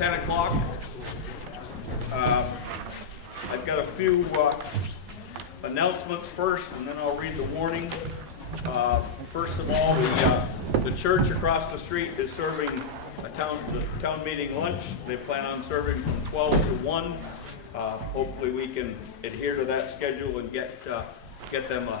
10 o'clock. I've got a few announcements first, and then I'll read the warning. First of all, the church across the street is serving the town meeting lunch. They plan on serving from 12 to 1. Hopefully we can adhere to that schedule and get them a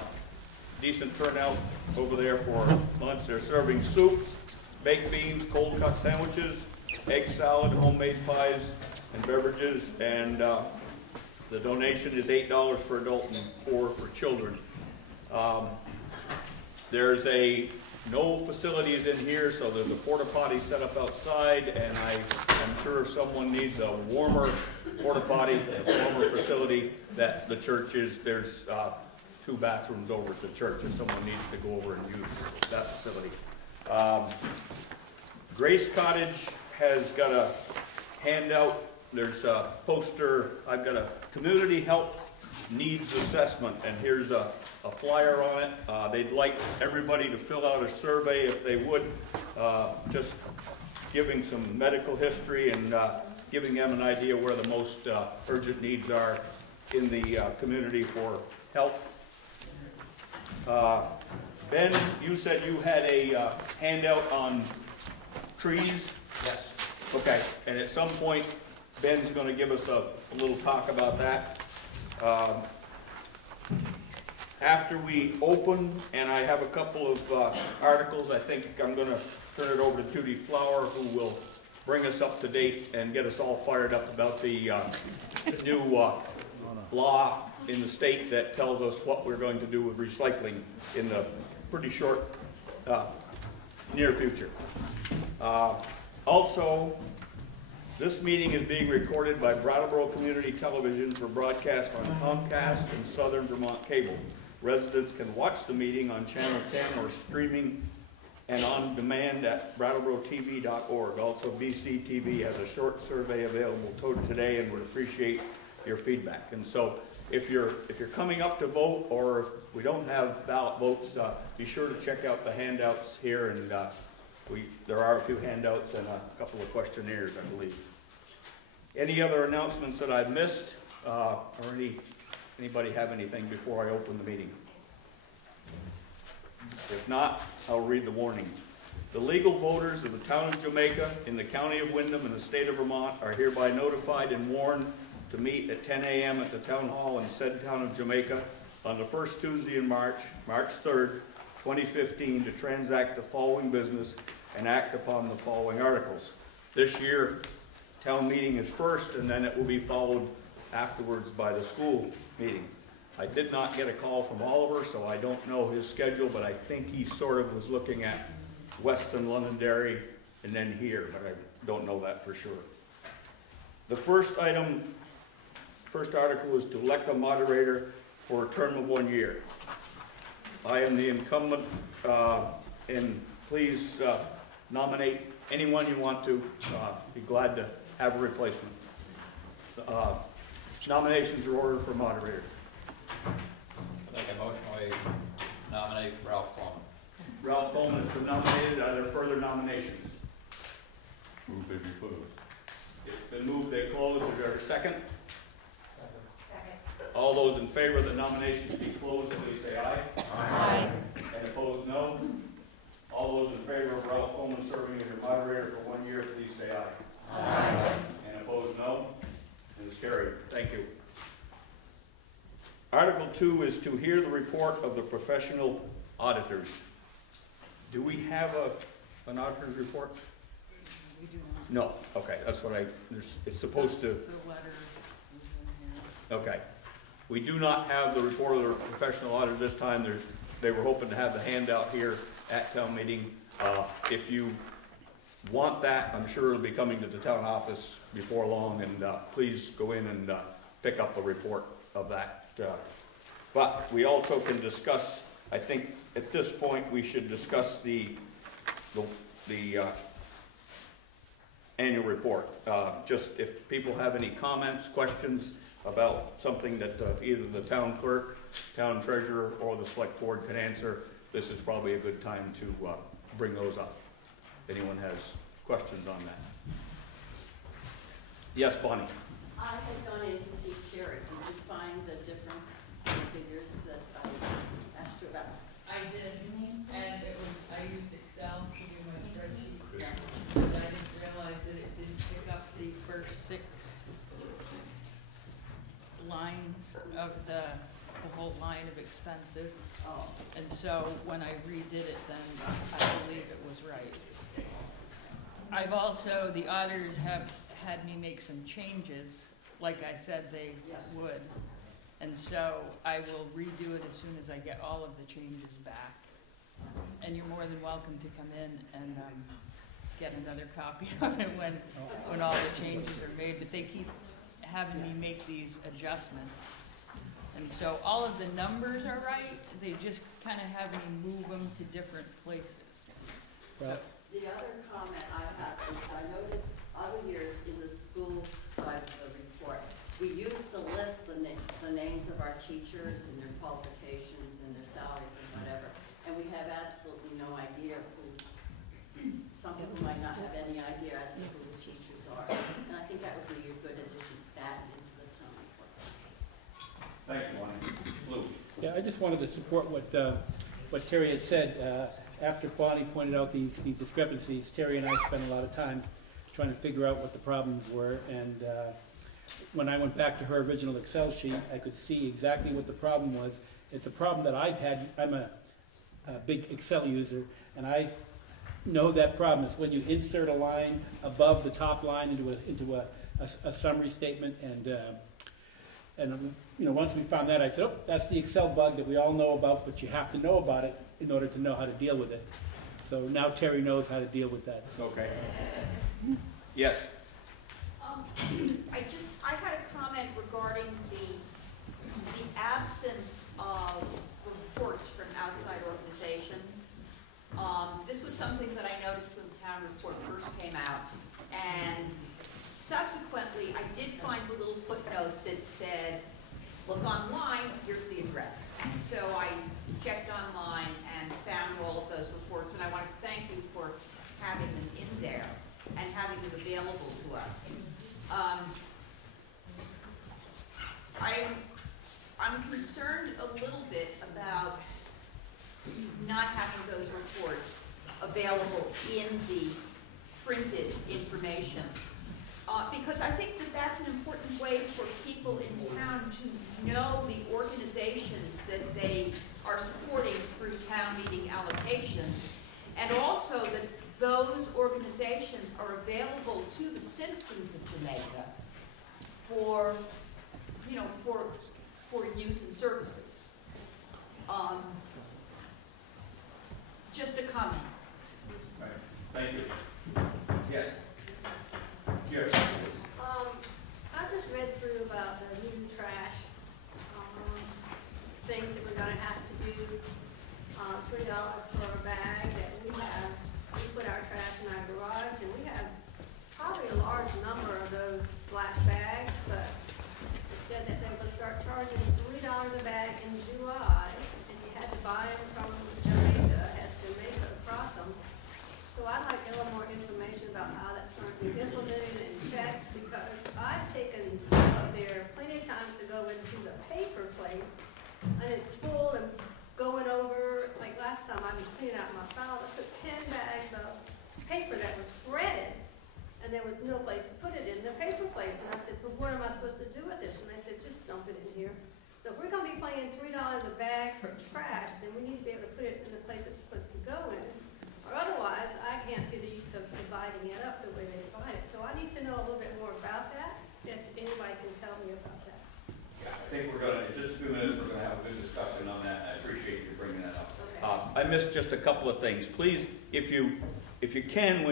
decent turnout over there for lunch. They're serving soups, baked beans, cold cut sandwiches, egg salad, homemade pies, and beverages. And the donation is $8 for adult and $4 for children. There's no facilities in here, so there's a porta potty set up outside, and I'm sure if someone needs a warmer porta potty, a warmer facility, that the church there's 2 bathrooms over at the church if someone needs to go over and use that facility. Grace Cottage has got a handout. There's a poster. I've got a community health needs assessment, and here's a flyer on it. They'd like everybody to fill out a survey if they would, just giving some medical history and giving them an idea where the most urgent needs are in the community for help. Ben, you said you had a handout on trees? Yes. Okay, and at some point Ben's going to give us a little talk about that. After we open, and I have a couple of articles, I think I'm going to turn it over to Judy Flower, who will bring us up to date and get us all fired up about the new law in the state that tells us what we're going to do with recycling in the pretty short, near future. Also, this meeting is being recorded by Brattleboro Community Television for broadcast on Comcast and Southern Vermont Cable. Residents can watch the meeting on Channel 10 or streaming and on demand at brattleboro.tv.org. Also, BCTV has a short survey available today and would appreciate your feedback. And so, if you're coming up to vote, or if we don't have ballot votes, be sure to check out the handouts here. And there are a few handouts and a couple of questionnaires, I believe. Any other announcements that I've missed, or anybody have anything before I open the meeting? If not, I'll read the warning. The legal voters of the town of Jamaica, in the county of Windham, and the state of Vermont are hereby notified and warned to meet at 10 a.m. at the town hall in said town of Jamaica on the first Tuesday in March 3rd, 2015, to transact the following business and act upon the following articles. This year, town meeting is first, and then it will be followed afterwards by the school meeting. I did not get a call from Oliver, so I don't know his schedule, but I think he sort of was looking at Weston, Londonderry, and then here, but I don't know that for sure. The first article is to elect a moderator for a term of 1 year. I am the incumbent, and please nominate anyone you want to. Be glad to have a replacement. Nominations are ordered for moderator. I make a motion we nominate Ralph Coleman. Ralph Coleman has been nominated. Are there further nominations? Move they be closed. It's been moved they close. Is there a second? Second. All those in favor of the nomination to be closed, please say aye. Aye. And opposed, no. All those in favor of Ralph Coleman serving as your moderator for 1 year, please say aye. Aye. And opposed, no. And it's carried. Thank you. Article 2 is to hear the report of the professional auditors. Do we have an auditor's report? We do not. No. Okay, that's what it's supposed to. The letter is in here. Okay. We do not have the report of the professional auditor this time. They were hoping to have the handout here at town meeting. If you want that, I'm sure it'll be coming to the town office before long, and please go in and pick up a report of that. But we also can discuss, I think at this point we should discuss the annual report. Just if people have any comments, questions about something that either the town clerk, town treasurer, or the select board can answer, this is probably a good time to bring those up. If anyone has questions on that. Yes, Bonnie? I had gone in to see Terry. Did you find the difference in the figures that I asked you about? I did, and it was, I used Excel to do my spreadsheet, but I didn't realize that it didn't pick up the first 6 lines of the whole line of expenses. Oh, And so when I redid it, then I believe it was right. I've also, the auditors have had me make some changes, like I said they would. And so I will redo it as soon as I get all of the changes back. And you're more than welcome to come in and get another copy of it when all the changes are made. But they keep having me make these adjustments. And so all of the numbers are right, they just kind of have me move them to different places. Well, the other comment I have is I noticed other years in the school side of the report, we used to list the names of our teachers and their qualifications and their salaries and whatever, and we have absolutely no idea who, some people might not have any idea as to who the teachers are. And I think that would be a good addition to that into the town report. Thank you, Bonnie. Lou? yeah, I just wanted to support what Terry had said. After Bonnie pointed out these discrepancies, Terry and I spent a lot of time trying to figure out what the problems were. And when I went back to her original Excel sheet, I could see exactly what the problem was. It's a problem that I've had. I'm a big Excel user, and I know that problem is when you insert a line above the top line into a summary statement. And you know, once we found that, I said, oh, that's the Excel bug that we all know about, but you have to know about it in order to know how to deal with it. So now Terry knows how to deal with that. Okay. Yes? I had a comment regarding the absence of reports from outside organizations. This was something that I noticed when the town report first came out, and subsequently I did find a little footnote that said, look online, here's the address. So I checked online and found all of those reports, and I want to thank you for having them in there and having them available to us. I'm concerned a little bit about not having those reports available in the printed information. Because I think that that's an important way for people in town to know the organizations that they are supporting through town meeting allocations, and also that those organizations are available to the citizens of Jamaica for, you know, for use and services. Just a comment. Right. Thank you. Yes? Yes. I just read through about the new trash things that we're going to have to do. $3 for a bag that we have. We put our trash in our garage, and we have probably a large number of those black bags, but it said that they would start charging $3 a bag in July, and you had to buy them from Jamaica, as Jamaica across them. So I'd like a little more information about how that's going to be implemented and checked, because I've taken some up there plenty of times to go into the paper place, and it's full and going over. Like last time I was cleaning out my file, I took 10 bags of paper that was shredded, and there was no place to put it in the paper place. And I said, so what am I supposed to do with this? And they said, just dump it in here. So if we're going to be paying $3 a bag for trash, then we need to be able to put it in the place it's supposed to go in. Or otherwise, I can't see the use of dividing it up the way they divide it. So I need to know a little bit more about that, if anybody can tell me about that. Yeah, I think we're going to, in just a few minutes, we're going to have a good discussion on that. I appreciate you bringing that up. Okay. I missed just a couple of things. Please, if you can,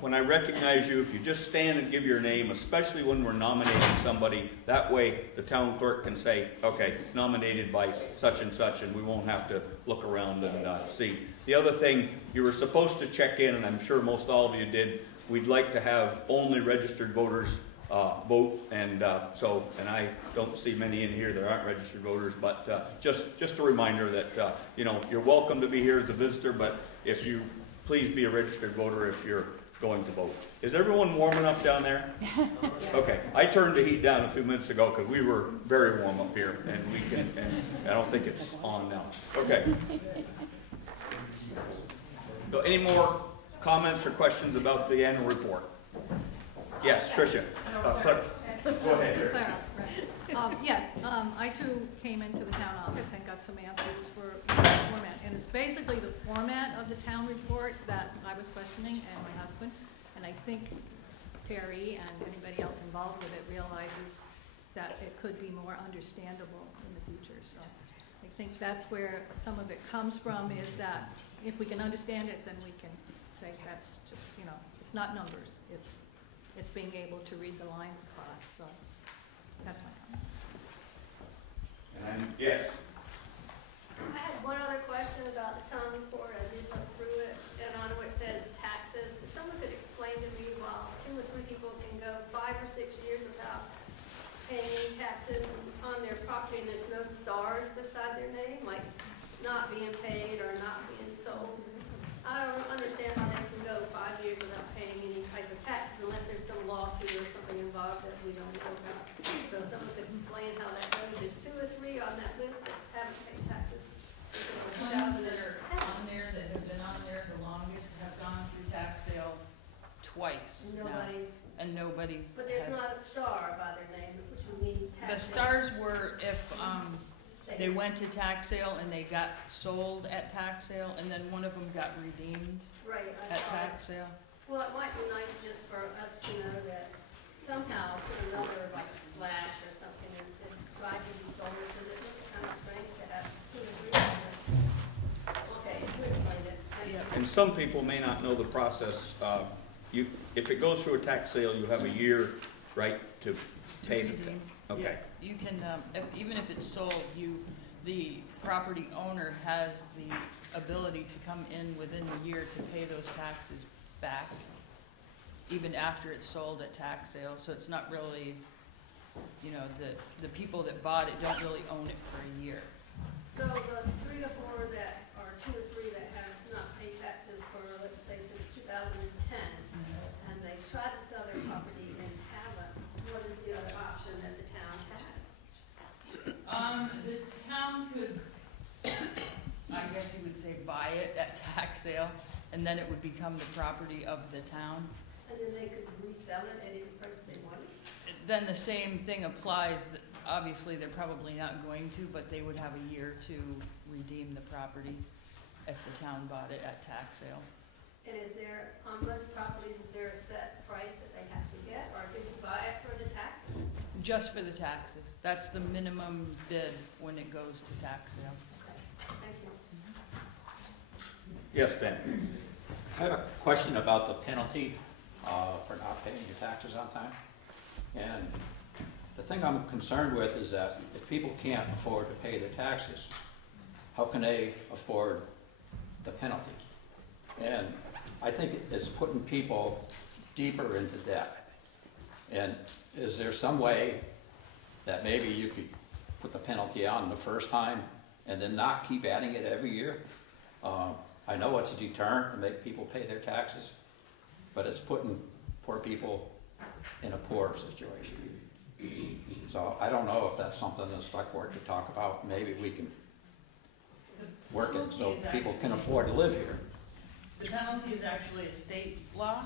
when I recognize you, if you just stand and give your name, especially when we're nominating somebody, that way the town clerk can say, okay, nominated by such and such, and we won't have to look around and see. The other thing, you were supposed to check in, and I'm sure most all of you did, we'd like to have only registered voters vote, and I don't see many in here that aren't registered voters, but just a reminder that you know, you're welcome to be here as a visitor, but if you please be a registered voter if you're going to vote. Is everyone warm enough down there? Okay, I turned the heat down a few minutes ago because we were very warm up here, and I don't think it's on now. Okay. So any more comments or questions about the annual report? Yes, Tricia. Clara. Go ahead. Clara, right. Yes, I too came into the town office and got some answers for the format. And it's basically the format of the town report that I was questioning, and my husband. And I think Terry and anybody else involved with it realizes that it could be more understandable in the future. So I think that's where some of it comes from, is that if we can understand it, then we can say that's just, you know, it's not numbers. It's being able to read the lines across. So that's my comment. And yes. I had one other question about the town report. I did look through it, and on where it says taxes, if someone could explain to me, while 2 or 3 people can go 5 or 6 years without paying any taxes on their property, and there's no stars beside their name, like not being paid or not being sold. I don't understand how they can go 5 years without paying any type of taxes unless there's some lawsuit or something involved that we don't know about. So if someone could explain how that goes. There's 2 or 3 on that list that haven't paid taxes. Ones that are on there, that have been on there the longest, have gone through tax sale twice now. Nobody's, And nobody but there's has- not a star by their name, which would mean The tax. stars were if, they went to tax sale and they got sold at tax sale, and then one of them got redeemed Right, I at saw it. tax sale. Well, it might be nice just for us to know that somehow put another like slash or something that says tried to be sold, because it looks kind of strange to have 2 or 3 on there. Okay, you explained it. Yeah. And some people may not know the process. If it goes through a tax sale, you have a year, right, to pay the thing. Okay. You can, even if it's sold, the property owner has the ability to come in within the year to pay those taxes back, even after it's sold at tax sale. So it's not really, you know, the people that bought it don't really own it for a year. So the 3 or 4 that, or 2 or 3 that have not paid taxes for, let's say, since 2010, and they try to sell their property and haven't, what is the other option that the town has? The town could, I guess you would say, buy it at tax sale, and then it would become the property of the town. And then they could resell it at any price they wanted? Then the same thing applies. Obviously, they're probably not going to, but they would have a year to redeem the property if the town bought it at tax sale. And is there, on most properties, is there a set price that they have to get, or could you buy it for the taxes? Just for the taxes. That's the minimum bid when it goes to tax sale. Okay, thank you. Yes, Ben. I have a question about the penalty for not paying your taxes on time. And the thing I'm concerned with is that if people can't afford to pay their taxes, how can they afford the penalty? And I think it's putting people deeper into debt. And is there some way that maybe you could put the penalty on the first time and then not keep adding it every year? I know it's a deterrent to make people pay their taxes, but it's putting poor people in a poor situation. So I don't know if that's something the select board could talk about. Maybe we can work it so people can afford to live here. The penalty is actually a state law,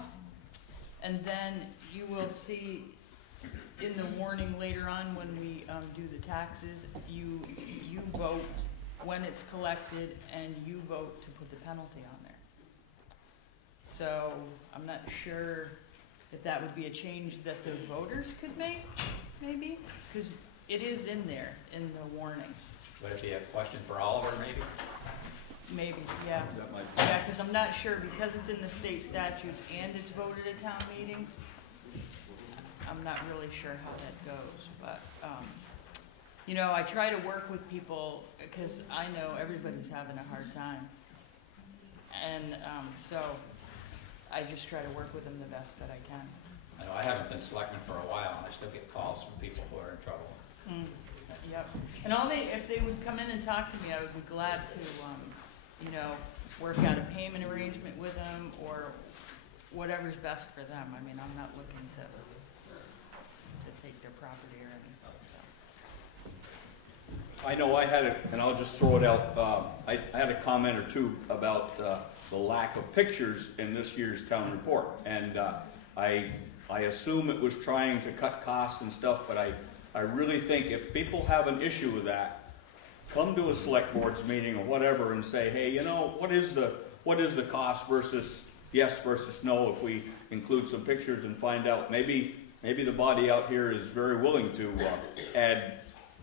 and then you will see in the warning later on when we do the taxes, you vote when it's collected, and you vote to put the penalty on there. So I'm not sure if that would be a change that the voters could make, maybe, because it is in there in the warning. Would it be a question for Oliver, maybe? Maybe, yeah. That might Yeah, because I'm not sure, because it's in the state statutes and it's voted at town meeting, I'm not really sure how that goes, but, you know, I try to work with people, because I know everybody's having a hard time. And, so, I just try to work with them the best that I can. I know I haven't been selectman for a while, and I still get calls from people who are in trouble. Yep. And if they would come in and talk to me, I would be glad to, you know, work out a payment arrangement with them, or whatever's best for them. I mean, I'm not looking to take their property or anything, so. I know I had it, and I'll just throw it out, I had a comment or two about the lack of pictures in this year's town report. And I assume it was trying to cut costs and stuff, but I really think if people have an issue with that, come to a select board's meeting or whatever and say, hey, you know, what is the cost versus yes versus no if we include some pictures and find out maybe the body out here is very willing to add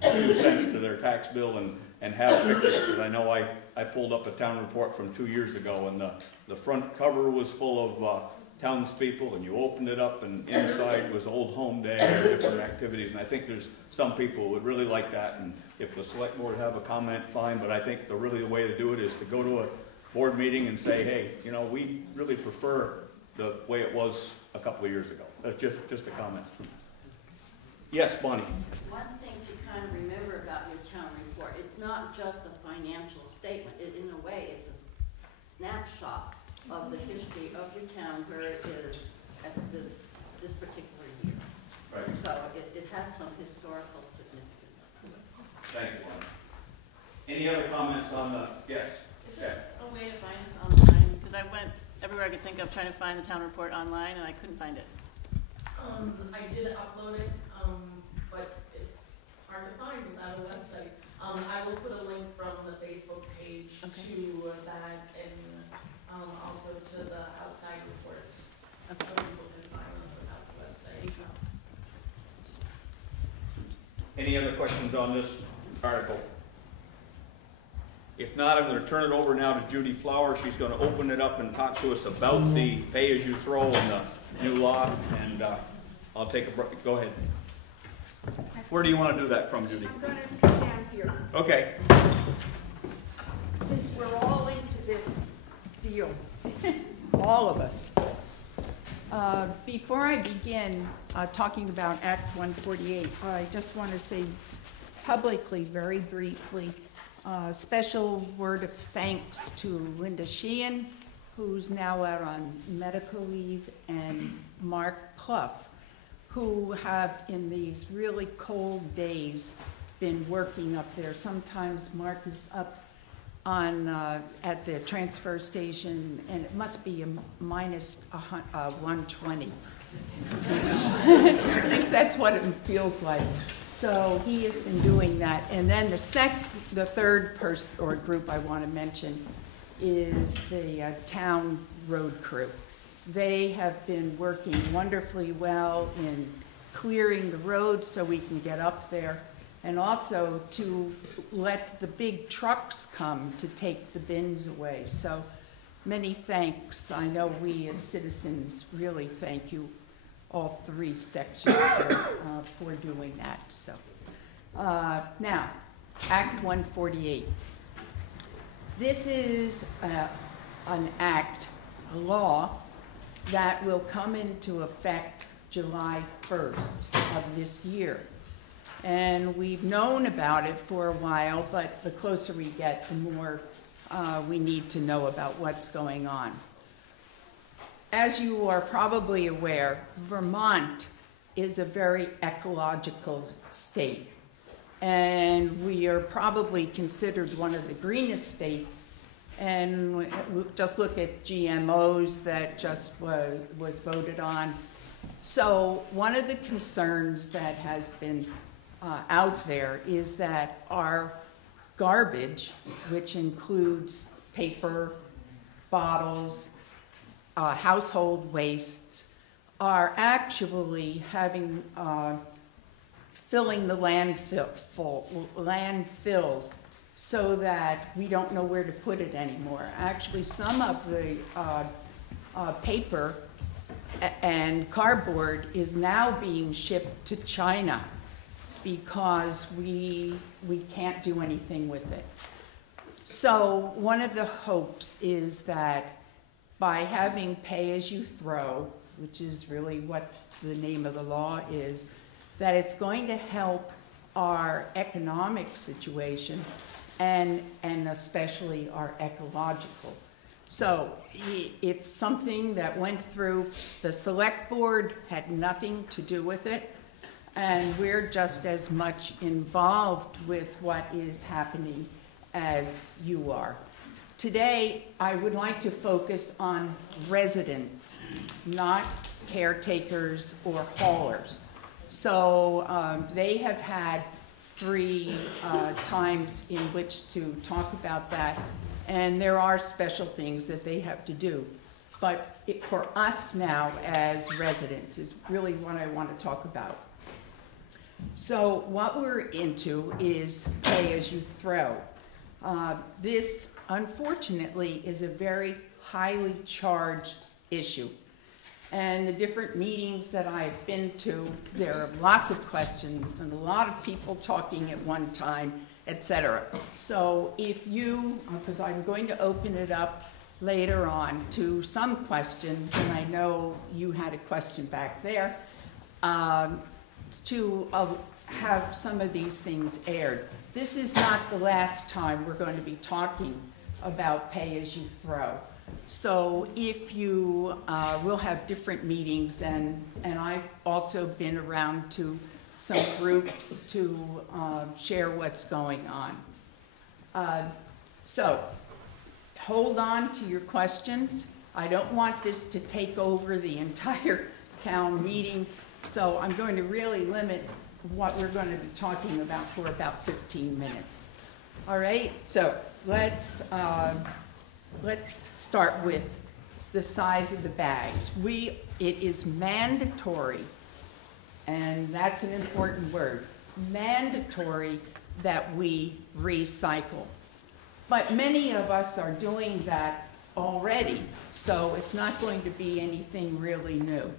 2 cents to their tax bill and have pictures. Because I know I pulled up a town report from 2 years ago, and the front cover was full of townspeople, and you opened it up, and inside was Old Home Day and different activities. And I think there's some people who would really like that. And if the select board have a comment, fine. But I think the way to do it is to go to a board meeting and say, hey, you know, we really prefer the way it was a couple of years ago. That's just a comment. Yes, Bonnie. One thing to kind of remember about your town report, it's not just a financial statement. In a way, it's a snapshot of the history of your town, where it is at this particular year. Right. So it has some historical significance. Thank you, Bonnie. Any other comments on the, yes? Is there a way to find this online? Because I went everywhere I could think of trying to find the town report online, and I couldn't find it. I did upload it, but it's hard to find without a website. I will put a link from the Facebook page to that, and also to the outside reports, so people can find us without the website. Any other questions on this article? If not, I'm going to turn it over now to Judy Flower. She's going to open it up and talk to us about the pay-as-you-throw and the new law, and I'll take a break. Go ahead. Where do you want to do that from, Judy? I'm going to come down here. Okay. Since we're all into this deal, all of us. Before I begin talking about Act 148, I just want to say publicly, very briefly, special word of thanks to Linda Sheehan, who's now out on medical leave, and Mark Clough, who have, in these really cold days, been working up there. Sometimes Mark is up on at the transfer station, and it must be a minus 120. At least that's what it feels like. So he has been doing that. And then the third person or group I want to mention is the town road crew. They have been working wonderfully well in clearing the roads so we can get up there, and also to let the big trucks come to take the bins away. So many thanks. I know we as citizens really thank you, all 3 sections for doing that. So now, Act 148. This is an act, a law, that will come into effect July 1st of this year. And we've known about it for a while, but the closer we get, the more we need to know about what's going on. As you are probably aware, Vermont is a very ecological state. And we are probably considered one of the greenest states. And just look at GMOs that just was voted on. So one of the concerns that has been out there is that our garbage, which includes paper, bottles, household wastes, are actually having filling the landfills so that we don't know where to put it anymore. Actually, some of the paper and cardboard is now being shipped to China because we can't do anything with it. So one of the hopes is that by having pay-as-you-throw, which is really what the name of the law is, that it's going to help our economic situation and especially our ecological. So it's something that went through, the select board had nothing to do with it, and we're just as much involved with what is happening as you are. Today, I would like to focus on residents, not caretakers or haulers. So they have had 3 times in which to talk about that, and there are special things that they have to do. But for us now as residents is really what I want to talk about. So what we're into is pay as you throw. This, unfortunately, is a very highly charged issue. And the different meetings that I've been to, there are lots of questions and a lot of people talking at one time, etc. So if you, because I'm going to open it up later on to some questions, and I know you had a question back there, to have some of these things aired. This is not the last time we're going to be talking about pay as you throw. So if you will have different meetings, and I've also been around to some groups to share what's going on. So hold on to your questions. I don't want this to take over the entire town meeting, so I'm going to really limit what we're going to be talking about for about 15 minutes. All right, so let's start with the size of the bags. It is mandatory, and that's an important word, mandatory that we recycle. But many of us are doing that already, so it's not going to be anything really new.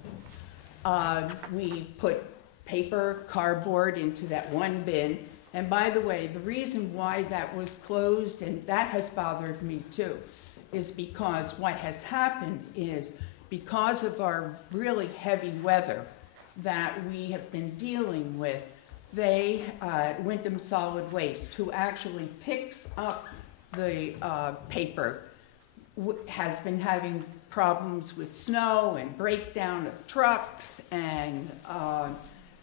We put paper, cardboard into that one bin. And by the way, the reason why that was closed, and that has bothered me too, is because what has happened is because of our really heavy weather that we have been dealing with, they, Wyndham Solid Waste, who actually picks up the paper, has been having problems with snow and breakdown of trucks and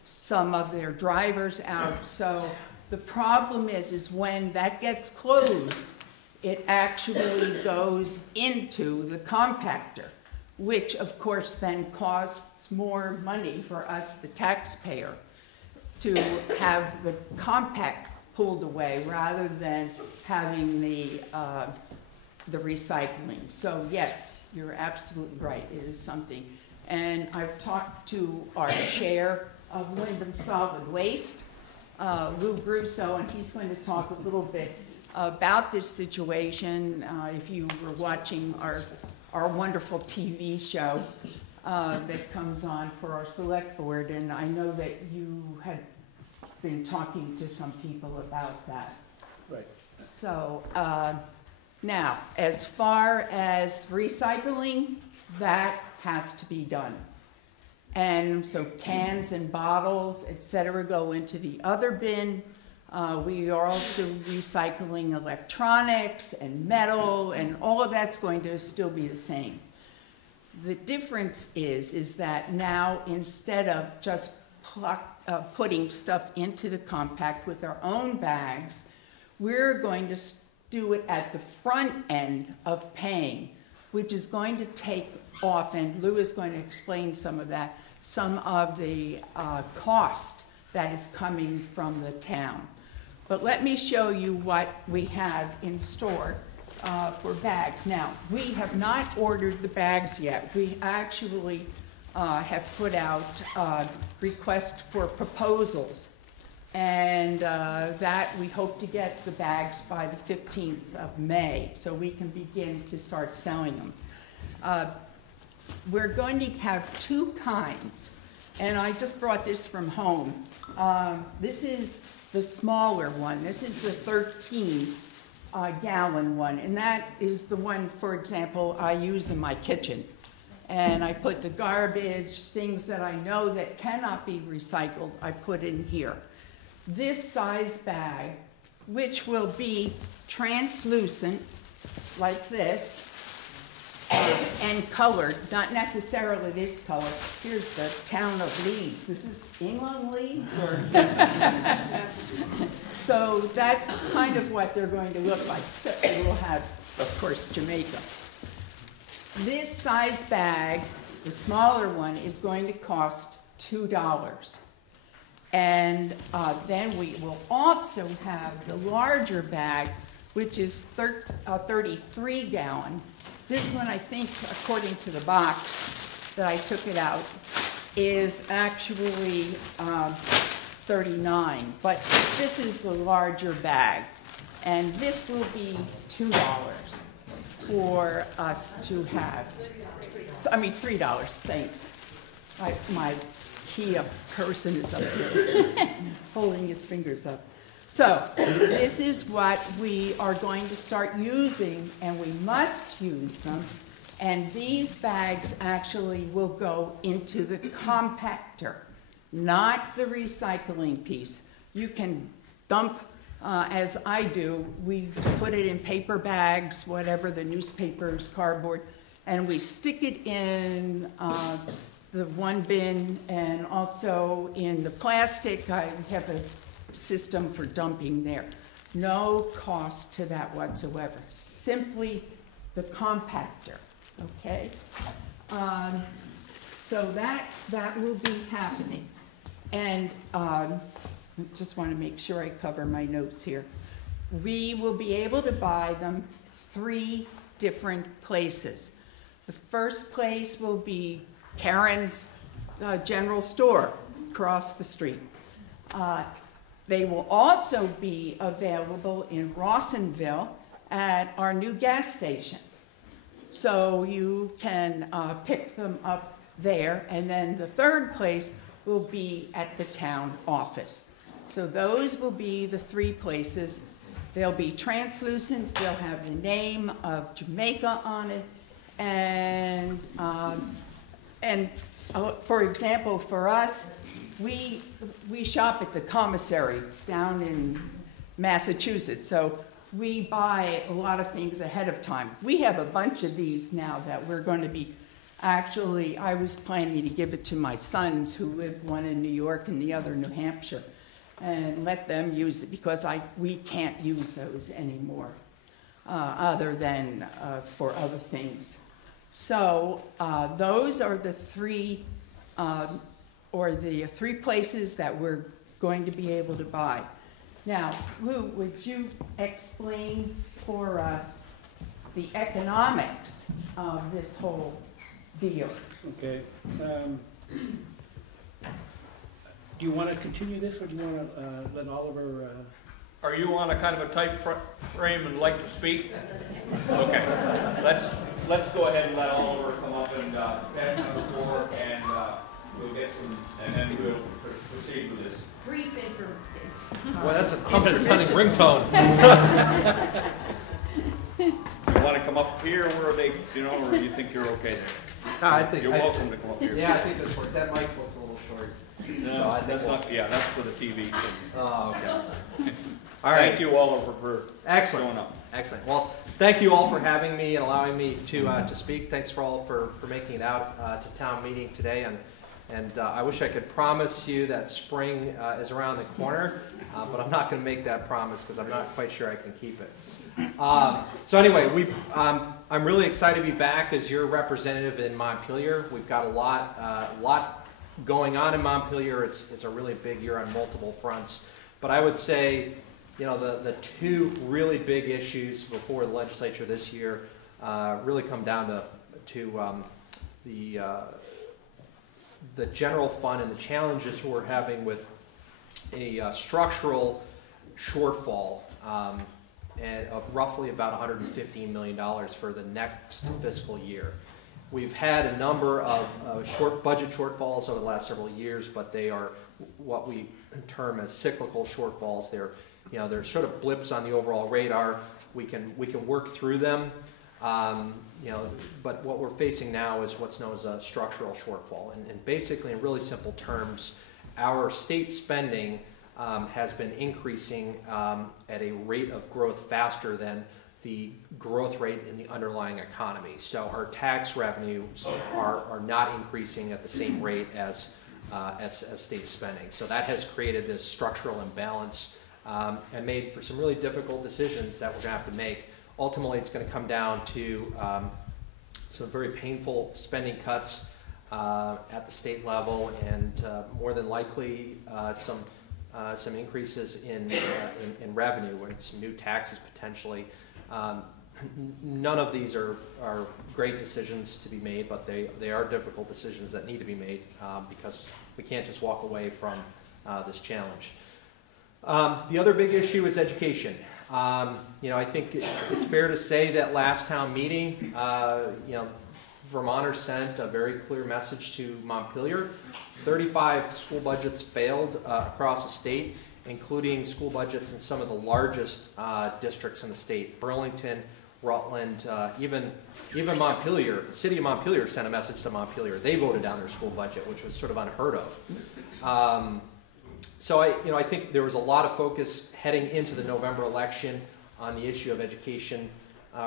some of their drivers out. So the problem is when that gets closed, it actually goes into the compactor, which of course then costs more money for us, the taxpayer, to have the compact pulled away rather than having the recycling. So yes, you're absolutely right, it is something. And I've talked to our chair of Wyndham Solid Waste, Lou Brusso, and he's going to talk a little bit about this situation. If you were watching our wonderful TV show that comes on for our select board, and I know that you had been talking to some people about that. Right. So now, as far as recycling, that has to be done. And so cans and bottles, etc., go into the other bin. We are also recycling electronics and metal, and all of that's going to still be the same. The difference is that now, instead of just putting stuff into the compact with our own bags, we're going to do it at the front end of paying, which is going to take off, and Lou is going to explain some of that, some of the cost that is coming from the town. But let me show you what we have in store for bags. Now, we have not ordered the bags yet. We actually have put out requests for proposals, and that we hope to get the bags by the 15th of May, so we can begin to start selling them. We're going to have 2 kinds, and I just brought this from home. This is the smaller one. This is the 13 gallon one, and that is the one, for example, I use in my kitchen. And I put the garbage, things that I know that cannot be recycled, I put in here. This size bag, which will be translucent, like this, and colored, not necessarily this color. Here's the town of Leeds. This is England Leeds, or? So that's kind of what they're going to look like. They will have, of course, Jamaica. This size bag, the smaller one, is going to cost $2. And then we will also have the larger bag, which is 33 gallon. This one, I think, according to the box that I took it out, is actually 39. But this is the larger bag. And this will be $2 for us to have. I mean, $3, thanks. My Kia person is up here, holding his fingers up. So this is what we are going to start using, and we must use them. And these bags actually will go into the compactor, not the recycling piece. You can dump, as I do, we put it in paper bags, whatever, the newspapers, cardboard, and we stick it in the one bin, and also in the plastic. I have a system for dumping there. No cost to that whatsoever. Simply the compactor, okay? So that will be happening. And I just want to make sure I cover my notes here. We will be able to buy them 3 different places. The first place will be Karen's general store across the street. They will also be available in Rawsonville at our new gas station. So you can pick them up there. And then the third place will be at the town office. So those will be the 3 places. They'll be translucent. They'll have the name of Jamaica on it. And for example, for us, we shop at the commissary down in Massachusetts, so we buy a lot of things ahead of time. We have a bunch of these now that we're going to be, actually, I was planning to give it to my sons who live, one in New York and the other in New Hampshire, and let them use it because we can't use those anymore, other than for other things. So those are the 3 places that we're going to be able to buy. Now, Lou, would you explain for us the economics of this whole deal? Okay. Do you want to continue this, or do you want to let Oliver? Are you on a kind of a tight frame and like to speak? Okay. Let's go ahead and let Oliver come up and pen on the floor, and we'll get some, and then we'll proceed with this. Brief information. Well, that's an ominous-sounding ringtone. You want to come up here, where are they, or you think you're okay there? I think you're welcome to come up here. Yeah, I think this works. That mic looks a little short. No, so that's not. Yeah, that's for the TV. Oh, okay. All right. Thank you, Oliver, for showing up. Excellent. Well, thank you all for having me and allowing me to speak. Thanks for all for making it out to town meeting today. And I wish I could promise you that spring is around the corner, but I'm not going to make that promise because I'm not quite sure I can keep it. So anyway, I'm really excited to be back as your representative in Montpelier. We've got a lot going on in Montpelier. It's a really big year on multiple fronts. But I would say, the 2 really big issues before the legislature this year really come down to the general fund and the challenges we're having with a structural shortfall and of roughly about $115 million for the next fiscal year. We've had a number of budget shortfalls over the last several years, but they are what we term as cyclical shortfalls. They're sort of blips on the overall radar. We can work through them. But what we're facing now is what's known as a structural shortfall. And basically, in really simple terms, our state spending has been increasing at a rate of growth faster than the growth rate in the underlying economy. So our tax revenues are not increasing at the same rate as state spending. So that has created this structural imbalance and made for some really difficult decisions that we're going to have to make. Ultimately, it's going to come down to some very painful spending cuts at the state level, and more than likely some increases in revenue and some new taxes potentially. None of these are great decisions to be made, but they are difficult decisions that need to be made because we can't just walk away from this challenge. The other big issue is education. I think it's fair to say that last town meeting, Vermonters sent a very clear message to Montpelier. 35 school budgets failed across the state, including school budgets in some of the largest districts in the state. Burlington, Rutland, even Montpelier. The city of Montpelier sent a message to Montpelier. They voted down their school budget, which was sort of unheard of. So I think there was a lot of focus heading into the November election on the issue of education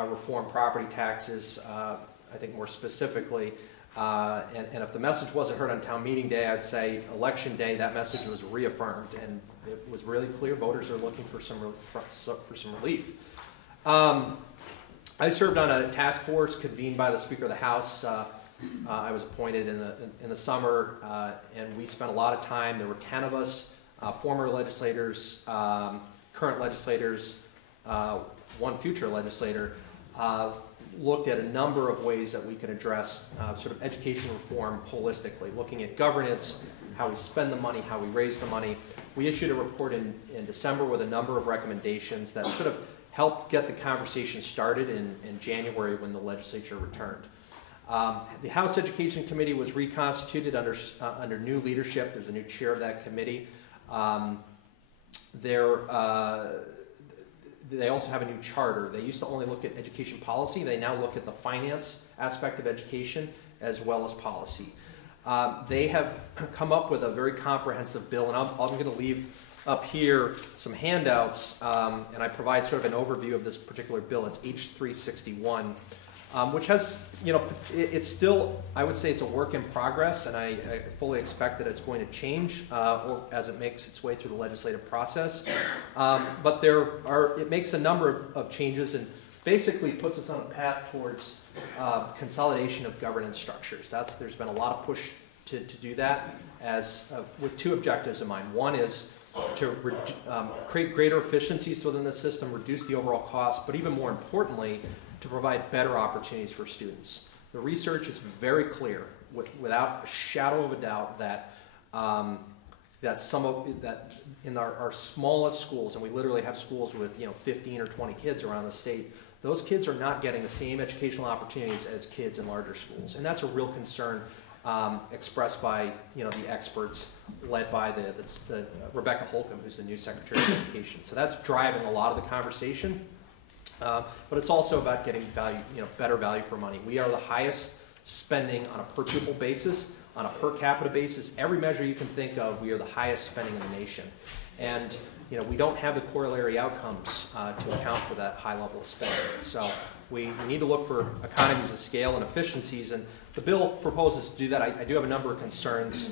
reform, property taxes, I think more specifically. And if the message wasn't heard on town meeting day, I'd say election day, that message was reaffirmed, and it was really clear voters are looking for some relief. I served on a task force convened by the Speaker of the House. I was appointed in the summer, and we spent a lot of time. There were 10 of us, former legislators, current legislators, one future legislator, looked at a number of ways that we could address sort of education reform holistically, looking at governance, how we spend the money, how we raise the money. We issued a report in December with a number of recommendations that sort of helped get the conversation started in January when the legislature returned. The House Education Committee was reconstituted under new leadership. There's a new chair of that committee. They also have a new charter. They used to only look at education policy. They now look at the finance aspect of education as well as policy. They have come up with a very comprehensive bill, and I'm going to leave up here some handouts, and I provide sort of an overview of this particular bill. It's H361, which has, it's still, I would say it's a work in progress, and I fully expect that it's going to change as it makes its way through the legislative process. But it makes a number of changes and basically puts us on a path towards consolidation of governance structures. There's been a lot of push to do that with two objectives in mind. One is to create greater efficiencies within the system, reduce the overall cost, but even more importantly, to provide better opportunities for students. The research is very clear, without a shadow of a doubt, that in our smallest schools, and we literally have schools with 15 or 20 kids around the state, those kids are not getting the same educational opportunities as kids in larger schools, and that's a real concern expressed by the experts led by the Rebecca Holcomb, who's the new Secretary of Education. So that's driving a lot of the conversation. But it's also about getting value, better value for money. We are the highest spending on a per pupil basis, on a per capita basis. Every measure you can think of, we are the highest spending in the nation. And we don't have the corollary outcomes to account for that high level of spending. So we need to look for economies of scale and efficiencies, and the bill proposes to do that. I do have a number of concerns.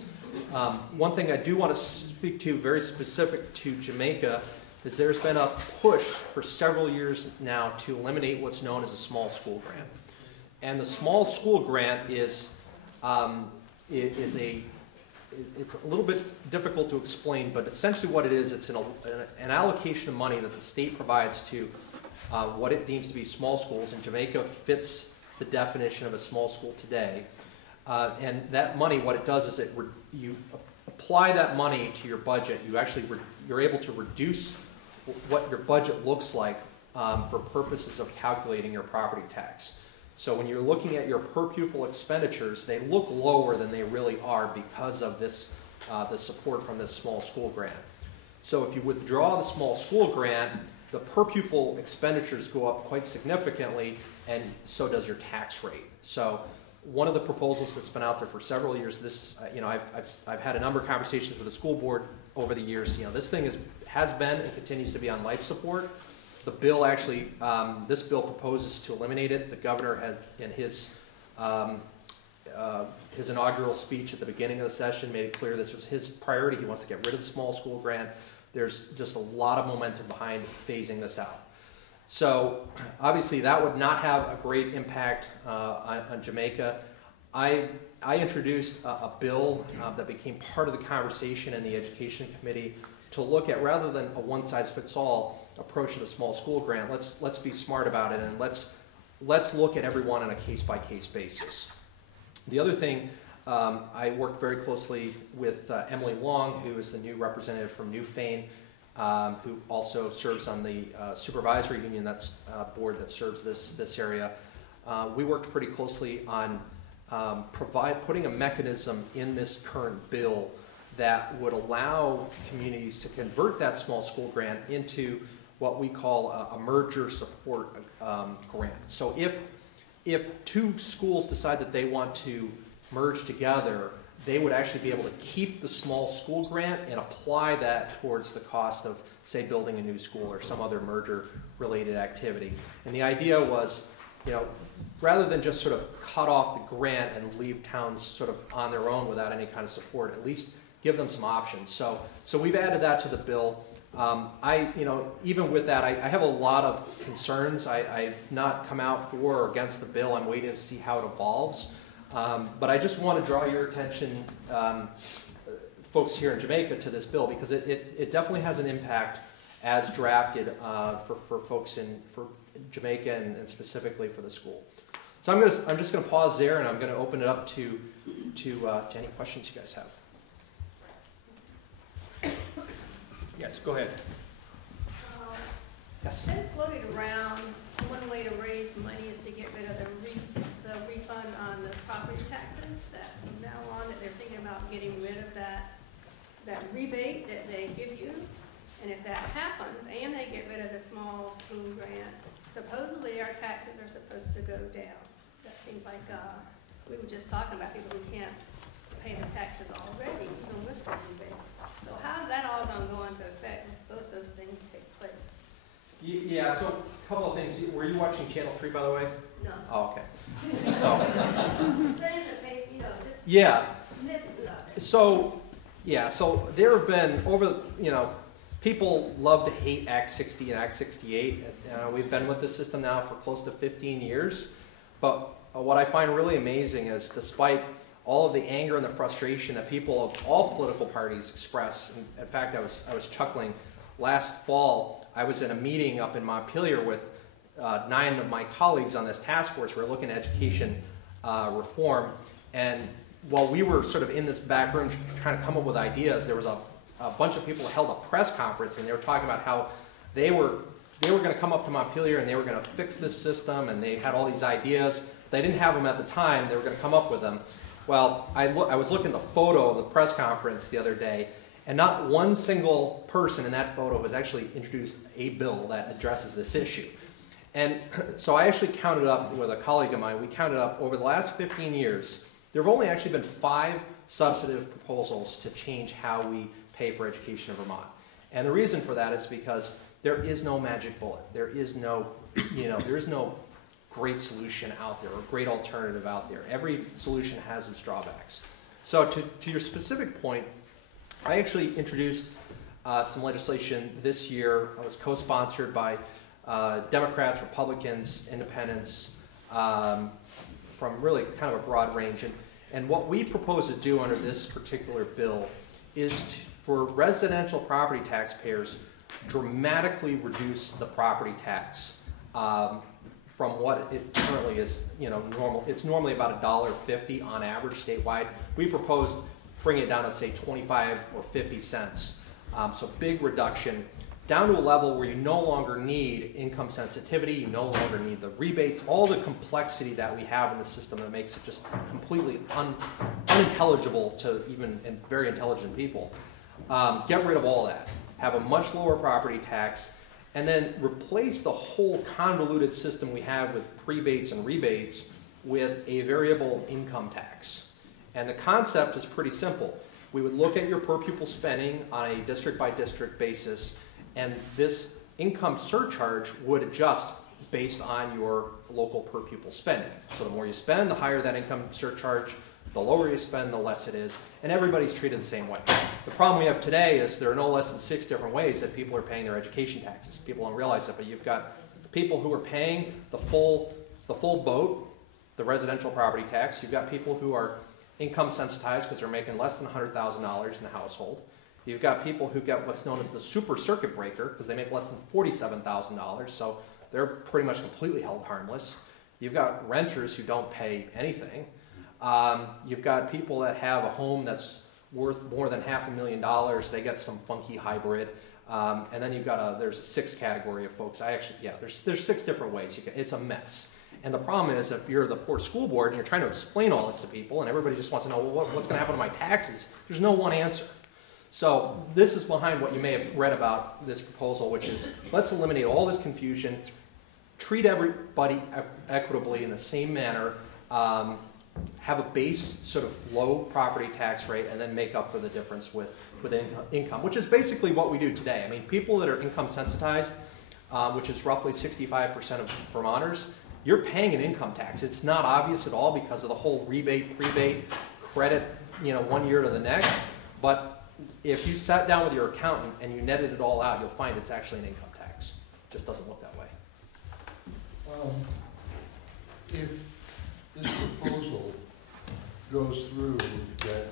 One thing I do want to speak to, very specific to Jamaica, is there's been a push for several years now to eliminate what's known as a small school grant. And the small school grant is it's a little bit difficult to explain, but essentially what it is, it's an allocation of money that the state provides to what it deems to be small schools, and Jamaica fits the definition of a small school today. And that money, what it does is you apply that money to your budget. You're able to reduce what your budget looks like for purposes of calculating your property tax. So when you're looking at your per pupil expenditures, they look lower than they really are because of this the support from this small school grant. So if you withdraw the small school grant, the per pupil expenditures go up quite significantly, and so does your tax rate. So one of the proposals that's been out there for several years, I've had a number of conversations with the school board over the years. This thing has been and continues to be on life support. The bill actually, this bill proposes to eliminate it. The governor has, in his inaugural speech at the beginning of the session, made it clear this was his priority. He wants to get rid of the small school grant. There's just a lot of momentum behind phasing this out. So obviously that would not have a great impact on Jamaica. I introduced a bill that became part of the conversation in the Education Committee to look at, rather than a one-size-fits-all approach to the small school grant, let's be smart about it, and let's look at everyone on a case-by-case basis. The other thing, I worked very closely with Emily Long, who is the new representative from Newfane, who also serves on the supervisory union board that serves this area. We worked pretty closely on putting a mechanism in this current bill that would allow communities to convert that small school grant into what we call a merger support grant. So if two schools decide that they want to merge together, they would actually be able to keep the small school grant and apply that towards the cost of, say, building a new school or some other merger-related activity. And the idea was, rather than just sort of cut off the grant and leave towns sort of on their own without any kind of support, at least give them some options. So we've added that to the bill. Even with that, I have a lot of concerns. I've not come out for or against the bill. I'm waiting to see how it evolves. But I just want to draw your attention, folks here in Jamaica, to this bill, because it definitely has an impact as drafted for folks for Jamaica and specifically for the school. So I'm just going to pause there, and I'm going to open it up to any questions you guys have. Yes, go ahead. Yes. It's been floating around. One way to raise money is to get rid of the refund on the property taxes. That from now on, that they're thinking about getting rid of that rebate that they give you. And if that happens, and they get rid of the small school grant, supposedly our taxes are supposed to go down. That seems like we were just talking about people who can't pay the taxes already, even with the rebate. So how is that all going to go into effect if both those things take place? Yeah, so a couple of things. Were you watching Channel 3, by the way? No. Oh, okay. Yeah. So there have been people love to hate Act 60 and Act 68. We've been with this system now for close to 15 years. But what I find really amazing is, despite all of the anger and the frustration that people of all political parties express, and in fact, I was chuckling last fall. I was in a meeting up in Montpelier with 9 of my colleagues on this task force. We were looking at education reform, and while we were sort of in this back room trying to come up with ideas, there was a bunch of people who held a press conference, and they were talking about how they were going to come up to Montpelier and they were going to fix this system, and they had all these ideas. They didn't have them at the time. They were going to come up with them. Well, I was looking at the photo of the press conference the other day, and not one single person in that photo has actually introduced a bill that addresses this issue. And so I actually counted up with a colleague of mine. We counted up over the last 15 years, there have only actually been 5 substantive proposals to change how we pay for education in Vermont. And the reason for that is because there is no magic bullet. There is no, there is no great solution out there or great alternative out there. Every solution has its drawbacks. So to your specific point, I actually introduced some legislation this year. I was co-sponsored by Democrats, Republicans, Independents, from really kind of a broad range. And what we propose to do under this particular bill is for residential property taxpayers, dramatically reduce the property tax from what it currently is, normal. It's normally about $1.50 on average statewide. We proposed bringing it down to, say, 25 or 50 cents. So big reduction, down to a level where you no longer need income sensitivity, you no longer need the rebates, all the complexity that we have in the system that makes it just completely unintelligible to even very intelligent people. Get rid of all that, have a much lower property tax, and then replace the whole convoluted system we have with prebates and rebates with a variable income tax. And the concept is pretty simple. We would look at your per pupil spending on a district by district basis, and this income surcharge would adjust based on your local per pupil spending. So the more you spend, the higher that income surcharge. The lower you spend, the less it is, and everybody's treated the same way. The problem we have today is there are no less than 6 different ways that people are paying their education taxes. People don't realize it, but you've got people who are paying the full boat, the residential property tax. You've got people who are income sensitized because they're making less than $100,000 in the household. You've got people who get what's known as the super circuit breaker because they make less than $47,000, so they're pretty much completely held harmless. You've got renters who don't pay anything. You've got people that have a home that's worth more than $500,000. They get some funky hybrid. And then you've got there's a 6th category of folks. There's 6 different ways. It's a mess. And the problem is if you're the Port School Board and you're trying to explain all this to people and everybody just wants to know, well, what's going to happen to my taxes? There's no one answer. So this is behind what you may have read about this proposal, which is let's eliminate all this confusion, treat everybody equitably in the same manner, have a base sort of low property tax rate, and then make up for the difference with income, which is basically what we do today. I mean, people that are income sensitized, which is roughly 65% of Vermonters, you're paying an income tax. It's not obvious at all because of the whole rebate, credit, one year to the next. But if you sat down with your accountant and you netted it all out, you'll find it's actually an income tax. It just doesn't look that way. If this proposal goes through that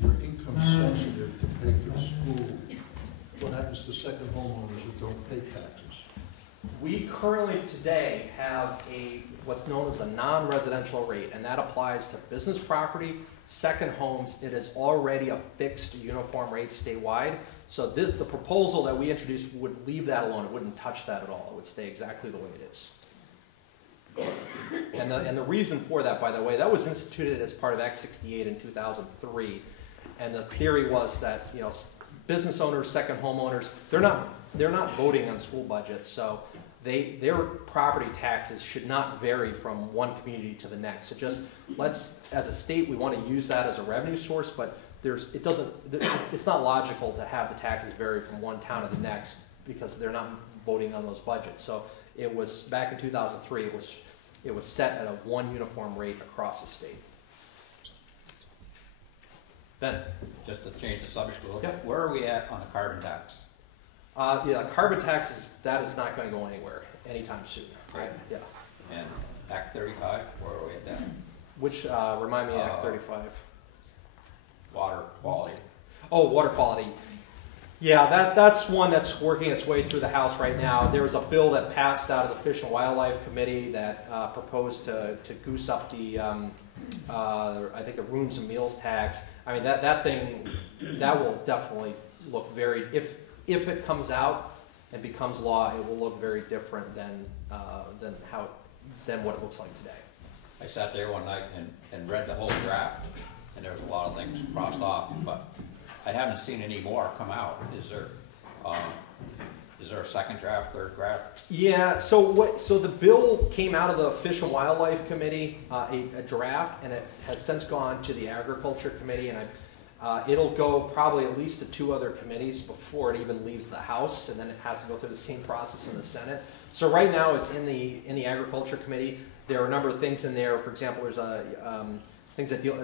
you're income sensitive to pay for the school, what happens to second homeowners who don't pay taxes? We currently today have what's known as a non-residential rate, and that applies to business property, second homes. It is already a fixed uniform rate statewide. So the proposal that we introduced would leave that alone. It wouldn't touch that at all. It would stay exactly the way it is. And the reason for that, by the way, that was instituted as part of Act 68 in 2003. And the theory was that business owners, second homeowners, they're not voting on school budgets, so their property taxes should not vary from one community to the next. So just as a state, we want to use that as a revenue source, but it's not logical to have the taxes vary from one town to the next because they're not voting on those budgets. So it was back in 2003. It was set at a one uniform rate across the state. Ben, just to change the subject a little bit, where are we at on the carbon tax? Carbon taxes, that is not going to go anywhere anytime soon. Right? Yeah. And Act 35, where are we at that? Which remind me, Act 35. Water quality. Oh, water quality. Yeah, that's one that's working its way through the House right now. There was a bill that passed out of the Fish and Wildlife Committee that proposed to goose up the, I think, the rooms and meals tax. I mean, that will definitely look very, if it comes out and becomes law, it will look very different than what it looks like today. I sat there one night and read the whole draft, and there was a lot of things crossed off, but I haven't seen any more come out. Is there a second draft, third draft? Yeah. So the bill came out of the Fish and Wildlife Committee, a draft, and it has since gone to the Agriculture Committee, and it'll go probably at least to 2 other committees before it even leaves the House, and then it has to go through the same process in the Senate. So right now it's in the Agriculture Committee. There are a number of things in there. For example, there's things that deal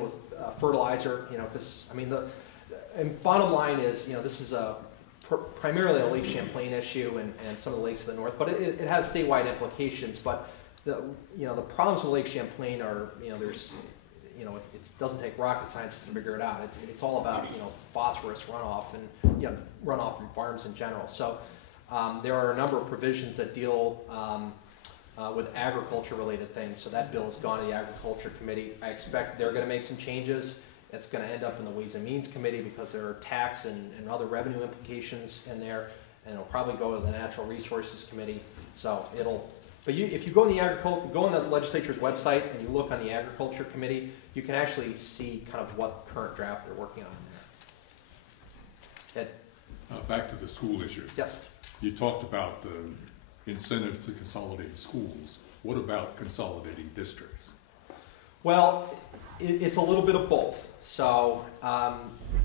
with fertilizer. Because I mean and bottom line is, this is primarily a Lake Champlain issue and some of the lakes to the north, but it has statewide implications. But the problems with Lake Champlain are, there's, it doesn't take rocket scientists to figure it out. It's all about, phosphorus runoff and, runoff from farms in general. So there are a number of provisions that deal with agriculture-related things. So that bill has gone to the Agriculture Committee. I expect they're going to make some changes. It's going to end up in the Ways and Means Committee because there are tax and other revenue implications in there, and it'll probably go to the Natural Resources Committee. So if you go on the legislature's website and you look on the Agriculture Committee, you can actually see kind of what current draft they're working on in there. Ed? Back to the school issue. Yes. You talked about the incentives to consolidate schools. What about consolidating districts? Well, it's a little bit of both. So,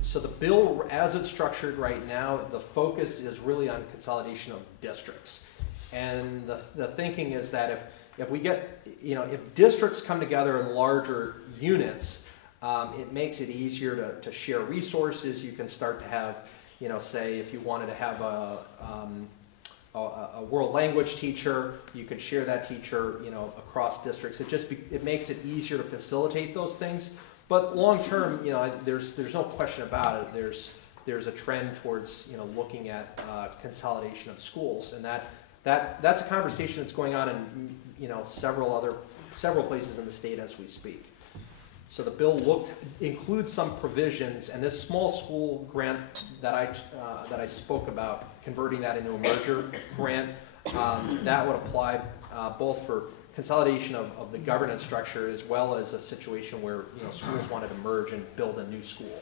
so the bill, as it's structured right now, the focus is really on consolidation of districts. And the thinking is that if we get, if districts come together in larger units, it makes it easier to share resources. You can start to have, say if you wanted to have a world language teacher, you could share that teacher, across districts. It makes it easier to facilitate those things. But long term, there's no question about it. There's a trend towards, looking at consolidation of schools, and that's a conversation that's going on in, several places in the state as we speak. So the bill includes some provisions, and this small school grant that I spoke about, converting that into a merger grant, that would apply both for consolidation of the governance structure as well as a situation where schools wanted to merge and build a new school.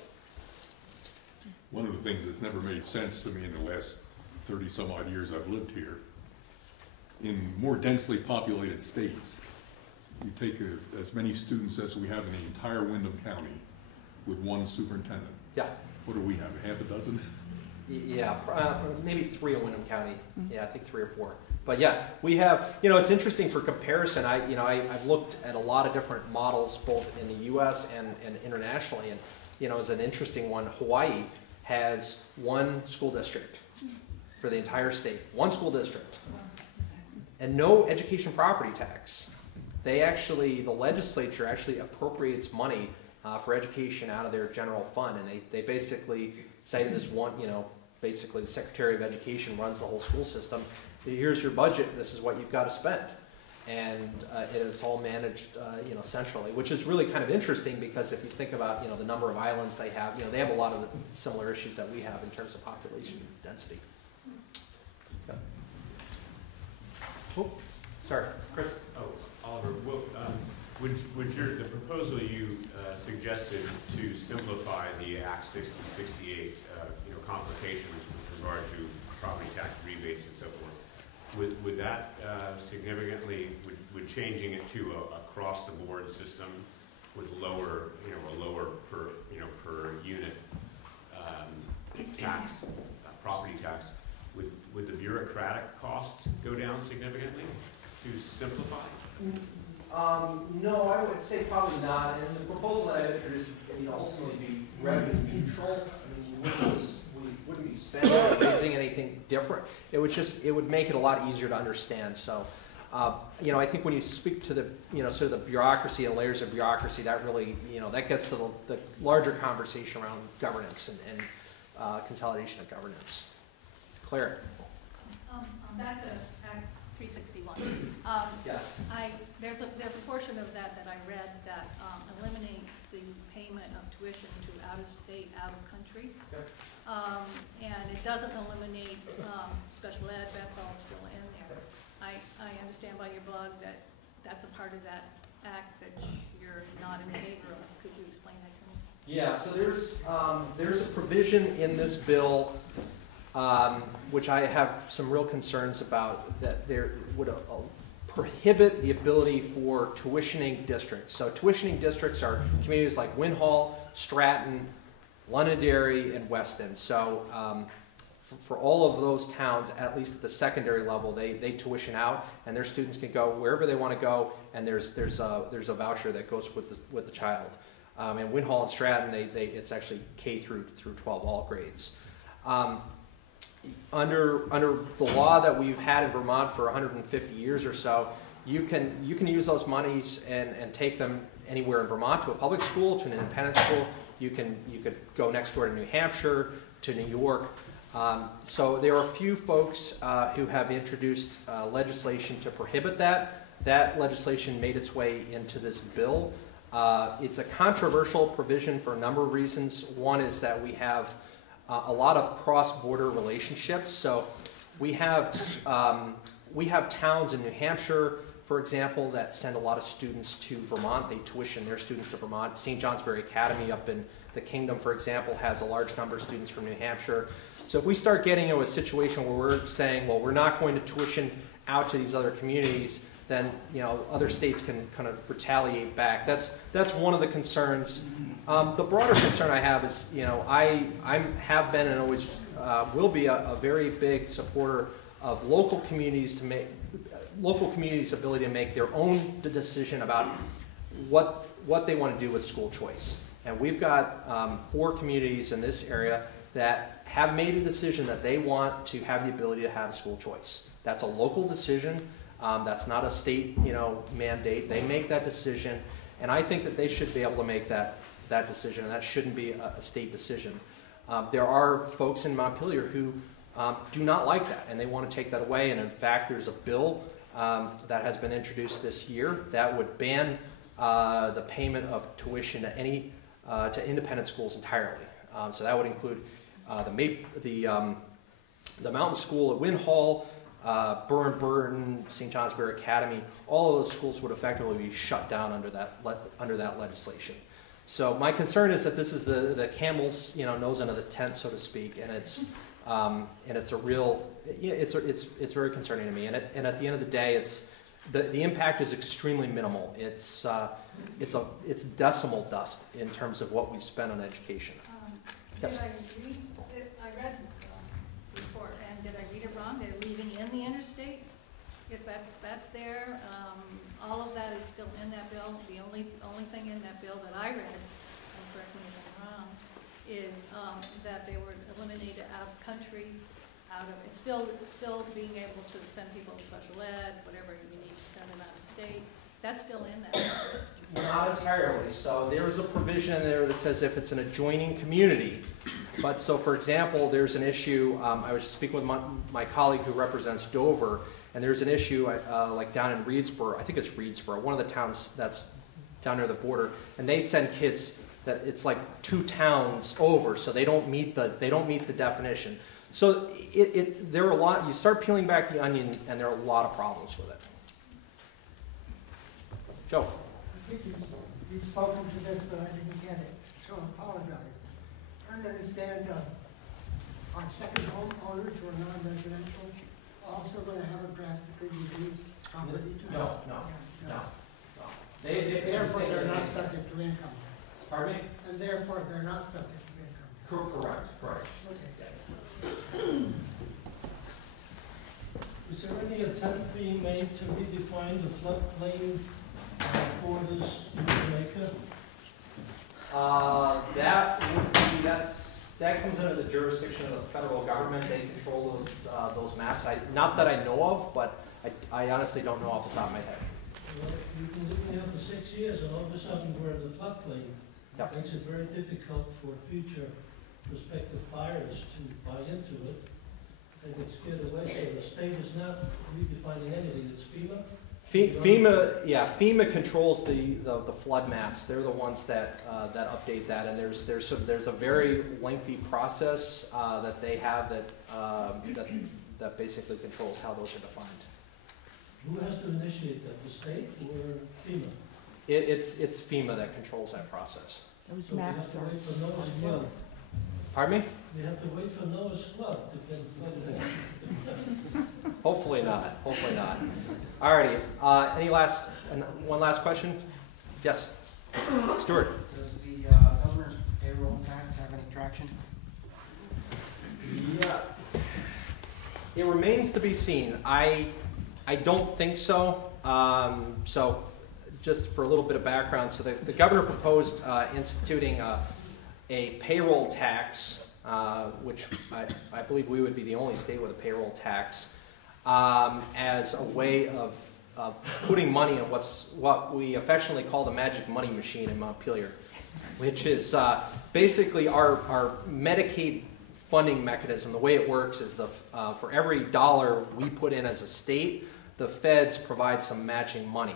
One of the things that's never made sense to me in the last 30 some odd years I've lived here, in more densely populated states, you take as many students as we have in the entire Windham County with one superintendent. Yeah. What do we have, half a dozen? Yeah, maybe 3 in Windham County. Yeah, I think 3 or 4. But yeah, we have, it's interesting for comparison. I've looked at a lot of different models, both in the U.S. and internationally. And, as an interesting one, Hawaii has one school district for the entire state, one school district, and no education property tax. The legislature actually appropriates money for education out of their general fund, and they basically cited this one, basically the Secretary of Education runs the whole school system. Here's your budget, this is what you've got to spend. And it's all managed, centrally, which is really kind of interesting because if you think about, the number of islands they have a lot of the similar issues that we have in terms of population density. Yeah. Oh, sorry, Chris. Oh, Oliver, would the proposal you suggested to simplify the Act 6068, complications with regard to property tax rebates and so forth, would that significantly, would changing it to a across the board system with lower, a lower per unit tax, property tax, would the bureaucratic costs go down significantly to simplify? No, I would say probably not. And the proposal that I introduced would ultimately be revenue neutral. I mean, we wouldn't be spending or raising anything different. It would make it a lot easier to understand. So, I think when you speak to the, sort of the bureaucracy and layers of bureaucracy, that really, that gets to the larger conversation around governance and consolidation of governance. Claire. Back to Act 361. Yes. There's a portion of that I read that eliminates the payment of tuition to out of state, out of country. Okay. And it doesn't eliminate special ed, that's all still in there. I understand by your blog that that's a part of that act that you're not in favor of. Could you explain that to me? Yeah, so there's a provision in this bill which I have some real concerns about, that there would prohibit the ability for tuitioning districts. So tuitioning districts are communities like Winhall, Stratton, Londonderry, and Weston. So for all of those towns, at least at the secondary level, they tuition out, and their students can go wherever they want to go, and there's a voucher that goes with the child. And Winhall and Stratton, it's actually K through 12, all grades. Under the law that we've had in Vermont for 150 years or so, you can use those monies and take them anywhere in Vermont, to a public school, to an independent school. You could go next door to New Hampshire, to New York. So there are a few folks who have introduced legislation to prohibit that. That legislation made its way into this bill. It's a controversial provision for a number of reasons. One is that we have a lot of cross-border relationships. So we have towns in New Hampshire, for example, that send a lot of students to Vermont. They tuition their students to Vermont. St. Johnsbury Academy up in the Kingdom, for example, has a large number of students from New Hampshire. So if we start getting into a situation where we're saying, well, we're not going to tuition out to these other communities, then other states can kind of retaliate back. That's one of the concerns. The broader concern I have is I have been and always will be a very big supporter of local communities' ability to make their own decision about what they want to do with school choice. And we've got 4 communities in this area that have made a decision that they want to have the ability to have school choice. That's a local decision. That's not a state, mandate. They make that decision, and I think that they should be able to make that decision, and that shouldn't be a state decision. There are folks in Montpelier who do not like that, and they want to take that away. And in fact, there's a bill that has been introduced this year that would ban the payment of tuition to independent schools entirely. So that would include the Mountain School at Wynn Hall, Burton, St. John's Bear Academy. All of those schools would effectively be shut down under that legislation. So my concern is that this is the camel's nose under the tent, so to speak, and it's a real it's very concerning to me. And at the end of the day, the impact is extremely minimal. It's decimal dust in terms of what we spend on education. Yes. I read the report, and did I read it wrong? They're leaving in the interstate? If that's there, all of that is still in that bill. The only thing in that bill that I read, and correct me if I'm wrong, is that they were eliminated out of country, it's still being able to send people to special ed, whatever you need to send them out of state. That's still in that bill. Not entirely. So there's a provision in there that says if it's an adjoining community. But so, for example, there's an issue, I was speaking with my colleague who represents Dover, and there's an issue like down in Reedsboro, I think it's Reedsboro, one of the towns that's down near the border, and they send kids that it's like 2 towns over, so they don't meet the definition. So there are a lot, you start peeling back the onion, and there are a lot of problems with it. Joe. I think you've spoken to this, but I didn't get it, so I apologize. I don't understand, are second home owners who are non-residential also going to have a drastically reduced property tax? No. Therefore, they're not subject to income tax. Pardon me? And therefore, they're not subject to income tax. Correct. Okay. Is there any attempt being made to redefine the floodplain borders in Jamaica? That comes under the jurisdiction of the federal government. They control those maps. Not that I know of, but I honestly don't know off the top of my head. Well, we've been living here for 6 years, and all of a sudden we're in the floodplain. Yep. It makes it very difficult for future prospective buyers to buy into it. They get scared away. So the state is not redefining anything. It's FEMA. FEMA controls the flood maps. They're the ones that update that, and there's a very lengthy process that they have that basically controls how those are defined. Who has to initiate that? The state or FEMA? It's FEMA that controls that process. Those so maps we have to wait for Noah's flood. Pardon me? We have to wait for Noah's flood to get flooded out. Hopefully not. Alrighty. One last question? Yes. Stuart. Does the governor's payroll tax have any traction? Yeah. It remains to be seen. I don't think so. So just for a little bit of background, so the governor proposed instituting a payroll tax, which I believe we would be the only state with a payroll tax, as a way of putting money in what we affectionately call the magic money machine in Montpelier, which is basically our Medicaid funding mechanism. The way it works is for every dollar we put in as a state, the feds provide some matching money.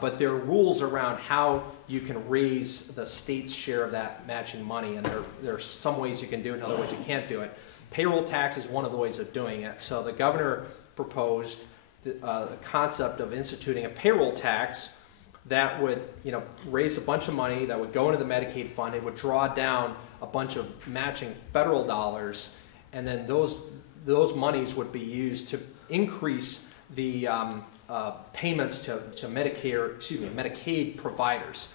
But there are rules around how you can raise the state's share of that matching money, and there are some ways you can do it and other ways you can't do it. Payroll tax is one of the ways of doing it. So the governor proposed the concept of instituting a payroll tax that would raise a bunch of money that would go into the Medicaid fund. It would draw down a bunch of matching federal dollars, and then those monies would be used to increase the payments to Medicaid providers.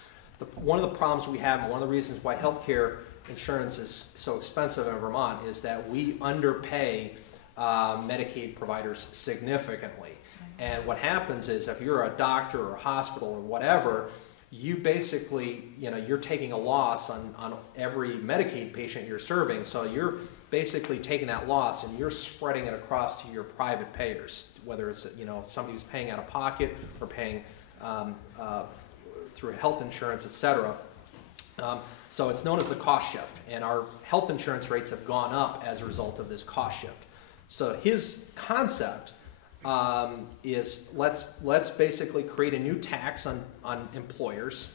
One of the problems we have, and one of the reasons why healthcare insurance is so expensive in Vermont, is that we underpay Medicaid providers significantly. And what happens is, if you're a doctor or a hospital or whatever, you basically, you're taking a loss on every Medicaid patient you're serving. So you're basically taking that loss and you're spreading it across to your private payers, whether it's, somebody who's paying out of pocket or paying through health insurance, etc. So it's known as the cost shift, and our health insurance rates have gone up as a result of this cost shift. So his concept is let's basically create a new tax on employers,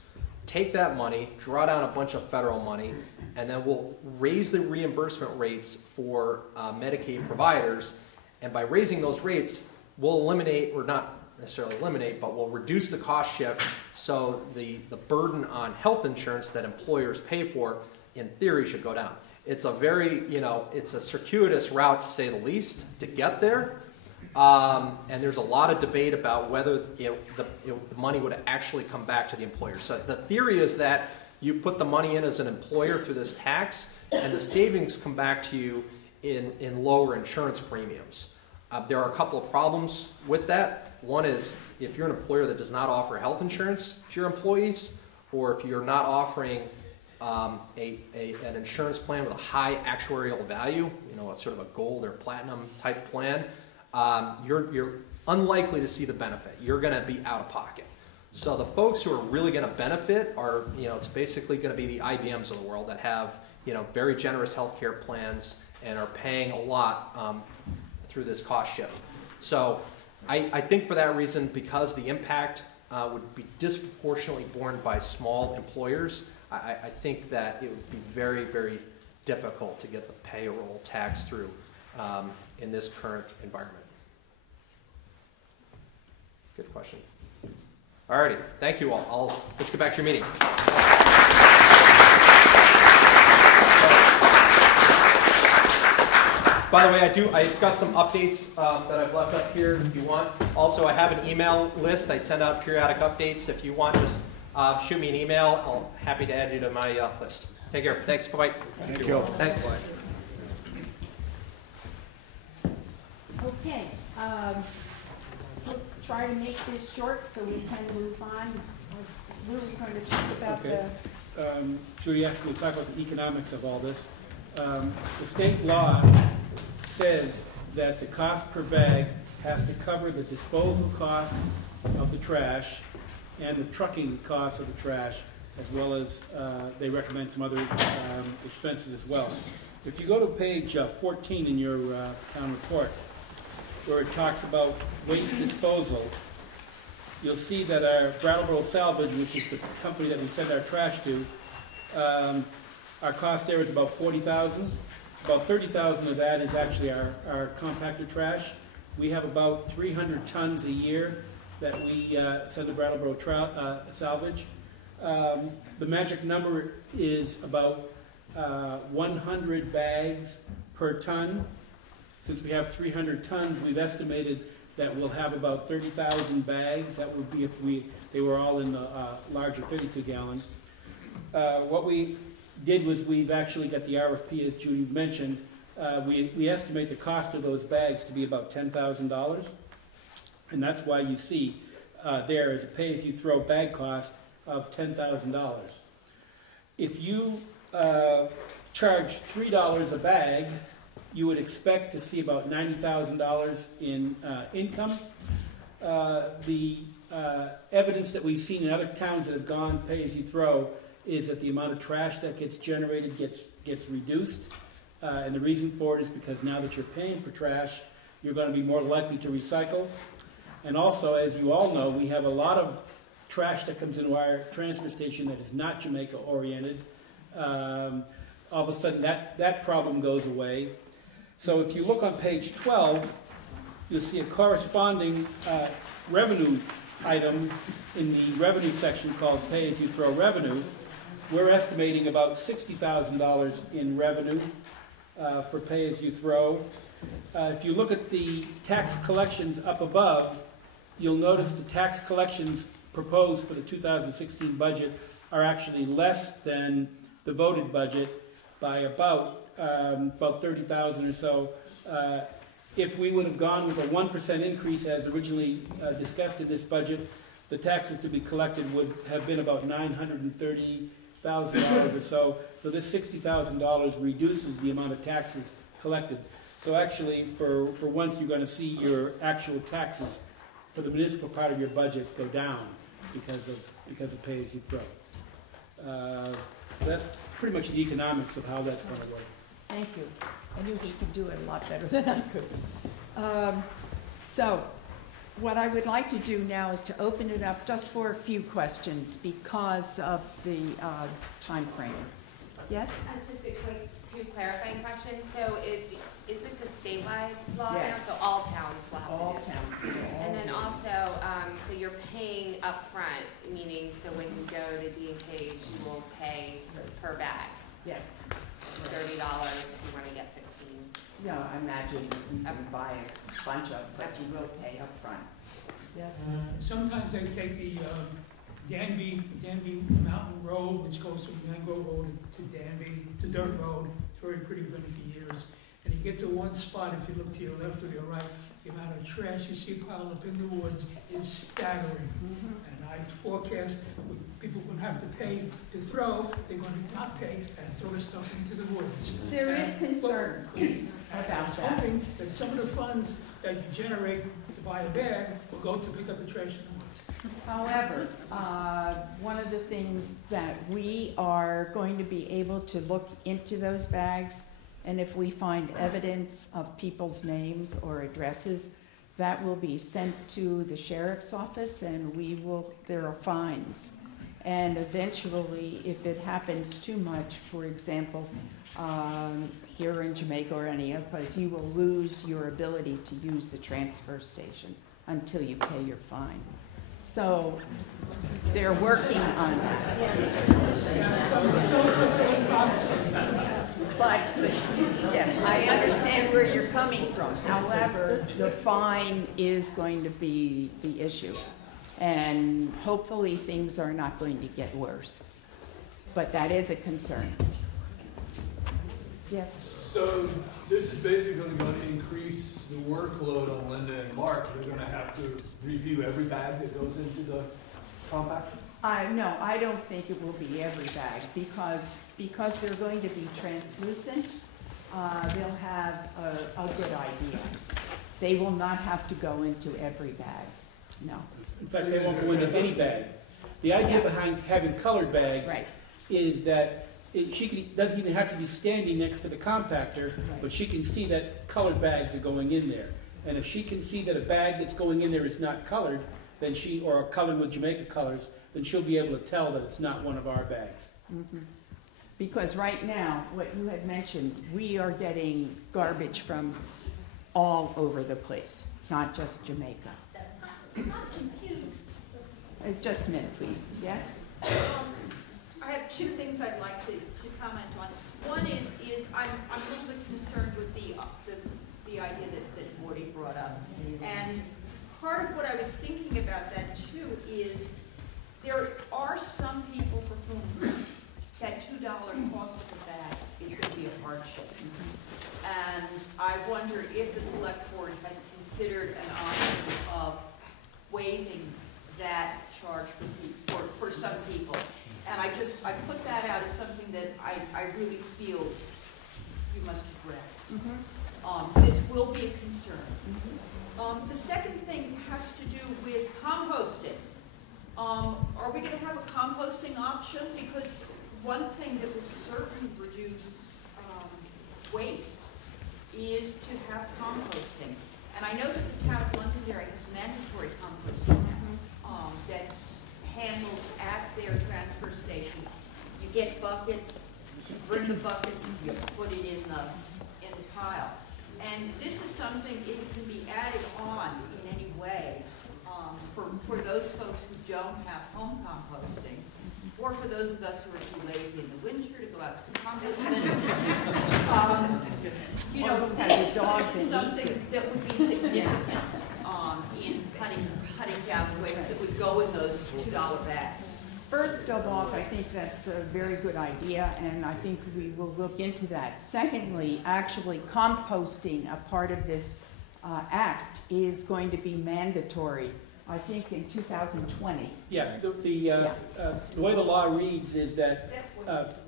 take that money, draw down a bunch of federal money, and then we'll raise the reimbursement rates for Medicaid providers. And by raising those rates, we'll eliminate, or not necessarily eliminate, but we'll reduce the cost shift, so the burden on health insurance that employers pay for, in theory, should go down. It's a very, it's a circuitous route, to say the least, to get there. And there's a lot of debate about whether the money would actually come back to the employer. So the theory is that you put the money in as an employer through this tax, and the savings come back to you in lower insurance premiums. There are a couple of problems with that. One is, if you're an employer that does not offer health insurance to your employees, or if you're not offering an insurance plan with a high actuarial value, a sort of a gold or platinum type plan, you're unlikely to see the benefit. You're going to be out of pocket. So the folks who are really going to benefit are, it's basically going to be the IBMs of the world that have, very generous healthcare plans and are paying a lot through this cost shift. So I think for that reason, because the impact would be disproportionately borne by small employers, I think that it would be very, very difficult to get the payroll tax through in this current environment. Good question. All righty, thank you all. I'll let you get back to your meeting. By the way, I've got some updates that I've left up here if you want. Also, I have an email list. I send out periodic updates. If you want, just shoot me an email. I'm happy to add you to my list. Take care. Thanks. Bye-bye. Thank you. Thanks. Okay. We'll try to make this short so we can move on. We were going to talk about Judy asked me to talk about the economics of all this. The state law says that the cost per bag has to cover the disposal cost of the trash and the trucking cost of the trash, as well as they recommend some other expenses as well. If you go to page 14 in your town report, where it talks about waste disposal, you'll see that our Brattleboro Salvage, which is the company that we send our trash to, our cost there is about $40,000. About $30,000 of that is actually our compacted trash. We have about 300 tons a year that we send to Brattleboro Salvage. The magic number is about 100 bags per ton. Since we have 300 tons, we've estimated that we'll have about 30,000 bags. That would be if they were all in the larger 32-gallon. What we did was we've actually got the RFP, as Judy mentioned. We estimate the cost of those bags to be about $10,000. And that's why you see there is a pay-as-you-throw bag cost of $10,000. If you charge $3 a bag, you would expect to see about $90,000 in income. The evidence that we've seen in other towns that have gone pay-as-you-throw is that the amount of trash that gets generated gets reduced. And the reason for it is because now that you're paying for trash, you're going to be more likely to recycle. And also, as you all know, we have a lot of trash that comes into our transfer station that is not Jamaica oriented. All of a sudden that problem goes away. So if you look on page 12, you'll see a corresponding revenue item in the revenue section called pay-as-you-throw revenue. We're estimating about $60,000 in revenue for pay-as-you-throw. If you look at the tax collections up above, you'll notice the tax collections proposed for the 2016 budget are actually less than the voted budget by about 30,000 or so. If we would have gone with a 1% increase as originally discussed in this budget, the taxes to be collected would have been about $930,000 or so. So this $60,000 reduces the amount of taxes collected. So actually, for once, you're going to see your actual taxes for the municipal part of your budget go down because of pay-as-you-throw. So that's pretty much the economics of how that's going to work. Thank you. I knew he could do it a lot better than I could. So what I would like to do now is to open it up just for a few questions because of the time frame. Yes? Just a quick two clarifying questions. So is this a statewide law now? Yes. So all towns will have All to do it? towns will. And then also, so you're paying upfront, meaning so when you go to D&K's, you will pay per bag? Yes. $30 if you want to get 15. No, I imagine you can buy a bunch of, but you will pay up front. Yes? Sometimes they take the Danby Mountain Road, which goes from Mangrove Road to Danby, to Dirt Road. It's very pretty, been for years. And you get to one spot, if you look to your left or your right, the amount of trash you see piled up in the woods is staggering. And I forecast people are going to have to pay to throw, they're going to not pay and throw the stuff into the woods. There is concern about I was hoping that some of the funds that you generate to buy a bag will go to pick up the trash in the woods. However, one of the things that we are going to be able to look into those bags, and if we find evidence of people's names or addresses, that will be sent to the sheriff's office, and there are fines. And eventually, if it happens too much, for example, here in Jamaica or any other place, you will lose your ability to use the transfer station until you pay your fine. So they're working on that. But yes, I understand where you're coming from. However, the fine is going to be the issue. And hopefully things are not going to get worse. But that is a concern. Yes? So this is basically going to increase the workload on Linda and Mark. They're going to have to review every bag that goes into the compactor? No, I don't think it will be every bag because they're going to be translucent. They'll have a good idea. They will not have to go into every bag. No. In fact, they won't go into any bag. The idea behind having colored bags is that she doesn't even have to be standing next to the compactor, but she can see that colored bags are going in there. And if she can see that a bag that's going in there is not colored, then or colored with Jamaica colors, then she'll be able to tell that it's not one of our bags. Mm-hmm. Because right now, what you had mentioned, we are getting garbage from all over the place, not just Jamaica. I'm confused. Just a minute, please. Yes? I have two things I'd like to comment on. One is I'm a little bit concerned with the idea that Morty brought up. And part of what I was thinking about that too is there are some people for whom that $2 cost of a bag is going to be a hardship. And I wonder if the select board has considered an option of waiving that charge for some people. And I put that out as something that I really feel you must address. This will be a concern. The second thing has to do with composting. Are we going to have a composting option? Because one thing that will certainly reduce waste is to have composting. And I know that the town of Londonderry has mandatory composting now that's handled at their transfer station. You get buckets, you bring the buckets, you put it in the pile. And this is something, if it can be added on in any way for those folks who don't have home composting, or for those of us who are too lazy in the winter to go out to the compost bin. This is something that would be significant in cutting go in those $2 bags? First of all, I think that's a very good idea, and I think we will look into that. Secondly, actually composting, a part of this act, is going to be mandatory, I think, in 2020. Yeah, the way the law reads is that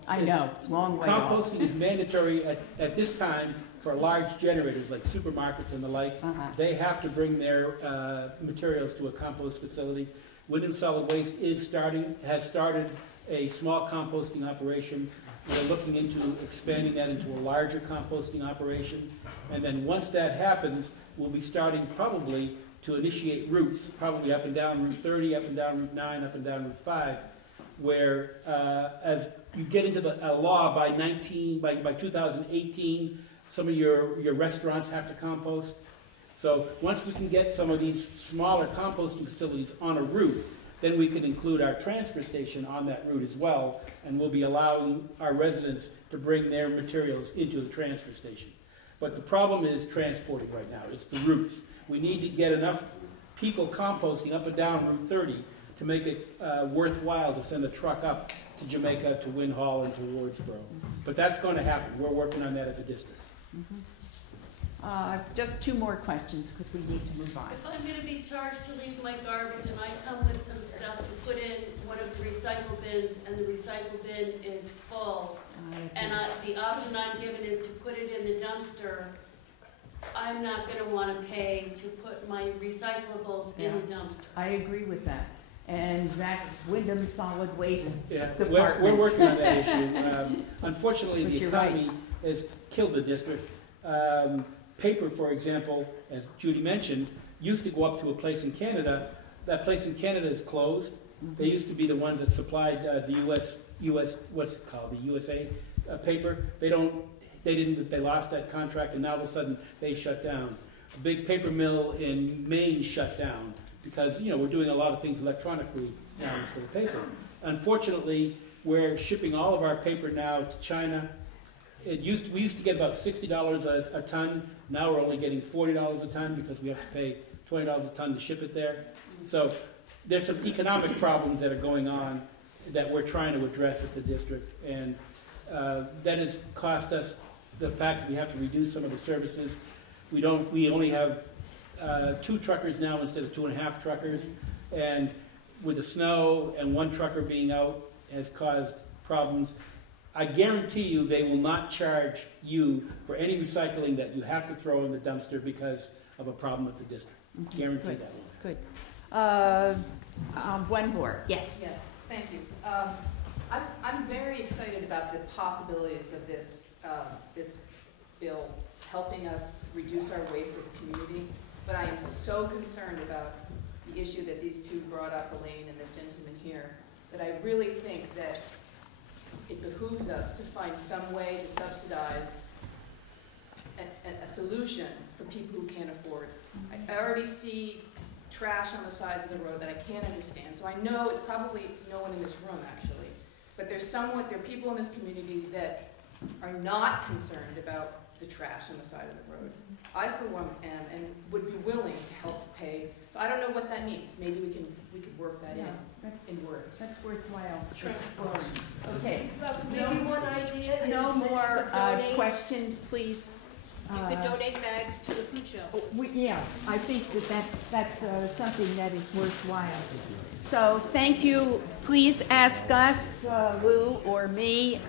I know, long way off. composting is mandatory at this time for large generators like supermarkets and the like. They have to bring their materials to a compost facility. Wyndham Solid Waste has started a small composting operation. We're looking into expanding that into a larger composting operation. And then once that happens, we'll be starting probably to initiate routes, probably up and down Route 30, up and down Route 9, up and down Route 5, where as you get into a law by 2018, some of your restaurants have to compost. So once we can get some of these smaller composting facilities on a route, then we can include our transfer station on that route as well, and we'll be allowing our residents to bring their materials into the transfer station. But the problem is transporting right now. It's the routes. We need to get enough people composting up and down Route 30 to make it worthwhile to send a truck up to Jamaica, to Win Hall, and to Wardsboro. But that's going to happen. We're working on that at the district. Just two more questions because we need to move on. If I'm going to be charged to leave my garbage and I come with some stuff to put in one of the recycle bins and the recycle bin is full, and the option I'm given is to put it in the dumpster, I'm not going to want to pay to put my recyclables in the dumpster. I agree with that. And that's Wyndham Solid Waste Department. Department. We're working on that issue. Unfortunately, the economy has killed the district. Paper, for example, as Judy mentioned, used to go up to a place in Canada. That place in Canada is closed. They used to be the ones that supplied the US, what's it called, the USA paper. They lost that contract, and now all of a sudden they shut down. A big paper mill in Maine shut down because, we're doing a lot of things electronically now instead of paper. Unfortunately, we're shipping all of our paper now to China. We used to get about $60 a ton. Now we're only getting $40 a ton because we have to pay $20 a ton to ship it there. So there's some economic problems that are going on that we're trying to address at the district. And that has cost us the fact that we have to reduce some of the services. We only have 2 truckers now instead of 2.5 truckers. And with the snow and 1 trucker being out has caused problems. I guarantee you they will not charge you for any recycling that you have to throw in the dumpster because of a problem with the district. Guarantee that one. Good. One more. Yes. Yes. Thank you. I'm very excited about the possibilities of this bill helping us reduce our waste as a community, but I am so concerned about the issue that these two brought up, Elaine and this gentleman here, that I really think that it behooves us to find some way to subsidize a solution for people who can't afford. I already see trash on the sides of the road that I can't understand. So I know it's probably no one in this room actually, but there are people in this community that are not concerned about the trash on the side of the road. I, for one, am and would be willing to help pay. So I don't know what that means. Maybe we could work that in words. That's worthwhile. Transparency. Okay. So maybe one idea is No that more you could donate- questions, please. You could donate bags to the food shelf. Yeah, I think that's something that is worthwhile. So thank you. Please ask us, Lou or me,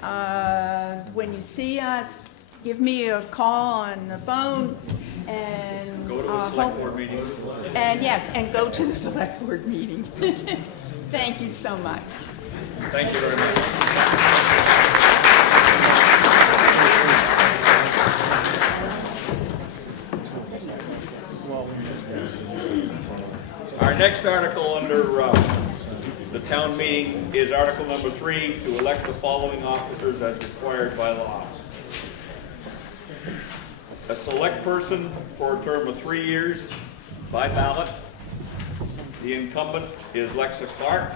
when you see us, give me a call on the phone and go to a select board meeting. And yes, and go to the select board meeting. Thank you so much. Thank you very much. Our next article under the town meeting is Article number 3, to elect the following officers as required by law. A select person for a term of 3 years by ballot. The incumbent is Lexa Clark.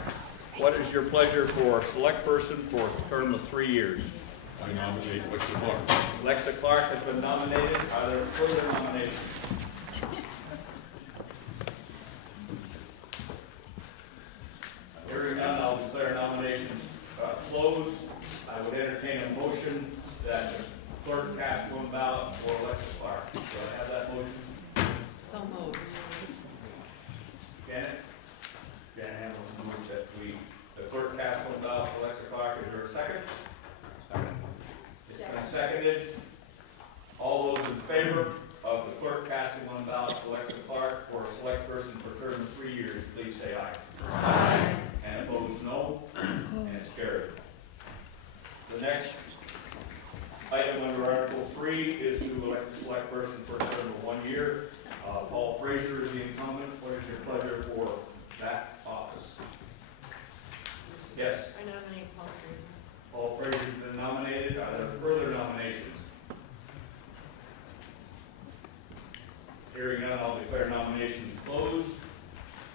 What is your pleasure for a select person for a term of 3 years? I nominate Lexa Clark. Lexa Clark has been nominated. Are there further nominations? one ballot to elect Clark for a select person for a term of 3 years, please say aye. Aye. And opposed, no. And it's carried. The next item under Article 3 is to elect a select person for a term of 1 year. Paul Frazier is the incumbent. What is your pleasure for that office? Yes? I nominate Paul Frazier. Paul Frazier's been nominated. Are there further nominations? Hearing none, I'll declare nominations closed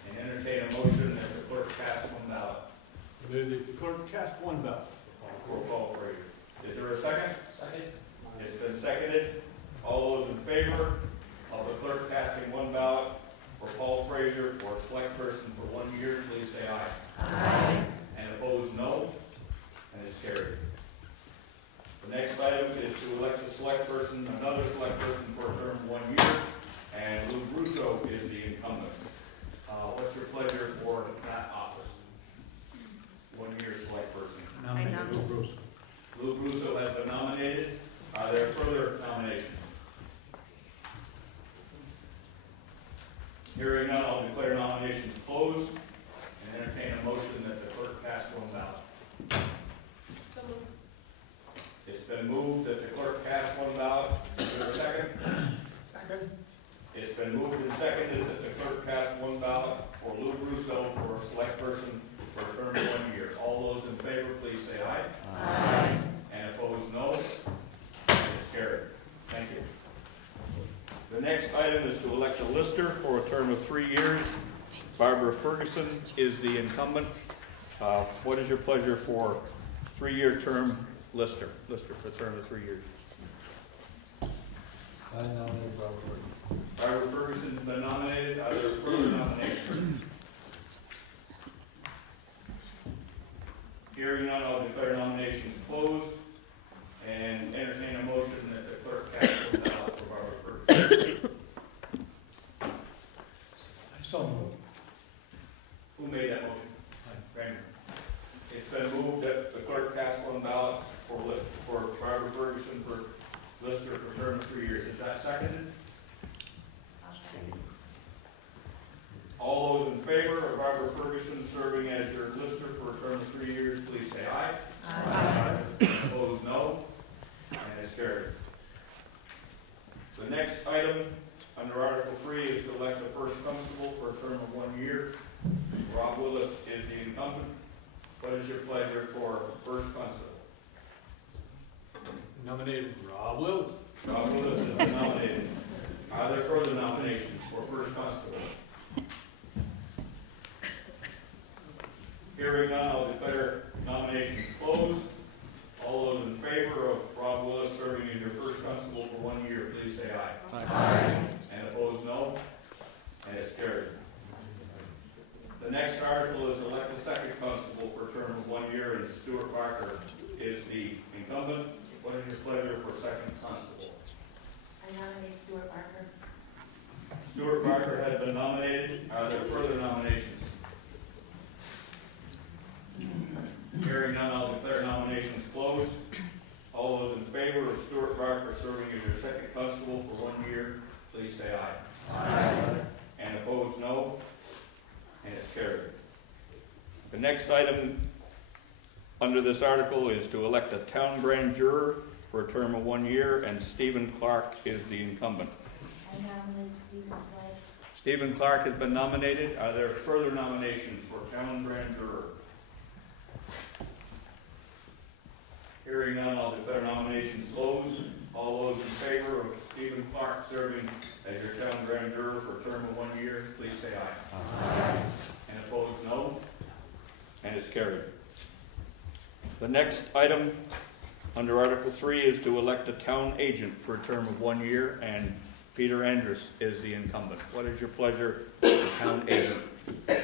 and entertain a motion that the clerk cast one ballot. The clerk cast one ballot. For Paul Frazier. Is there a second? Second. It's been seconded. All those in favor of the clerk casting one ballot for Paul Frazier for a select person for 1 year, please say aye. Aye. And opposed, no. And it's carried. The next item is to elect a select person, another select person for a term of 1 year, and Lou Russo is the incumbent. What's your pleasure for that office? 1 year select person. I nominate. Lou Russo has been nominated. Are there further nominations? Hearing none, I'll declare nominations closed and entertain a motion that the clerk cast one ballot. So moved. It's been moved that the clerk cast one ballot. Is there a second? Second. It's been moved and seconded that the clerk cast one ballot for Lou Russo for a select person for a term of 1 year. All those in favor, please say aye. Aye. And opposed, no. And it's carried. Thank you. The next item is to elect a lister for a term of 3 years. Barbara Ferguson is the incumbent. What is your pleasure for 3-year term lister? Lister for a term of 3 years. I nominate Robert Ferguson. Barbara Ferguson's been nominated. Are there further nominations? Hearing none, I'll declare nominations closed and entertain a motion that the clerk cast one ballot for Barbara Ferguson. So moved. Who made that motion? Kramer. It's been moved that the clerk cast one ballot for Barbara Ferguson for lister for term of 3 years. Is that seconded? All those in favor of Barbara Ferguson serving as your lister for a term of 3 years, please say aye. Aye. Opposed, no. And it's carried. The next item under Article 3 is to elect the first constable for a term of 1 year. Rob Willis is the incumbent. What is your pleasure for first constable? Nominated Rob Willis. Rob Willis has been nominated. Are there further nominations for first constable? Hearing none, I'll declare nominations closed. All those in favor of Rob Willis serving as your first constable for 1 year, please say aye. Aye. And opposed, no. And it's carried. The next article is elect a second constable for a term of 1 year, and Stuart Barker is the incumbent. What is your pleasure for second constable? I nominate Stuart Barker. Stuart Barker has been nominated. Are there further nominations? Hearing none, I'll declare nominations closed. All those in favor of Stuart Barker serving as your second constable for 1 year, please say aye. Aye. And opposed, no. And it's carried. The next item under this article is to elect a town grand juror for a term of 1 year, and Stephen Clark is the incumbent. I nominate Stephen Clark. Stephen Clark has been nominated. Are there further nominations for town grand juror? Hearing none, I'll declare nominations closed. All those in favor of Stephen Clark serving as your town grand juror for a term of 1 year, please say aye. Aye. And opposed, no. And it's carried. The next item under Article 3 is to elect a town agent for a term of 1 year, and Peter Andrus is the incumbent. What is your pleasure for town agent? I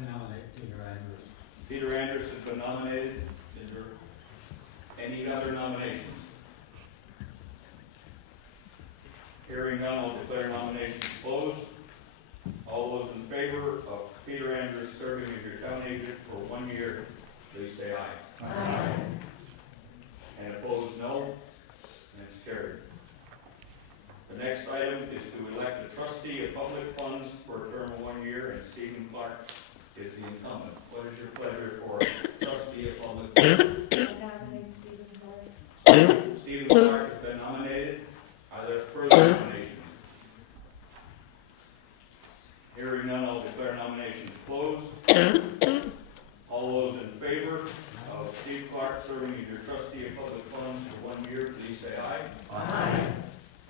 nominate Peter Andrews. Peter Andrus has been nominated. Is there any other nominations? Hearing none, I'll declare nominations closed. All those in favor of Peter Andrus serving as your town agent for 1 year, please say aye. Aye. And opposed, no. And it's carried. The The next item is to elect a trustee of public funds for a term of 1 year, and Stephen Clark is the incumbent. What is your pleasure for trustee of public funds? I nominate Stephen Clark. Stephen Clark has been nominated. Are there further nominations? Hearing none, I'll declare nominations closed. All those in favor of Steve Clark serving as your trustee of public funds for 1 year, please say aye. Aye.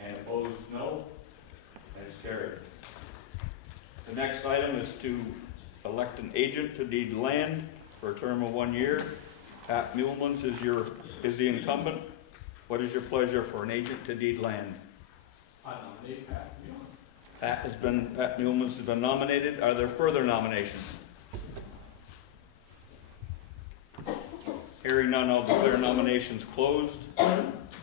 And opposed, no. And it's carried. The next item is to elect an agent to deed land for a term of 1 year. Pat Muellmans is the incumbent. What is your pleasure for an agent to deed land? I nominate Pat Muellmans. Pat Muellmans has been nominated. Are there further nominations? Hearing none, I'll declare nominations closed.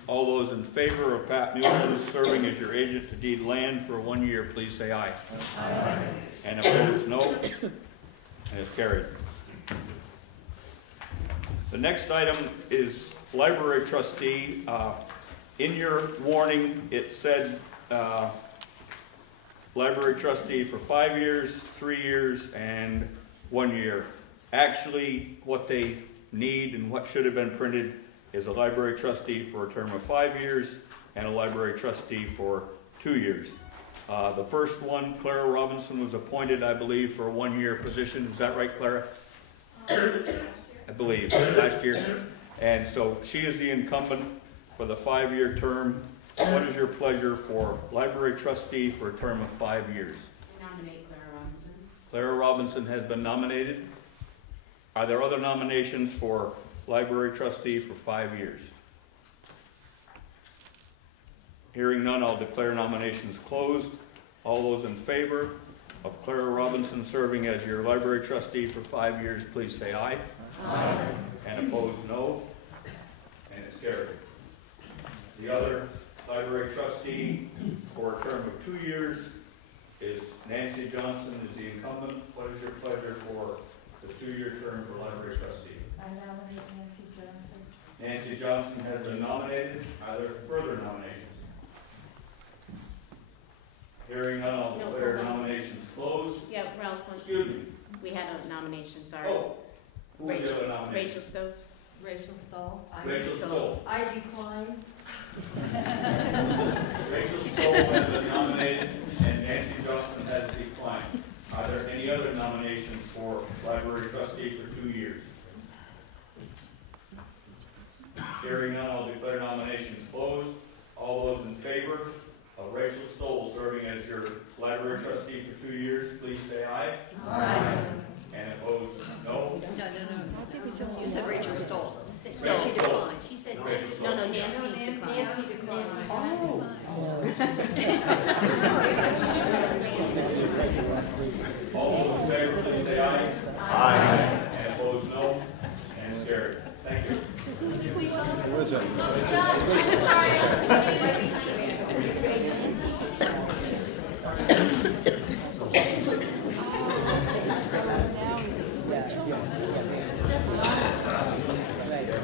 All those in favor of Pat Muellmans serving as your agent to deed land for 1 year, please say aye. Aye. And opposed, no. And it's carried. The next item is library trustee. In your warning, it said library trustee for 5 years, 3 years, and 1 year. Actually, what they need and what should have been printed is a library trustee for a term of 5 years and a library trustee for 2 years. The first one, Clara Robinson, was appointed, I believe, for a 1 year position. Is that right, Clara? I believe, last year. And so she is the incumbent for the 5 year term. What is your pleasure for library trustee for a term of 5 years? Nominate Clara Robinson. Clara Robinson has been nominated. Are there other nominations for library trustee for 5 years? Hearing none, I'll declare nominations closed. All those in favor of Clara Robinson serving as your library trustee for 5 years, please say aye. Aye. And opposed, no. And it's carried. The other library trustee for a term of 2 years is Nancy Johnson is the incumbent. What is your pleasure for the 2 year term for library trustee? I nominate Nancy Johnson. Nancy Johnson has been nominated. Are there further nominations? Hearing none, I'll declare nominations closed. Yeah, Ralph, Excuse me. we had a nomination, sorry. Oh, who was the other nomination? Rachel Stokes. Rachel Stoll. Rachel Stoll. I decline. Rachel Stoll has been nominated, and Nancy Johnson has declined. Are there any other nominations for library trustee for 2 years? Hearing none, I'll declare nominations closed. All those in favor of Rachel Stoll serving as your library trustee for 2 years, please say aye. Aye. And opposed, no. You said Rachel Stoll. Rachel She Stoll. declined. She said, Rachel Stoll. no, Nancy declined. Nancy declined. All those in favor, please say aye. Aye. And opposed, no. And it's carried. Thank you.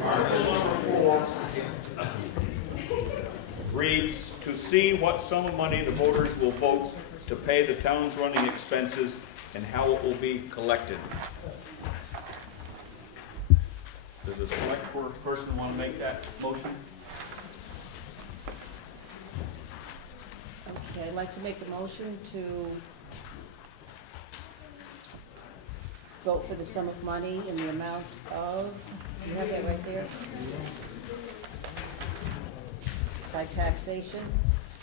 Article number 4 reads, to see what sum of money the voters will vote to pay the town's running expenses and how it will be collected. Does the select board person want to make that motion? Okay, I'd like to make a motion to vote for the sum of money in the amount of, do you have that right there? By taxation,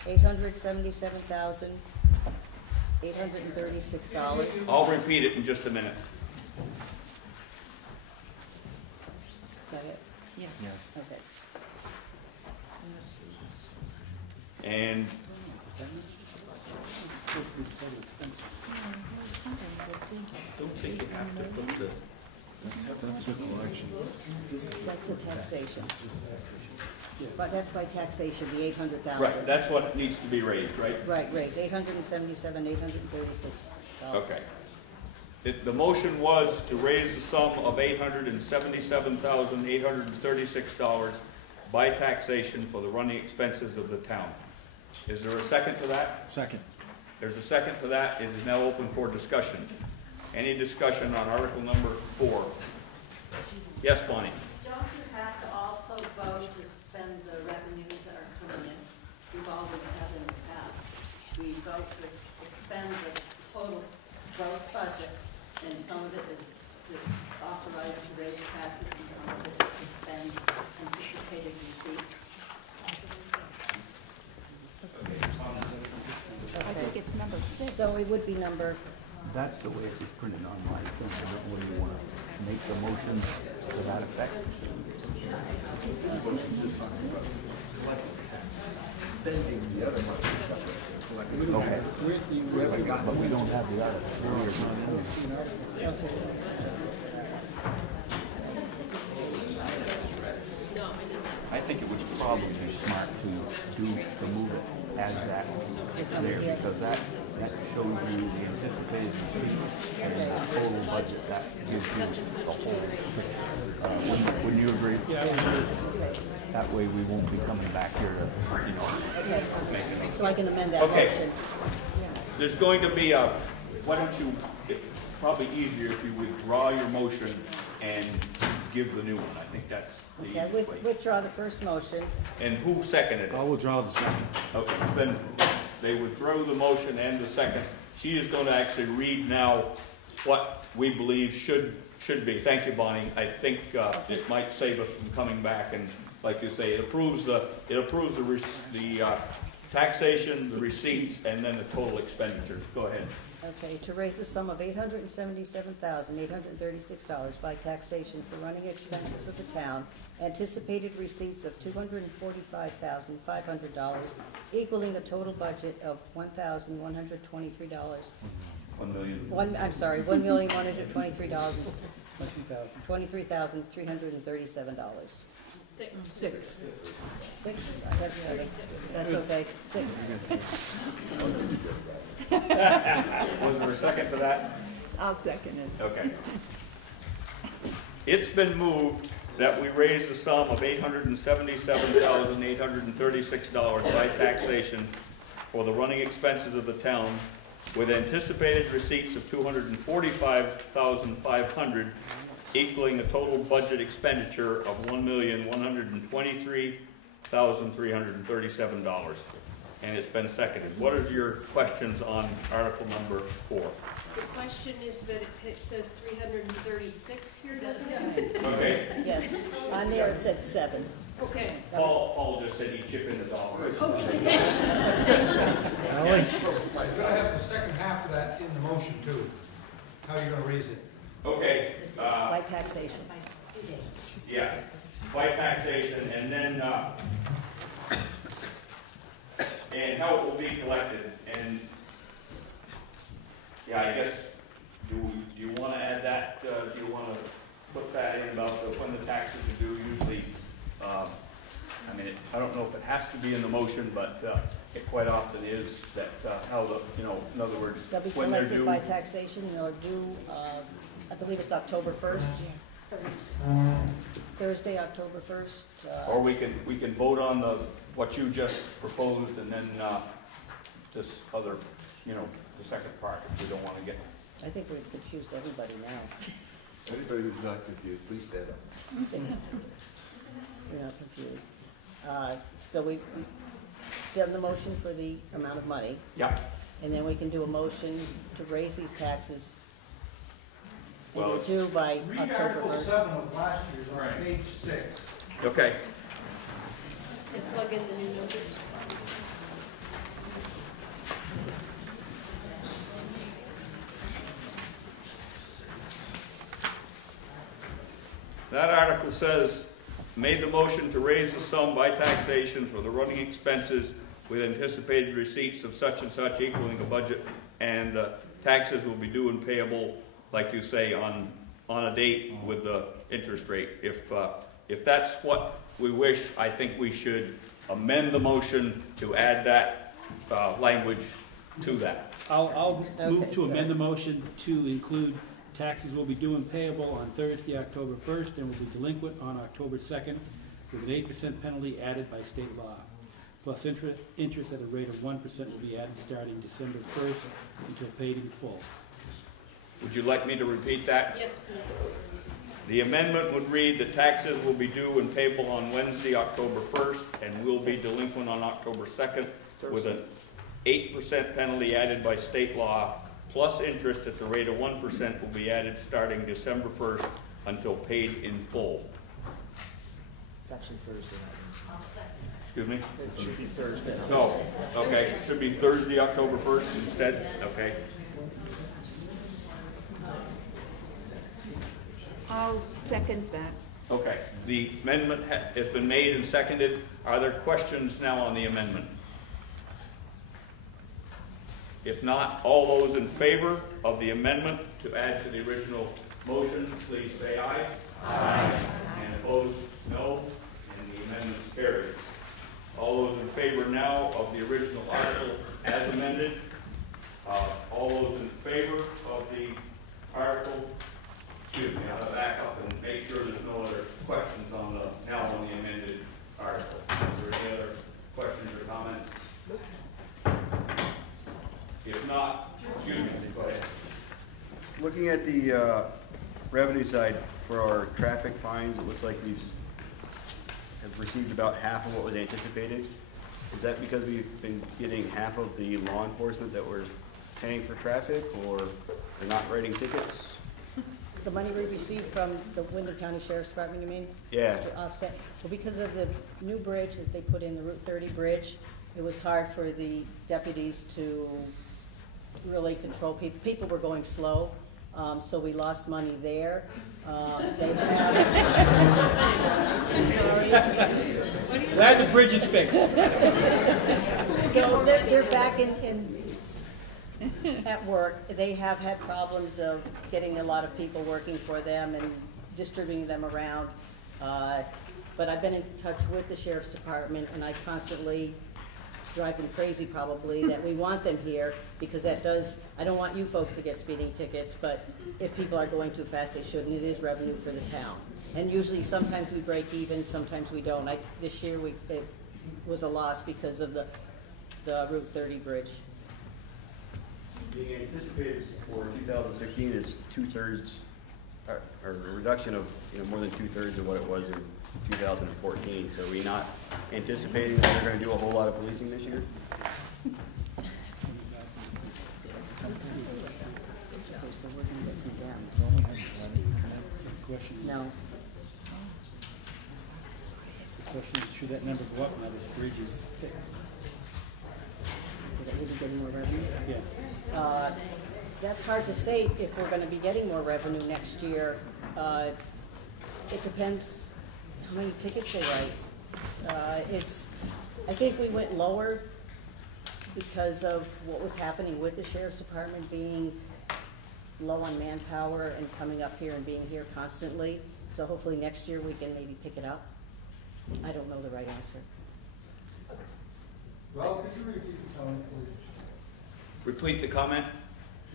$877,836. I'll repeat it in just a minute. Is that it? Yeah. Yes. Okay. And don't think you have to put the... That's the taxation. But that's by taxation, the 800,000. Right, that's what needs to be raised, right? Right, $877,836. Okay. The motion was to raise the sum of $877,836 by taxation for the running expenses of the town. Is there a second to that? Second. There's a second to that. It is now open for discussion. Any discussion on article number 4? Yes, Bonnie? Don't you have to also vote to spend the revenues that are coming in? We've always had in the past. We vote to expend the total gross budget, and some of it is to authorize to raise taxes, and some of it is to spend anticipated receipts. I think it's number 6. So it would be number, That's the way it was printed on my thing. I don't know whether you want to make the motion to that effect. Spending the other money separately. Okay. But we don't have the other. I think it would probably be smart to move it as that there, because that shows you the anticipated receipts and the total budget. That gives you the whole picture. Wouldn't you agree? Yeah, I would agree. That way we won't be coming back here to, you know, make a motion. so I can amend that Okay. motion. There's going to be a, why don't you, it's probably easier if you withdraw your motion and give the new one. I think that's the Okay, easiest way. withdraw the first motion. And who seconded it? I'll withdraw the second. Okay, then they withdrew the motion and the second. She is going to actually read now what we believe should be. Thank you, Bonnie. I think it might save us from coming back, and like you say, it approves the taxation, the receipts, and then the total expenditures. Go ahead. Okay, to raise the sum of $877,836 by taxation for running expenses of the town, anticipated receipts of $245,500, equaling a total budget of $1,123. $1,123,023. $23,337. 6. 6? I have 7. That's okay. 6. Was there a second for that? I'll second it. Okay. It's been moved that we raise the sum of $877,836 by taxation for the running expenses of the town, with anticipated receipts of $245,500, equaling a total budget expenditure of $1,123,337. And it's been seconded. What are your questions on article number 4? The question is that it says 336 here, doesn't it? Okay. Yes, on there it said 7. Okay. Paul just said he'd chip in the dollars. Okay. You're gonna have the second half of that in the motion too. How are you gonna raise it? Okay. By taxation. Yeah, by taxation, and then, and how it will be collected, and, yeah, I guess, do you want to add that, do you want to put that in about when the taxes are due? Usually, I mean, I don't know if it has to be in the motion, but it quite often is that, how the, you know, in other words, They'll be when they're collected due. by taxation, and they're due, I believe it's October 1st. Thursday, October 1st. Or we can vote on what you just proposed, and then this other, you know, the second part, if we don't want to get. I think we've confused everybody now. Anybody who's not confused, please stand up. We're not confused. So we've done the motion for the amount of money. Yeah. And then we can do a motion to raise these taxes. And Well, they're due by Read October Article 1st. 7 of last year's on page 6. Okay. And plug in the new numbers. That article says, made the motion to raise the sum by taxation for the running expenses with anticipated receipts of such and such equaling a budget, and taxes will be due and payable, like you say, on a date with the interest rate. If that's what we wish, I think we should amend the motion to add that language to that. I'll move to amend the motion to include taxes will be due and payable on Thursday, October 1st, and will be delinquent on October 2nd, with an 8% penalty added by state law. plus interest at a rate of 1% will be added starting December 1st until paid in full. Would you like me to repeat that? Yes, please. The amendment would read, the taxes will be due and payable on Wednesday, October 1st, and will be delinquent on October 2nd, with an 8% penalty added by state law, plus interest at the rate of 1% will be added starting December 1st until paid in full. It's actually Thursday night. Excuse me? It should be Thursday. No, okay, it should be Thursday, October 1st instead, okay? I'll second that. Okay, the amendment has been made and seconded. Are there questions now on the amendment? If not, all those in favor of the amendment to add to the original motion, please say aye. Aye. And opposed, no. And the amendment is carried. All those in favor now of the original article as amended. All those in favor of the article. Excuse me, I'll back up and make sure there's no other questions on the amended article. Are there any other questions or comments? If not, excuse me, go ahead. Looking at the revenue side for our traffic fines, it looks like we have received about half of what was anticipated. Is that because we've been getting half of the law enforcement that we're paying for traffic, or they're not writing tickets? The money we received from the Wyndham County Sheriff's Department, you mean? Yeah. To offset, well, because of the new bridge that they put in, the Route 30 bridge, it was hard for the deputies to really control people. People were going slow, so we lost money there. They have, sorry. Glad the bridge is fixed. So they're back in at work. They have had problems of getting a lot of people working for them and distributing them around. But I've been in touch with the Sheriff's Department, and I constantly drive them crazy probably that we want them here, because that does, I don't want you folks to get speeding tickets, but if people are going too fast, they shouldn't. It is revenue for the town. And usually, sometimes we break even, sometimes we don't. This year, it was a loss because of the Route 30 bridge. Being anticipated for 2016 is 2/3, or a reduction of more than 2/3 of what it was in 2014. So are we not anticipating that they're going to do a whole lot of policing this year? No. The question is, should that number go up now that the bridge is fixed? That we'll be getting more revenue? Yeah. That's hard to say if we're going to be getting more revenue next year. It depends how many tickets they write. I think we went lower because of what was happening with the Sheriff's Department being low on manpower and coming up here and being here constantly. So hopefully next year we can maybe pick it up. I don't know the right answer. Ralph, could you repeat the comment, please? Repeat the comment?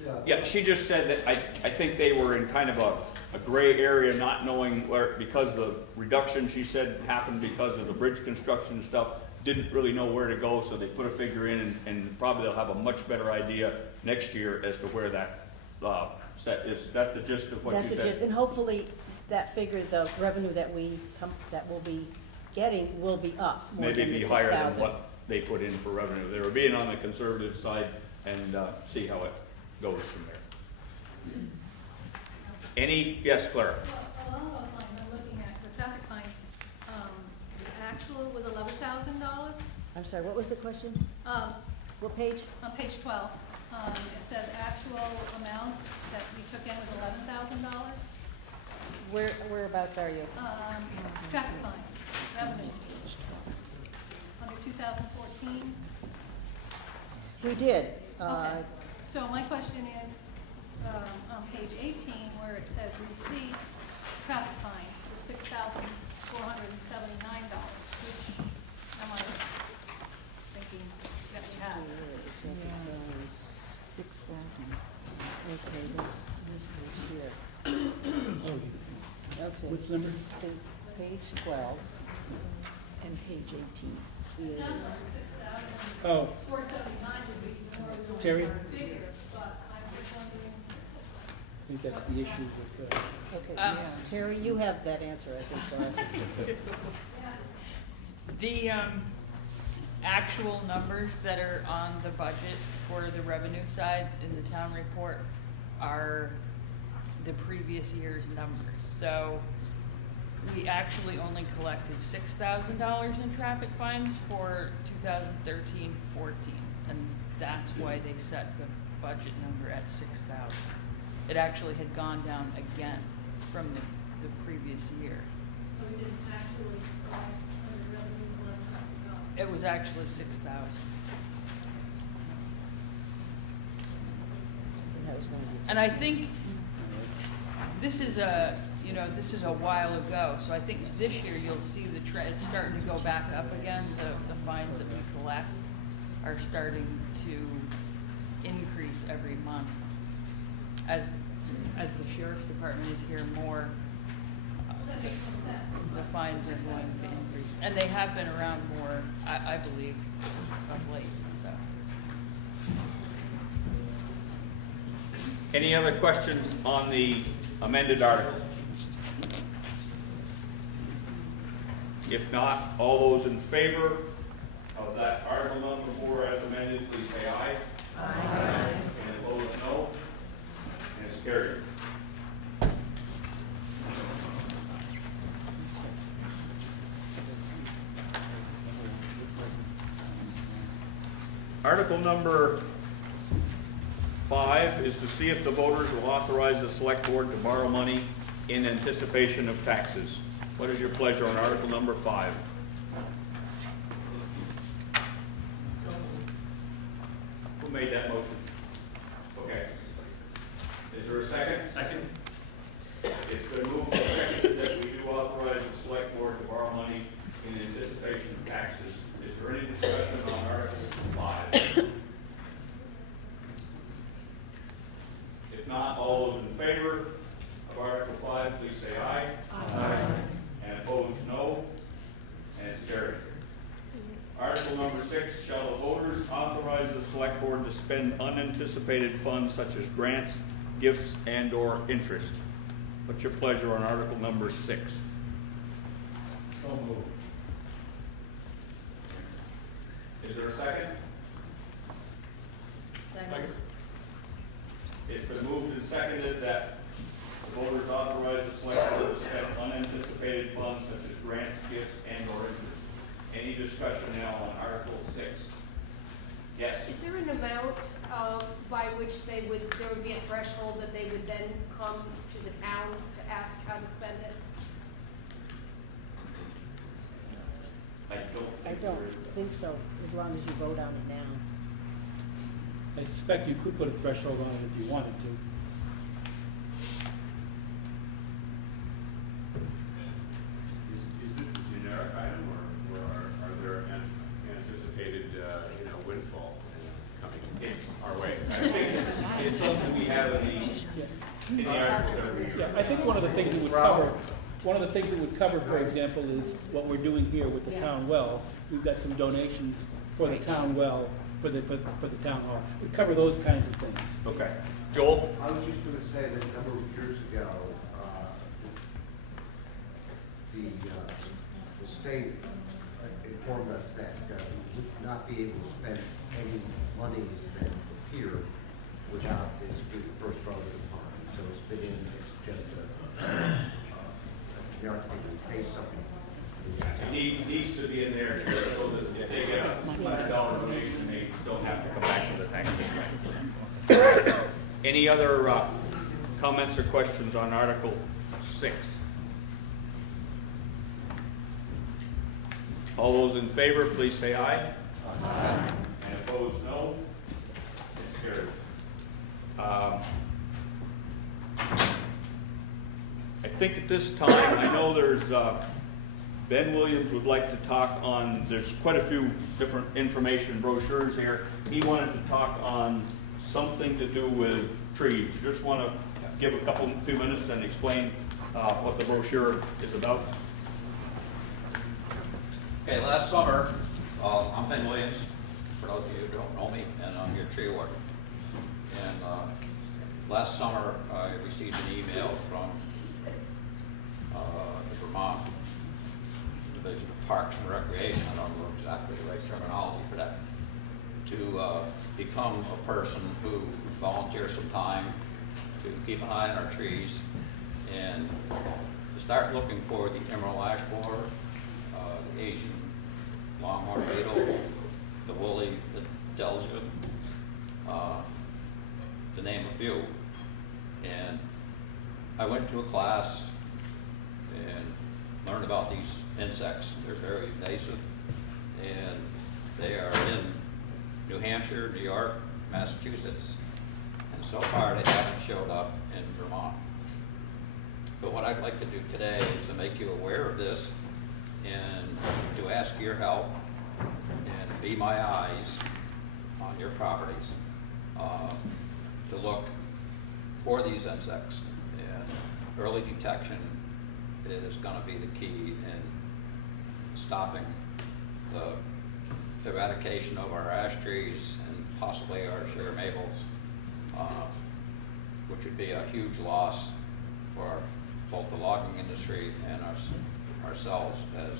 Yeah. Yeah, she just said that I think they were in kind of a gray area, not knowing where, because the reduction, she said, happened because of the bridge construction and stuff, didn't really know where to go, so they put a figure in, and probably they'll have a much better idea next year as to where that set is. That the gist of what you said? That's the gist, and hopefully that figure, the revenue that we'll be getting will be up more Maybe than the be higher than 6,000. what they put in for revenue. They were being on the conservative side, and see how it goes from there. Yes, Clara? Well, along those lines, I'm looking at the traffic fines. The actual was $11,000. I'm sorry, what was the question? What page? On page 12, it says actual amount that we took in was $11,000. Whereabouts are you? Traffic fines, revenue. Under 2014. We did. Okay. So my question is, on page 18, where it says receipts, traffic fines, the $6,479, which am I thinking that we have? 6,000. Okay, this page here. Okay. Which number? So page 12 and page 18. It sounds like 6,000. Oh. 479 would be more Terry? bigger, but I'm just wondering. I think that's the issue with, Okay, yeah. Terry, you have that answer, I think, for us. The actual numbers that are on the budget for the revenue side in the town report are the previous year's numbers. So we actually only collected $6,000 in traffic fines for 2013-14, and that's why they set the budget number at 6,000. It actually had gone down again from the previous year. So we didn't actually collect the revenue collection. It was actually 6,000. And I think this is a, this is a while ago, so I think this year you'll see the trend, it's starting to go back up again. The fines that we collect are starting to increase every month. As the sheriff's department is here more, the fines are going to increase. And they have been around more, I believe, of late, so. Any other questions on the amended article? If not, all those in favor of that article number 4 as amended, please say aye. Aye. And opposed, no. And it's carried. Article number 5 is to see if the voters will authorize the select board to borrow money in anticipation of taxes. What is your pleasure on article number 5? Who made that motion? Okay. Is there a second? Second. It's been moved and seconded that we do authorize the select board to borrow money in anticipation of taxes. Is there any discussion on article 5? If not, all those in favor of article 5, please say aye. Aye. And opposed, no. And it's carried. Article number 6, shall the voters authorize the select board to spend unanticipated funds such as grants, gifts, and/or interest? What's your pleasure on article number 6? So moved. Is there a second? Second. It's been moved and seconded that the voters authorize the select board to spend unanticipated funds such as grants, gifts, and/or interest. Any discussion now on Article 6? Yes? Is there an amount by which there would be a threshold that they would then come to the town to ask how to spend it? I don't think so, as long as you vote on it now. I suspect you could put a threshold on it if you wanted to. Is this a generic item, or are there anticipated, windfall coming our way? I think it's something we have in the article. Yeah, I think one of the things it would cover, for example, is what we're doing here with the town well. We've got some donations for the town well, for the town hall. We cover those kinds of things. Okay. Joel? I was just going to say that a number of years ago, the state informed us that we would not be able to spend any monies that appear without this being first voted upon. So it's been in, it's just a generic thing, we pay something. It needs to be in there so that if they get a $100 donation, they don't have to come back to the taxpayer. Any other comments or questions on Article 6? All those in favor, please say aye. Aye. And opposed, no. It's carried. I think at this time, I know there's Ben Williams would like to talk on, there's quite a few different information brochures here. He wanted to talk on something to do with trees. You just want to give a few minutes and explain what the brochure is about? Okay, last summer, I'm Ben Williams, for those of you who don't know me, and I'm your tree warden. And last summer, I received an email from the Vermont Division of Parks and Recreation, I don't know exactly the right terminology for that, to become a person who volunteers some time to keep an eye on our trees and to start looking for the emerald ash borer, the Asian longhorn beetle, the woolly adelgid, to name a few. And I went to a class and learned about these insects. They're very invasive, and they are in New Hampshire, New York, Massachusetts, and so far they haven't showed up in Vermont. But what I'd like to do today is to make you aware of this and to ask your help and be my eyes on your properties to look for these insects. And early detection is going to be the key in stopping the eradication of our ash trees and possibly our sugar maples, which would be a huge loss for both the logging industry and ourselves as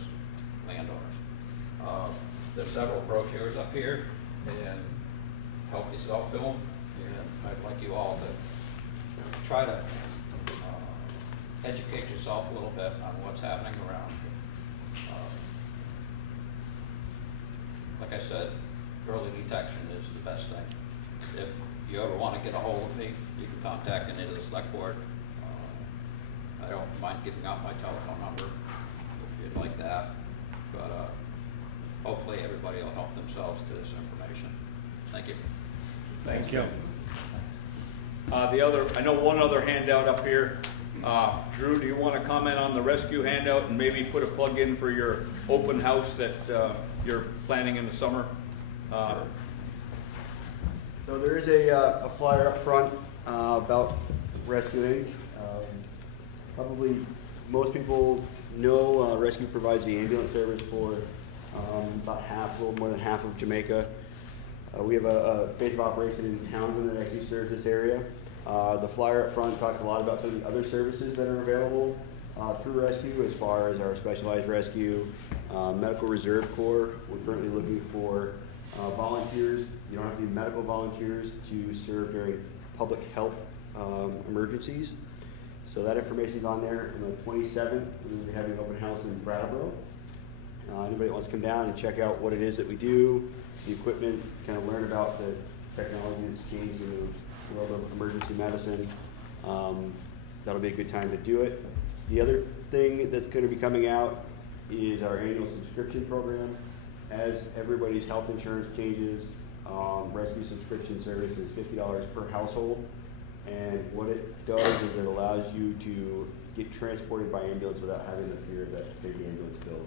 landowners. There's several brochures up here, and help yourself to them. And I'd like you all to try to educate yourself a little bit on what's happening around. Like I said, early detection is the best thing. If you ever want to get a hold of me, you can contact any of the select board. I don't mind giving out my telephone number if you'd like that, but hopefully everybody will help themselves to this information. Thank you. Thank you. I know one other handout up here. Drew, do you want to comment on the rescue handout and maybe put a plug in for your open house that you're planning in the summer? Sure. So there is a flyer up front about rescuing. Probably most people know Rescue provides the ambulance service for about half, a little more than half of Jamaica. We have a base of operation in Townsend that actually serves this area. The flyer up front talks a lot about some of the other services that are available through Rescue, as far as our specialized rescue, Medical Reserve Corps. We're currently looking for volunteers. You don't have to be medical volunteers to serve during public health emergencies. So that information is on there. On the 27th, we'll be having an open house in Brattleboro. Anybody that wants to come down and check out what it is that we do, the equipment, kind of learn about the technology that's changed in the world of emergency medicine, that'll be a good time to do it. The other thing that's going to be coming out is our annual subscription program. As everybody's health insurance changes, rescue subscription service is $50 per household. And what it does is it allows you to get transported by ambulance without having the fear of that big ambulance bill,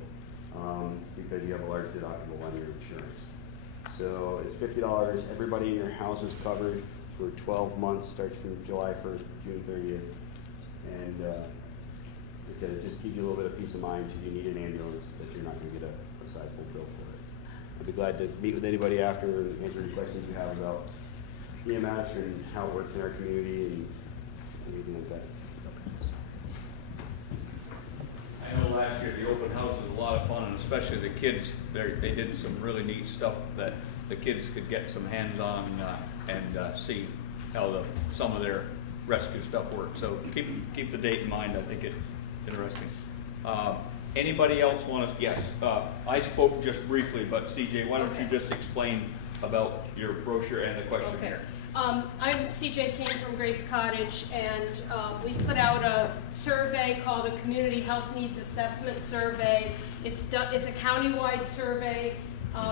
because you have a large deductible on your insurance. So it's $50. Everybody in your house is covered for 12 months, starts from July 1st, June 30th. And it just gives you a little bit of peace of mind should you need an ambulance, that you're not going to get a sizable bill for it. I'd be glad to meet with anybody after and answer any questions you have about EMS and how it works in our community and anything like that. I know last year the open house was a lot of fun, and especially the kids. They did some really neat stuff that the kids could get some hands-on and see how some of their rescue stuff works. So keep the date in mind. I think it's interesting. Anybody else want to? Yes, I spoke just briefly, but CJ, why don't you just explain about your brochure and the questionnaire? I'm CJ King from Grace Cottage, and we put out a survey called a Community Health Needs Assessment Survey. It's a county-wide survey.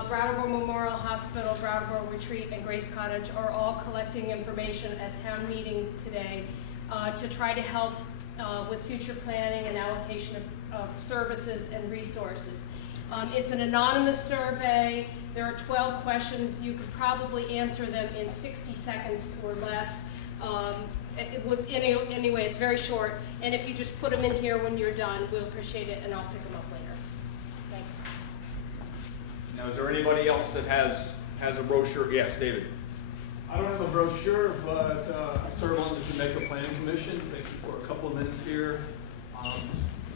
Brattleboro Memorial Hospital, Brattleboro Retreat, and Grace Cottage are all collecting information at town meeting today to try to help with future planning and allocation of services and resources. It's an anonymous survey. There are 12 questions. You could probably answer them in 60 seconds or less. Anyway, it's very short. And if you just put them in here when you're done, we'll appreciate it, and I'll pick them up later. Thanks. Now, is there anybody else that has a brochure? Yes, David. I don't have a brochure, but I serve on the Jamaica Planning Commission. Thank you for a couple of minutes here.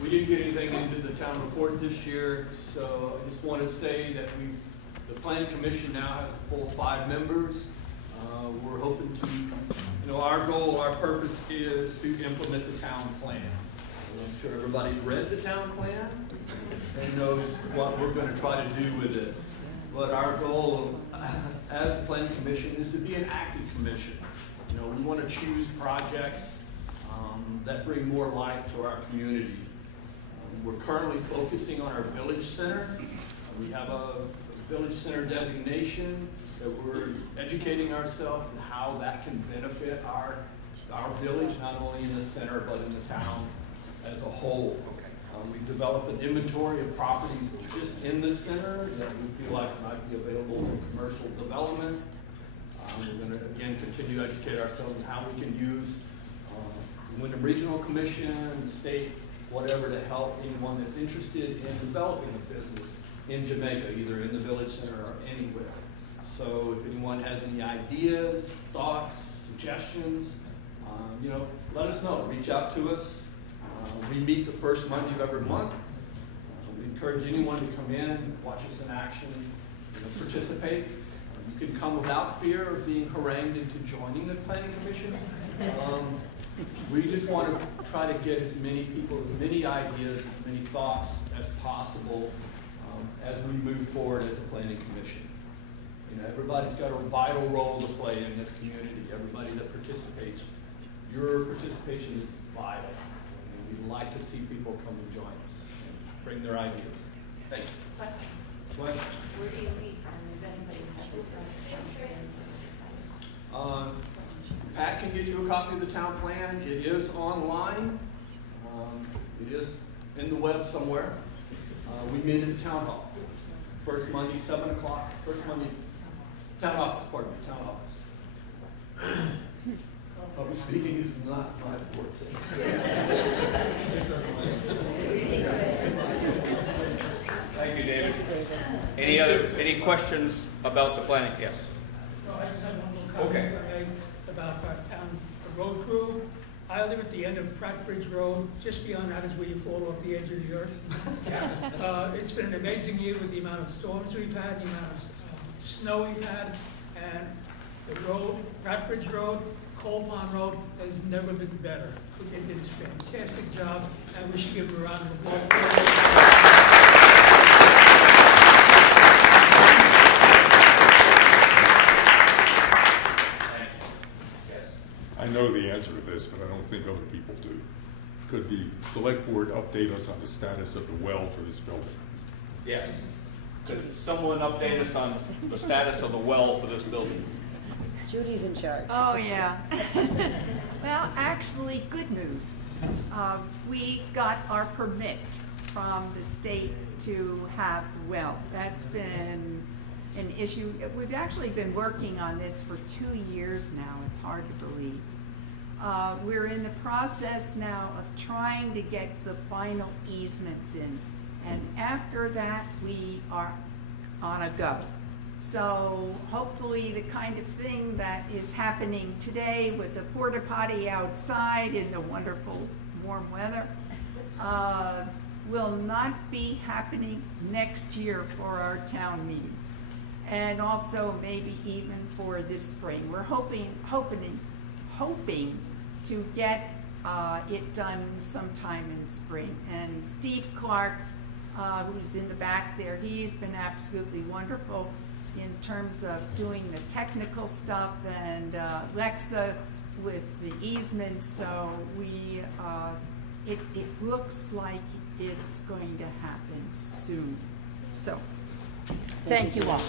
We didn't get anything into the town report this year, so I just want to say that the Planning Commission now has a full 5 members. We're hoping to, our goal, our purpose is to implement the town plan. I'm sure everybody's read the town plan and knows what we're going to try to do with it. But our goal as a planning commission is to be an active commission. We want to choose projects that bring more life to our community. We're currently focusing on our village center. We have a village center designation that we're educating ourselves on how that can benefit our village, not only in the center, but in the town as a whole. We've developed an inventory of properties just in the center that we feel like might be available for commercial development. We're going to, again, continue to educate ourselves on how we can use the Wyndham Regional Commission, the state, whatever, to help anyone that's interested in developing a business in Jamaica, either in the village center or anywhere. So if anyone has any ideas, thoughts, suggestions, let us know. Reach out to us. We meet the first Monday of every month. We encourage anyone to come in, watch us in action, participate. You can come without fear of being harangued into joining the Planning Commission. We just want to try to get as many people, as many ideas, as many thoughts as possible as we move forward as a Planning Commission. Everybody's got a vital role to play in this community. Everybody that participates, your participation is vital. We'd like to see people come and join us, and bring their ideas. Thanks. Question? Where do you meet? Does anybody have this? Pat can get you a copy of the town plan. It is online. It is in the web somewhere. We meet at the town hall. First Monday, 7 o'clock. First Monday, town office, pardon me, town office. Public speaking is not my forte. Thank you, David. Any questions about the planning? Yes. Well, I just have one little comment about our town road crew. I live at the end of Pratt Bridge Road. Just beyond that is where you fall off the edge of the earth. It's been an amazing year with the amount of storms we've had, the amount of snow we've had, and the road, Pratt Bridge Road, Coal Pond Road, has never been better. They did a fantastic job, and we should give them a round of applause. I know the answer to this, but I don't think other people do. Could the select board update us on the status of the well for this building? Yes. Could someone update us on the status of the well for this building? Judy's in charge. Oh, yeah. Well, actually, good news. We got our permit from the state to have the well. That's been an issue. We've actually been working on this for 2 years now. It's hard to believe. We're in the process now of trying to get the final easements in. And after that, we are on a go. So hopefully the kind of thing that is happening today with the porta potty outside in the wonderful warm weather will not be happening next year for our town meeting. And also maybe even for this spring. We're hoping to get it done sometime in spring. And Steve Clark, who's in the back there, he's been absolutely wonderful in terms of doing the technical stuff, and Lexa with the easement. So it looks like it's going to happen soon. So thank you all.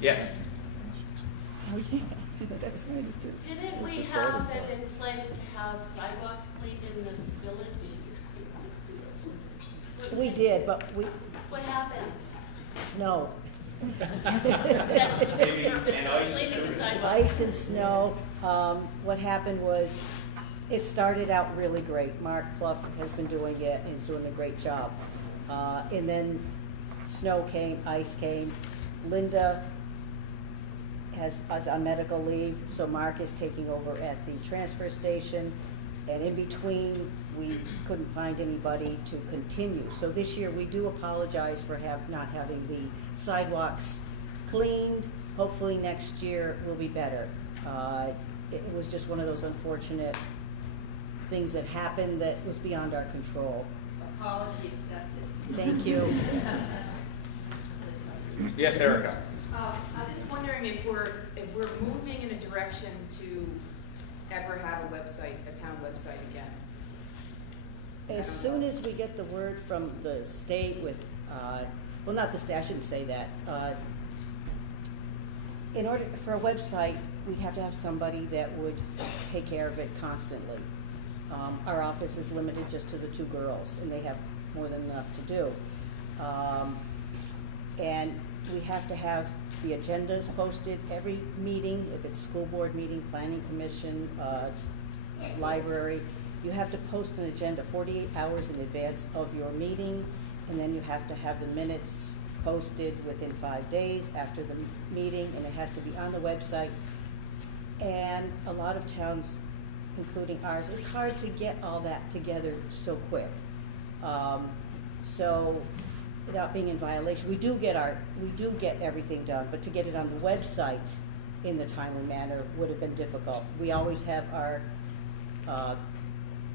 Yes. Didn't we have it in place to have sidewalks cleaned in the village? We did, but What happened? snow. That's the big purpose And of ice. cleaning the sidewalks. Ice and snow. What happened was It started out really great. Mark Pluff has been doing it, and he's doing a great job. And then snow came, ice came. Linda is on medical leave, so Mark is taking over at the transfer station. And in between, we couldn't find anybody to continue. So this year, we do apologize for not having the sidewalks cleaned. Hopefully next year will be better. It was just one of those unfortunate things that happened that was beyond our control. Apology accepted. Thank you. Yes, Erica. I'm just wondering if we're moving in a direction to ever have a website, a town website again. As soon as we get the word from the state with, well, not the state, I shouldn't say that. In order for a website, we'd have to have somebody that would take care of it constantly. Our office is limited just to the 2 girls, and they have more than enough to do. And we have to have the agendas posted every meeting, if it's school board meeting, planning commission, library. You have to post an agenda 48 hours in advance of your meeting, and then you have to have the minutes posted within 5 days after the meeting, and it has to be on the website. And a lot of towns, including ours, it's hard to get all that together so quick. So without being in violation, we do get everything done, but to get it on the website in the timely manner would have been difficult. We always have our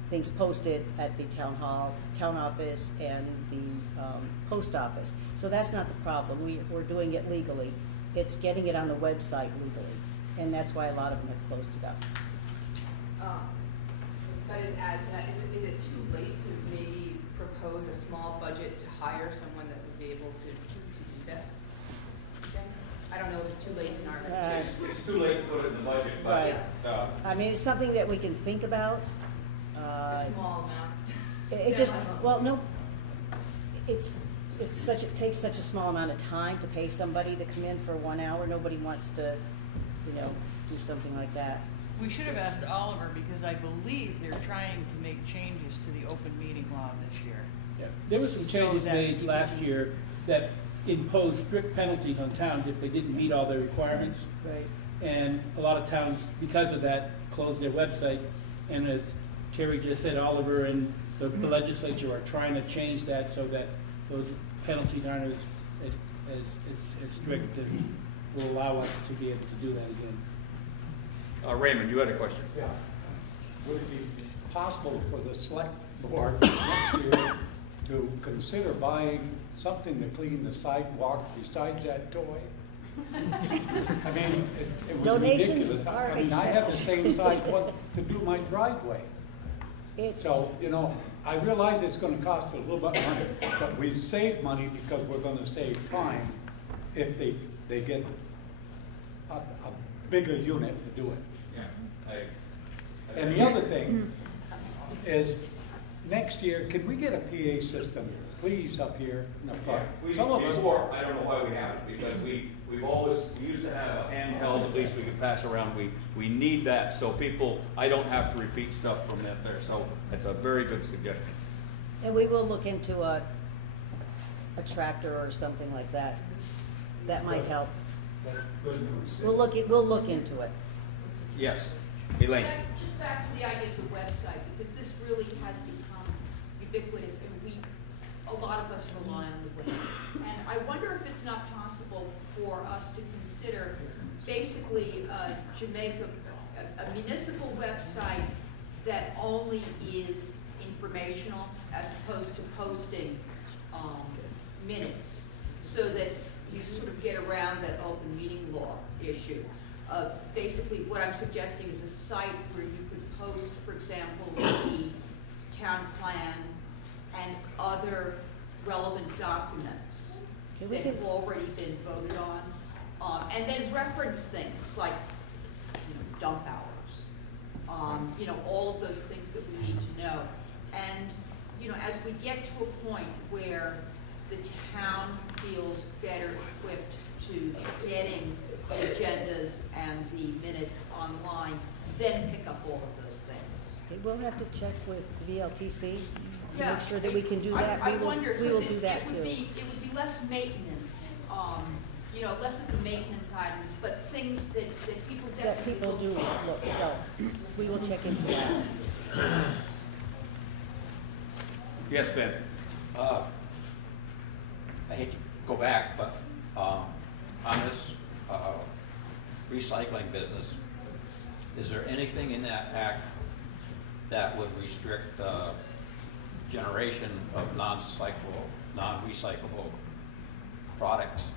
things posted at the town hall, town office, and the post office. So that's not the problem. We're doing it legally. It's getting it on the website legally, and that's why a lot of them have closed it up. But is it too late to maybe propose a small budget to hire someone that would be able to do that? I don't know if it's too late in our. It's too late to put it in the budget, but. Right. I mean, it's something that we can think about. A small amount. It just, well, no, it takes such a small amount of time to pay somebody to come in for 1 hour. Nobody wants to, do something like that. We should have asked Oliver, because I believe they're trying to make changes to the open meeting law this year. Yeah. There were some changes made last year that imposed strict penalties on towns if they didn't meet all their requirements. Right. And a lot of towns, because of that, closed their website. And as Terry just said, Oliver and the legislature are trying to change that so that those penalties aren't as strict and will allow us to be able to do that again. Raymond, you had a question. Yeah. Would it be possible for the select board next year to consider buying something to clean the sidewalk besides that toy? I mean, it was Donations ridiculous. are I mean, I have the same size one to do my driveway. So, I realize it's gonna cost a little bit of money, but we save money because we're gonna save time if they get a bigger unit to do it. And the other thing is, next year, can we get a PA system, please, up here in the park? Some of us. Before, I don't know why we haven't, because we used to have a handheld, at least we could pass around. We need that, so I don't have to repeat stuff from that there, so that's a very good suggestion. And we will look into a tractor or something like that. That might help. Good news. We'll look into it. Yes, Elaine. Just back to the idea of the website, because this really has become ubiquitous, and a lot of us rely on the web. And I wonder if it's not possible for us to consider basically Jamaica, a municipal website that only is informational as opposed to posting minutes, so that you sort of get around that open meeting law issue. Basically, what I'm suggesting is a site where you could post, for example, the town plan and other relevant documents that have already been voted on, and then reference things like, dump hours, all of those things that we need to know. And, as we get to a point where the town feels better equipped to getting the agendas and the minutes online, then pick up all of those things. Okay, we'll have to check with VLTC to Yeah, make sure that we can do that. I wonder, We will because do that it would too. be less maintenance, you know, less of the maintenance items, but things that people That definitely people do look for. look, no, we will check into that. Yes, Ben? I hate to go back, but on this recycling business, is there anything in that act that would restrict generation of non-recyclable products,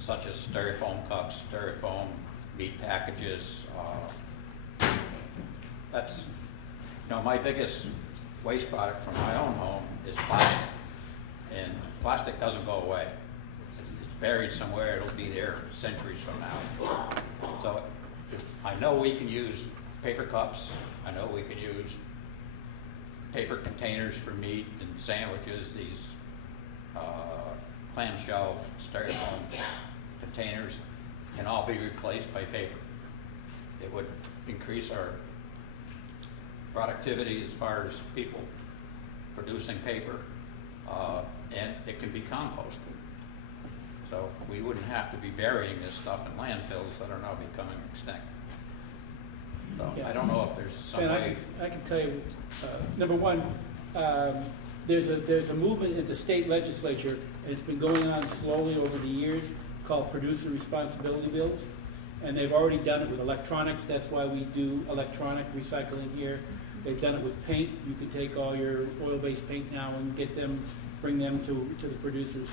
such as styrofoam cups, styrofoam meat packages? That's, you know, my biggest waste product from my own home is plastic, and plastic doesn't go away. It's buried somewhere, it'll be there centuries from now. So I know we can use paper cups, I know we can use paper containers for meat and sandwiches, these clamshell styrofoam containers can all be replaced by paper. It would increase our productivity as far as people producing paper, and it can be composted. So we wouldn't have to be burying this stuff in landfills that are now becoming extinct. So Yeah. I don't know if there's some And way. I can tell you, number one, there's a movement at the state legislature, and it's been going on slowly over the years, called producer responsibility bills. And they've already done it with electronics. That's why we do electronic recycling here. They've done it with paint. You can take all your oil-based paint now and bring them to the producers.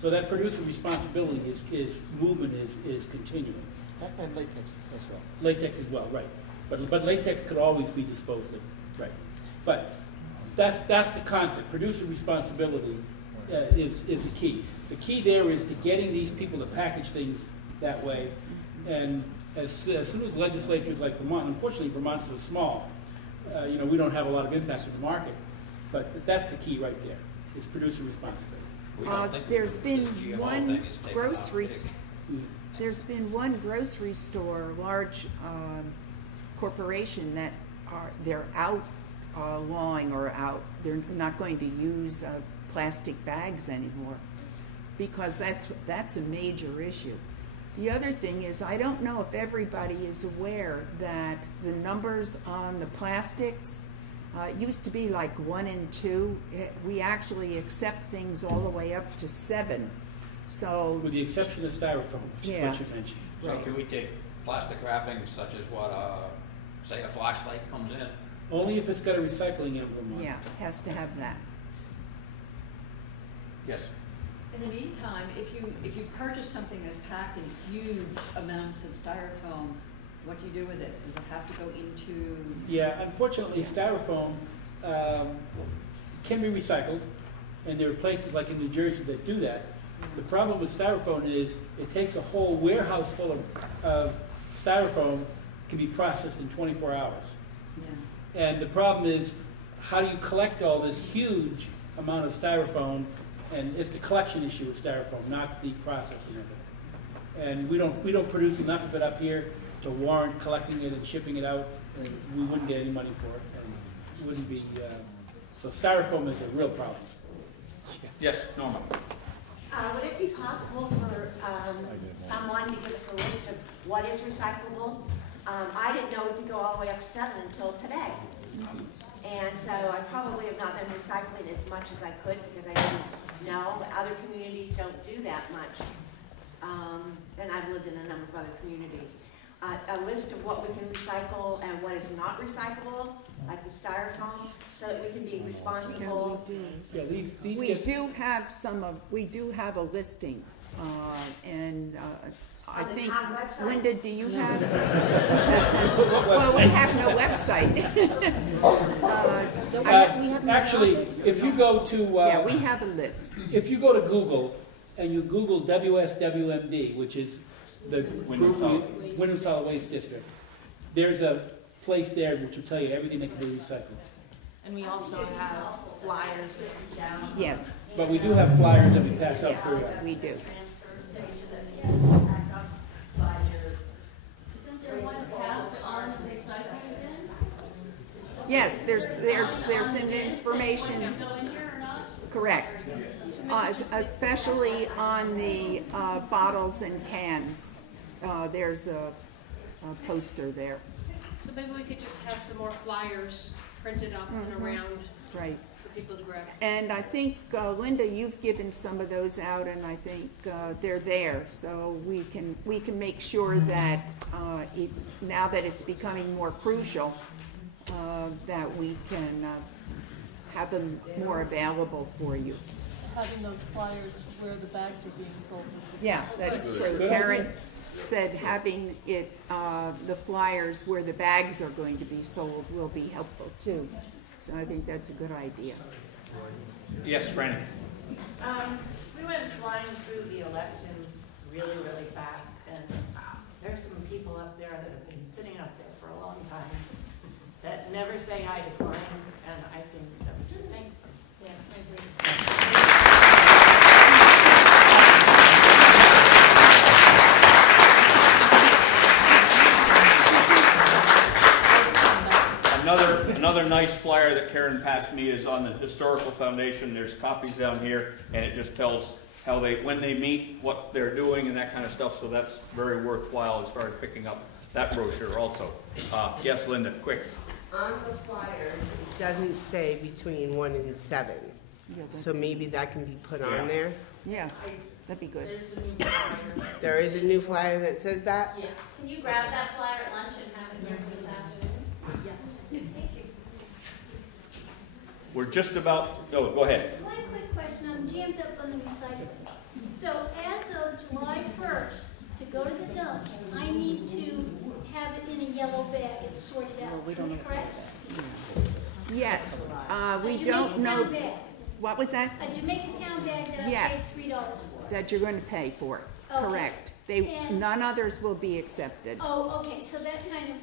So that producer responsibility movement is continuing. And latex as well. Latex as well, right. But latex could always be disposed of, right. But that's the concept. Producer responsibility is the key. The key there is to getting these people to package things that way. And as soon as legislatures like Vermont, unfortunately Vermont's so small, you know, we don't have a lot of impact on the market. But that's the key right there, is producer responsibility. There's been one grocery store, large corporation that they're outlawing they're not going to use plastic bags anymore, because that's a major issue. The other thing is, I don't know if everybody is aware that the numbers on the plastics used to be like 1 and 2. We actually accept things all the way up to 7. So, with the exception of styrofoam, which is what you mentioned. So Right. can we take plastic wrappings such as what, say a flashlight comes in? Only if it's got a recycling emblem on it. yeah, has to have that. Yes. In the meantime, if you purchase something that's packed in huge amounts of styrofoam, what do you do with it? Does it have to go into? Yeah, unfortunately, styrofoam can be recycled, and there are places like in New Jersey that do that. The problem with styrofoam is it takes a whole warehouse full of styrofoam can be processed in 24 hours. Yeah. And the problem is, how do you collect all this huge amount of styrofoam? And it's the collection issue with styrofoam, not the processing of it. And we don't produce enough of it up here to warrant collecting it and shipping it out, and we wouldn't get any money for it, and it wouldn't be. So styrofoam is a real problem. Yes, Norma. Would it be possible for someone to give us a list of what is recyclable? I didn't know we could go all the way up to 7 until today. And so I probably have not been recycling as much as I could because I didn't know. Other communities don't do that much. And I've lived in a number of other communities. A list of what we can recycle and what is not recyclable, like the styrofoam, so that we can be responsible. Yeah, We do have a listing, and I On the think, town website? Linda, do you have? Well, we have no website. Actually, if you go to Yeah, we have a list. If you go to Google and you Google WSWMD, which is the Wyndham Solid Waste District, there's a place there which will tell you everything that can be recycled. And we also have flyers down. Yes. But we do have flyers that we pass out periodically. We do. Yes, there's some information. Correct. Especially on the bottles and cans. There's a poster there. So maybe we could just have some more flyers printed up and around. Right. For people to grab. And I think, Linda, you've given some of those out, and I think they're there. So we can make sure that now that it's becoming more crucial, that we can have them more available for you. Having those flyers where the bags are being sold. Yeah, that's true. Karen said having it, the flyers where the bags are going to be sold will be helpful too. So I think that's a good idea. Yes, Franny. We went flying through the elections really, really fast, and there's some people up there that have been sitting up there for a long time that never say hi to Glenn, and I think that we should thank them. Yeah, I agree. Another nice flyer that Karen passed me is on the Historical Foundation. There's copies down here, and it just tells how when they meet, what they're doing, and that kind of stuff. So that's very worthwhile as far as picking up that brochure also. Yes, Linda, quick. On the flyers, it doesn't say between 1 and 7. Yeah, so maybe that can be put on there. Yeah, that'd be good. There's a new flyer. There is a new flyer that says that? Yes. Can you grab that flyer at lunch and have it here for this afternoon? Yes. Thank you. We're just about, go ahead. One quick question, I'm jammed up on the recycling. So as of July 1st, to go to the dump, I need to have it in a yellow bag, it's sorted out, correct? Yes, we A don't know. Jamaica Town bag. What was that? A Jamaica Town bag that I Yes. paid $3 for. That you're going to pay for. Okay. Correct. And- None others will be accepted. Oh, okay, so that kind of,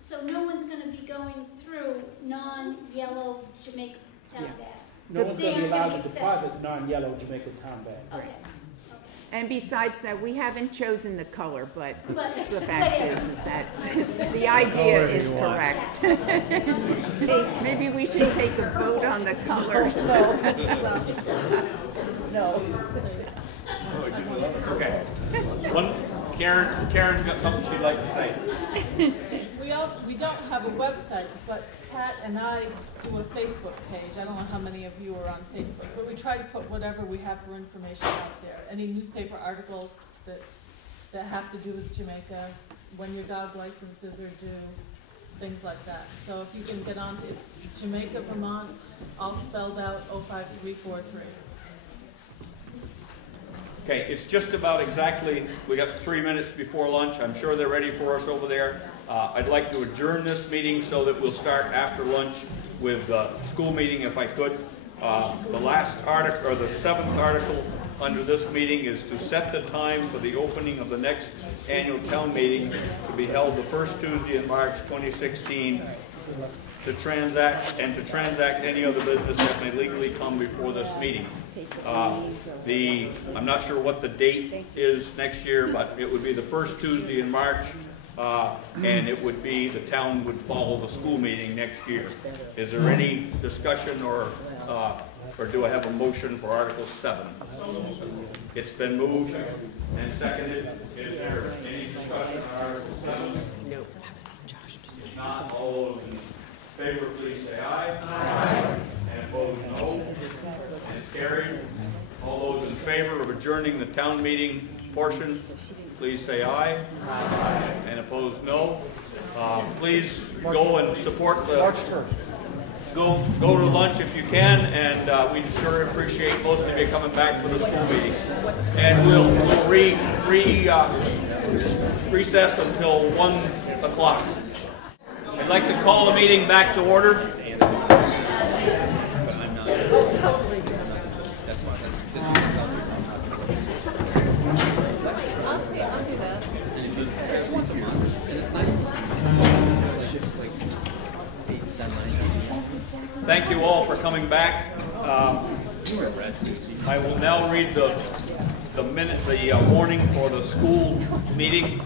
so no one's gonna be going through non-yellow Jamaica Town Yeah. bags? No one's going to be They aren't allowed to accepted. deposit non-yellow Jamaica Town bags. Okay. And besides that, we haven't chosen the color, but But- the fact is that the idea is correct. Maybe we should take a vote on the colors. No. Okay. Karen's got something she'd like to say. We don't have a website, but Pat and I do a Facebook page. I don't know how many of you are on Facebook, but we try to put whatever we have for information out there. Any newspaper articles that have to do with Jamaica, when your dog licenses are due, things like that. So if you can get on, it's Jamaica, Vermont, all spelled out, 05343. Okay, it's just about exactly, we got 3 minutes before lunch. I'm sure they're ready for us over there. I'd like to adjourn this meeting so that we'll start after lunch with the school meeting if I could. The last article, or the 7th article under this meeting is to set the time for the opening of the next annual town meeting to be held the first Tuesday in March 2016 to transact any other business that may legally come before this meeting. I'm not sure what the date is next year, but it would be the first Tuesday in March, and it would be, the town would follow the school meeting next year. Is there any discussion or do I have a motion for Article 7? It's been moved and seconded. Is there any discussion on Article 7? No. If not, all those in favor, please say aye. Aye. And opposed, no. And carried. All those in favor of adjourning the town meeting portion, please say aye. Aye. And opposed, no. Please go and support the... March 1st. Go to lunch if you can, and we sure appreciate most of you coming back for the school meeting. And we'll recess until 1 o'clock. I'd like to call the meeting back to order. I'll do that. It's once a month, and it's not Thank you all for coming back. I will now read the warning for the school meeting,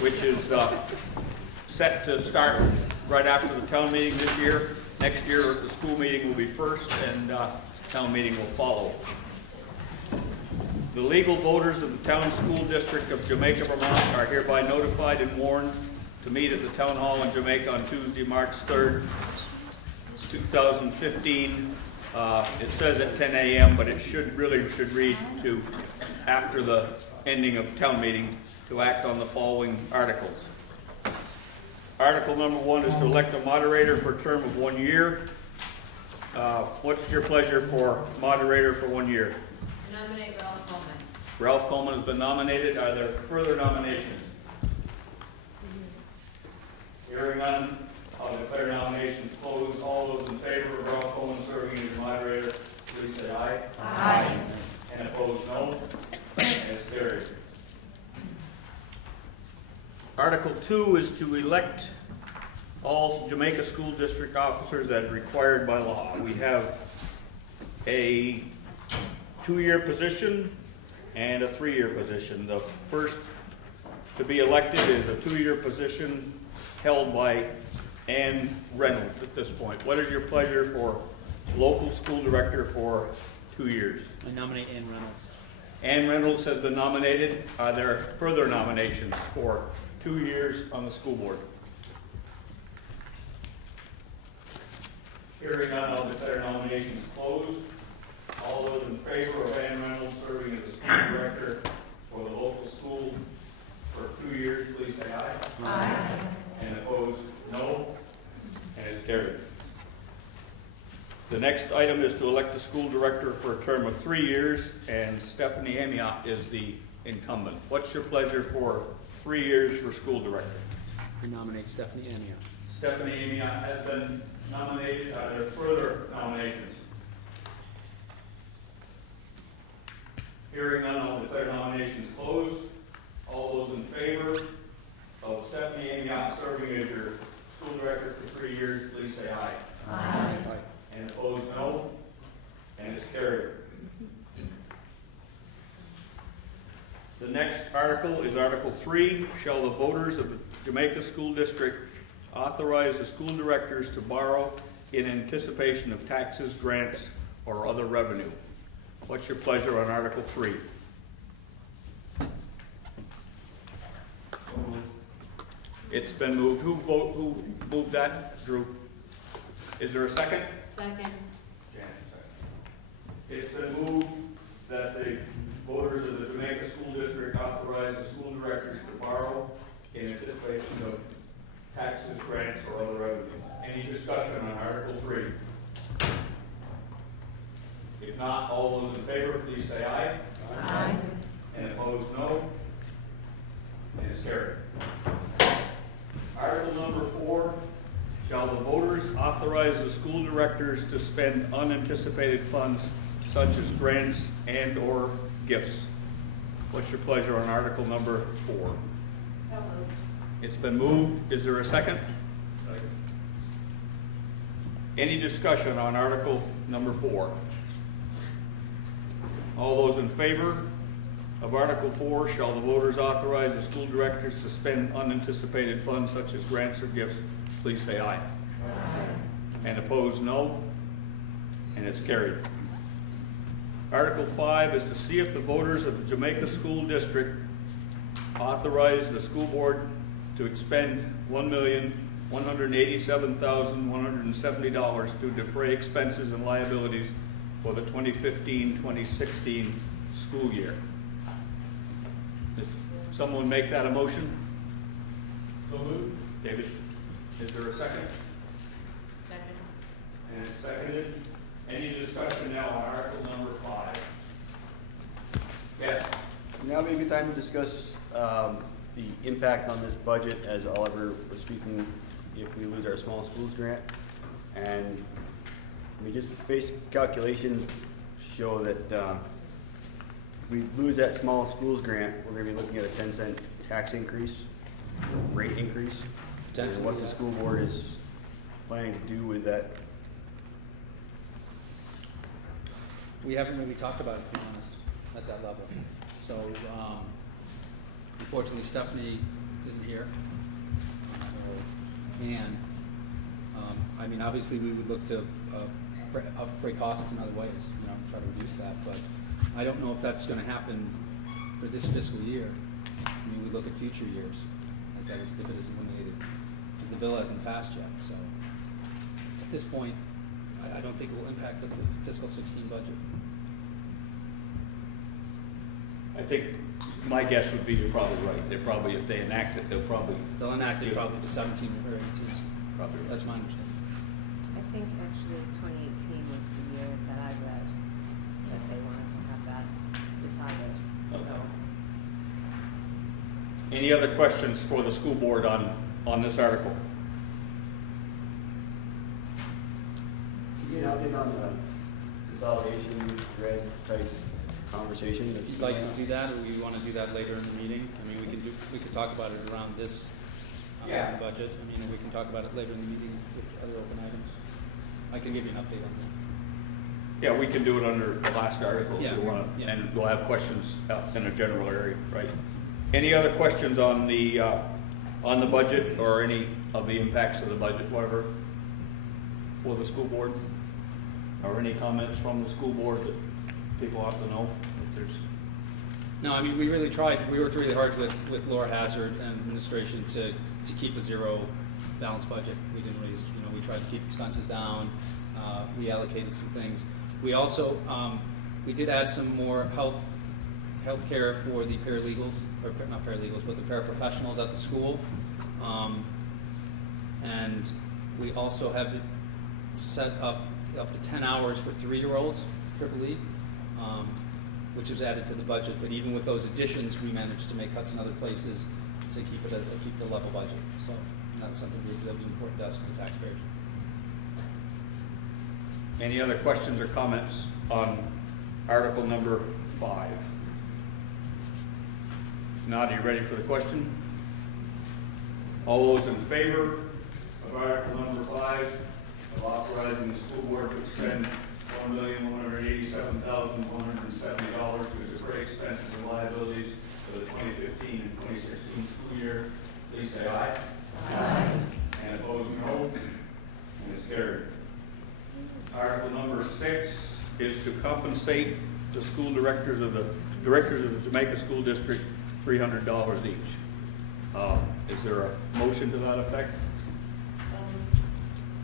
which is set to start right after the town meeting this year. Next year, the school meeting will be first and town meeting will follow. The legal voters of the Town School District of Jamaica, Vermont are hereby notified and warned to meet at the Town Hall in Jamaica on Tuesday, March 3rd, 2015. It says at 10 a.m., but it should read to after the ending of town meeting to act on the following articles. Article number 1 is to elect a moderator for a term of 1 year. What's your pleasure for moderator for 1 year? Nominate Ralph Coleman. Ralph Coleman has been nominated. Are there further nominations? Hearing none, I'll declare nominations closed. All those in favor of Ralph Coleman serving as moderator, please say aye. Aye. And opposed, no. As carried. Article 2 is to elect all Jamaica School District officers as required by law. We have a 2-year position and a 3-year position. The first to be elected is a 2-year position held by Ann Reynolds at this point. What is your pleasure for local school director for 2 years? I nominate Ann Reynolds. Ann Reynolds has been nominated. Are there further nominations for 2 years on the school board? Hearing none, I'll declare nominations closed. All those in favor of Ann Reynolds serving as the school director for the local school for 2 years, please say aye. Aye. And opposed, no. And it's carried. The next item is to elect the school director for a term of 3 years, and Stephanie Amiot is the incumbent. What's your pleasure for 3 years for school director? I nominate Stephanie Amiot. Stephanie Amiot has been nominated. Are there further nominations? Hearing none, I'll declare nominations closed. All those in favor of Stephanie Amiot serving as your school director for 3 years, please say aye. Aye. And opposed, no. And it's carried. The next article is Article 3. Shall the voters of the Jamaica School District authorize the school directors to borrow in anticipation of taxes, grants, or other revenue? What's your pleasure on Article 3? It's been moved. Who moved that? Drew. Is there a second? Second. It's been moved that the voters of the Jamaica School District authorize the school directors to borrow in anticipation of taxes, grants, or other revenue. Any discussion on Article 3? If not, all those in favor, please say aye. Aye. And opposed, no. And it's carried. Article number 4. Shall the voters authorize the school directors to spend unanticipated funds such as grants and or gifts? What's your pleasure on Article number 4? So moved. It's been moved. Is there a second? Second. Any discussion on Article number 4? All those in favor of Article 4, shall the voters authorize the school directors to spend unanticipated funds such as grants or gifts, please say aye. Aye. And opposed, no. And it's carried. Article 5 is to see if the voters of the Jamaica School District authorize the school board to expend $1,187,170 to defray expenses and liabilities for the 2015-2016 school year. Does someone make that a motion? So moved. David, is there a second? Second. And it's seconded. Any discussion now on Article number 5? Yes. Now would be a good time to discuss the impact on this budget, as Oliver was speaking, if we lose our small schools grant. And just basic calculations show that if we lose that small schools grant, we're going to be looking at a 10-cent tax increase, rate increase, and what the school board is planning to do with that. We haven't really talked about it, to be honest, at that level. So, unfortunately, Stephanie isn't here. And I mean, obviously, we would look to upgrade costs in other ways, you know, try to reduce that, but I don't know if that's going to happen for this fiscal year. I mean, we look at future years, as that is, if it is eliminated, because the bill hasn't passed yet, so at this point, I don't think it will impact the fiscal 16 budget. I think my guess would be you're probably right. They're probably, if they enact it, they'll enact it probably to 17 or 18. Probably right. That's my understanding. I think actually 2018 was the year that I read that they wanted to have that decided. Okay. So. Any other questions for the school board on this article? You know, on the consolidation red type conversation. If you'd like to do that, or you want to do that later in the meeting, I mean, we could talk about it around this the budget. I mean, we can talk about it later in the meeting with other open items. I can give you an update on that. Yeah, we can do it under the last article if you want, yeah. and we'll have questions in a general area, right? Any other questions on the budget or any of the impacts of the budget, whatever, for the school board? Or any comments from the school board that people have to know if there's? No, I mean, we really tried. We worked really hard with Laura Hazard and administration to keep a zero balanced budget. We didn't raise, you know, we tried to keep expenses down. We allocated some things. We also, we did add some more health care for the paralegals, or not paralegals, but the paraprofessionals at the school. And we also have it set up to 10 hours for 3-year-olds, Triple E, which was added to the budget. But even with those additions, we managed to make cuts in other places to keep the level budget. So that was something that was important to us for the taxpayers. Any other questions or comments on article number 5? Not, are you ready for the question? All those in favor of article number 5 of authorizing the school board to expend $1,187,170 to defray expenses and liabilities for the 2015 and 2016 school year, please say aye. Aye. And opposed, no. And it's carried. Article number 6 is to compensate the school directors of the Jamaica School District $300 each. Is there a motion to that effect?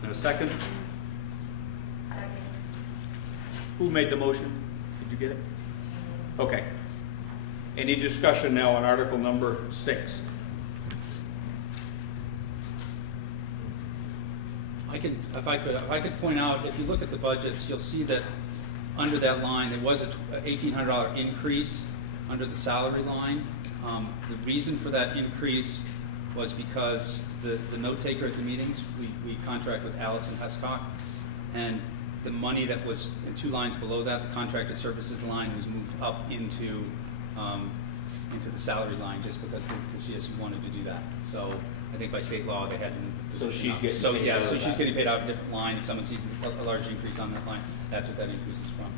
And a second? Second. Who made the motion? Did you get it? Okay. Any discussion now on article number 6? If I could point out, if you look at the budgets, you'll see that under that line, there was a $1,800 increase under the salary line. The reason for that increase was because the note taker at the meetings, we contract with Allison Hescock, and the money that was in 2 lines below that, the contracted services line, was moved up into the salary line just because the CSU wanted to do that. So I think by state law they had to. So she's getting so paid yeah, out so of she's that. getting paid out of a different line. If someone sees a large increase on that line, that's what that increase is from.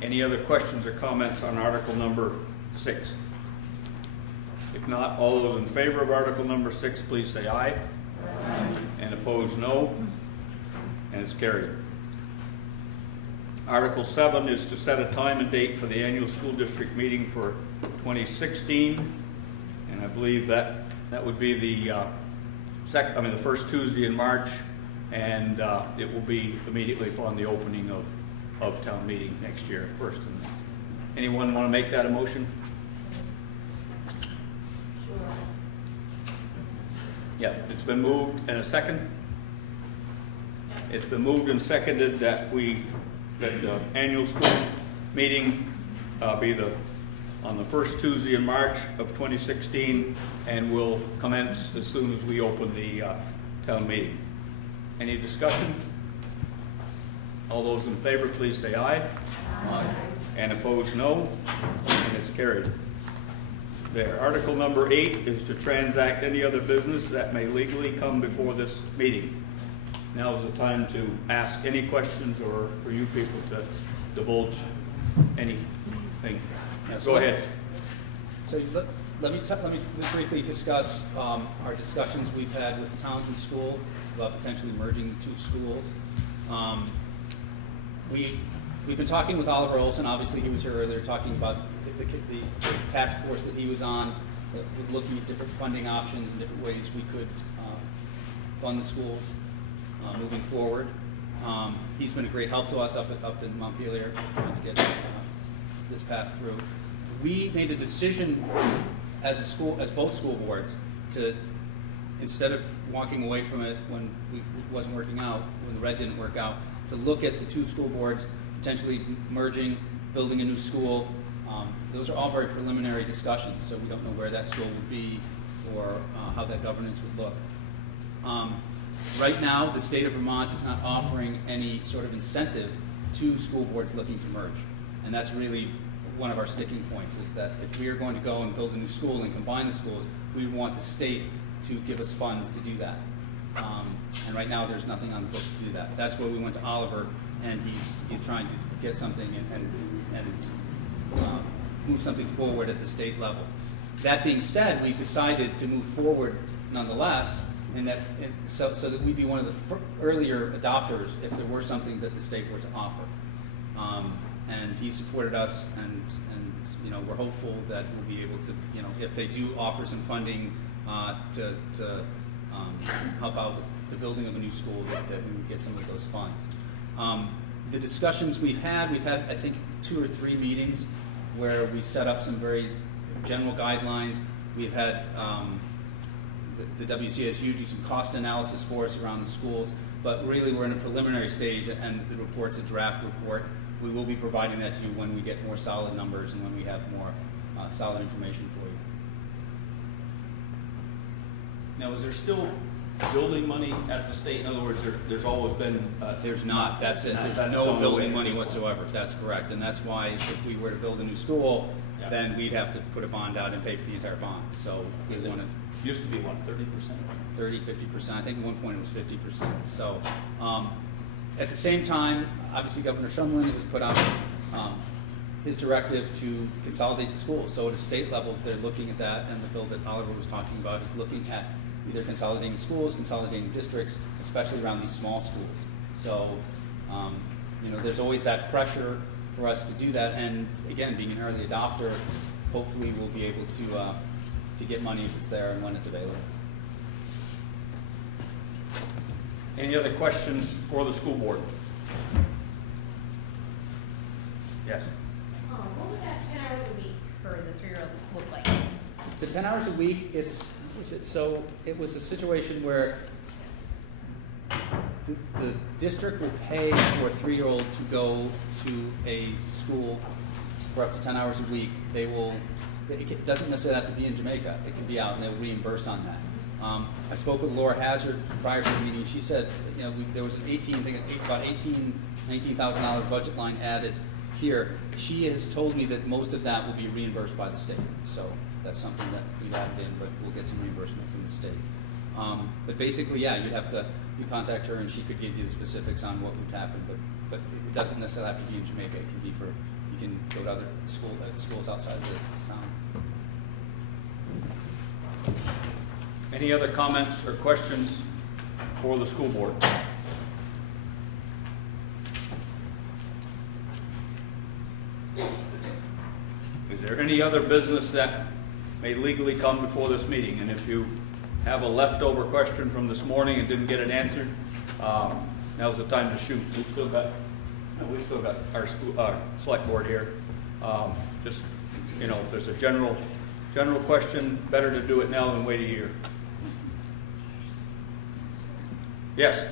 Any other questions or comments on article number 6? If not, all those in favor of article number 6, please say aye. Aye. And opposed, no. And it's carried. Article 7 is to set a time and date for the annual school district meeting for 2016. And I believe that would be the first Tuesday in March, and it will be immediately upon the opening of town meeting next year, first. Anyone want to make that a motion? Sure. Yeah, it's been moved, and a second? It's been moved and seconded that the annual school meeting be on the first Tuesday in March of 2016, and will commence as soon as we open the town meeting. Any discussion? All those in favor, please say aye. Aye. And opposed, no. And it's carried. There. Article number 8 is to transact any other business that may legally come before this meeting. Now is the time to ask any questions or for you people to divulge anything. Yes. Go ahead. So let me briefly discuss our discussions we've had with the Townsend School about potentially merging the two schools. We've been talking with Oliver Olson. Obviously, he was here earlier talking about the task force that he was on, with looking at different funding options and different ways we could fund the schools moving forward. He's been a great help to us up in Montpelier, trying to get this passed through. We made the decision as both school boards, to, instead of walking away from it when it wasn't working out, when the red didn't work out, to look at the two school boards, potentially merging, building a new school. Those are all very preliminary discussions, so we don't know where that school would be or how that governance would look. Right now, the state of Vermont is not offering any sort of incentive to school boards looking to merge. And that's really one of our sticking points, is that if we are going to go and build a new school and combine the schools, we want the state to give us funds to do that. And right now, there's nothing on the books to do that. That's where we went to Oliver, and he's trying to get something and move something forward at the state level. That being said, we've decided to move forward nonetheless, so that we'd be one of the earlier adopters if there were something that the state were to offer. And he supported us, and you know, we're hopeful that we'll be able to, you know, if they do offer some funding to help out with the building of a new school, that we would get some of those funds. The discussions we've had I think 2 or 3 meetings where we've set up some very general guidelines. We've had the WCSU do some cost analysis for us around the schools, but really we're in a preliminary stage, and the report's a draft report. We will be providing that to you when we get more solid numbers and when we have more solid information for you. Now, is there still building money at the state? In other words, there's always been... there's not. That's it. There's no building money whatsoever. That's correct. And that's why if we were to build a new school, then we'd have to put a bond out and pay for the entire bond. So we want to... Used to be, what, 30%? 30, 50%. I think at one point it was 50%. So at the same time, obviously Governor Shumlin has put out his directive to consolidate the schools. So at a state level, they're looking at that, and the bill that Oliver was talking about is looking at either consolidating schools, consolidating districts, especially around these small schools. So, you know, there's always that pressure for us to do that. And again, being an early adopter, hopefully we'll be able to get money if it's there and when it's available. Any other questions for the school board? Yes. What would that 10 hours a week for the 3-year-olds look like? The 10 hours a week, so it was a situation where the district will pay for a 3-year-old to go to a school for up to 10 hours a week. It doesn't necessarily have to be in Jamaica. It can be out, and they'll reimburse on that. I spoke with Laura Hazard prior to the meeting. She said, you know, there was an about $19,000 budget line added here. She has told me that most of that will be reimbursed by the state. So that's something that we added in, but we'll get some reimbursement from the state. But basically, yeah, you contact her, and she could give you the specifics on what would happen. But it doesn't necessarily have to be in Jamaica. It can be you can go to other schools outside of the town. Any other comments or questions for the school board? Is there any other business that may legally come before this meeting? And if you have a leftover question from this morning and didn't get it answered, now's the time to shoot. We've still got our select board here. Just, you know, if there's a general question, better to do it now than wait a year. Yes?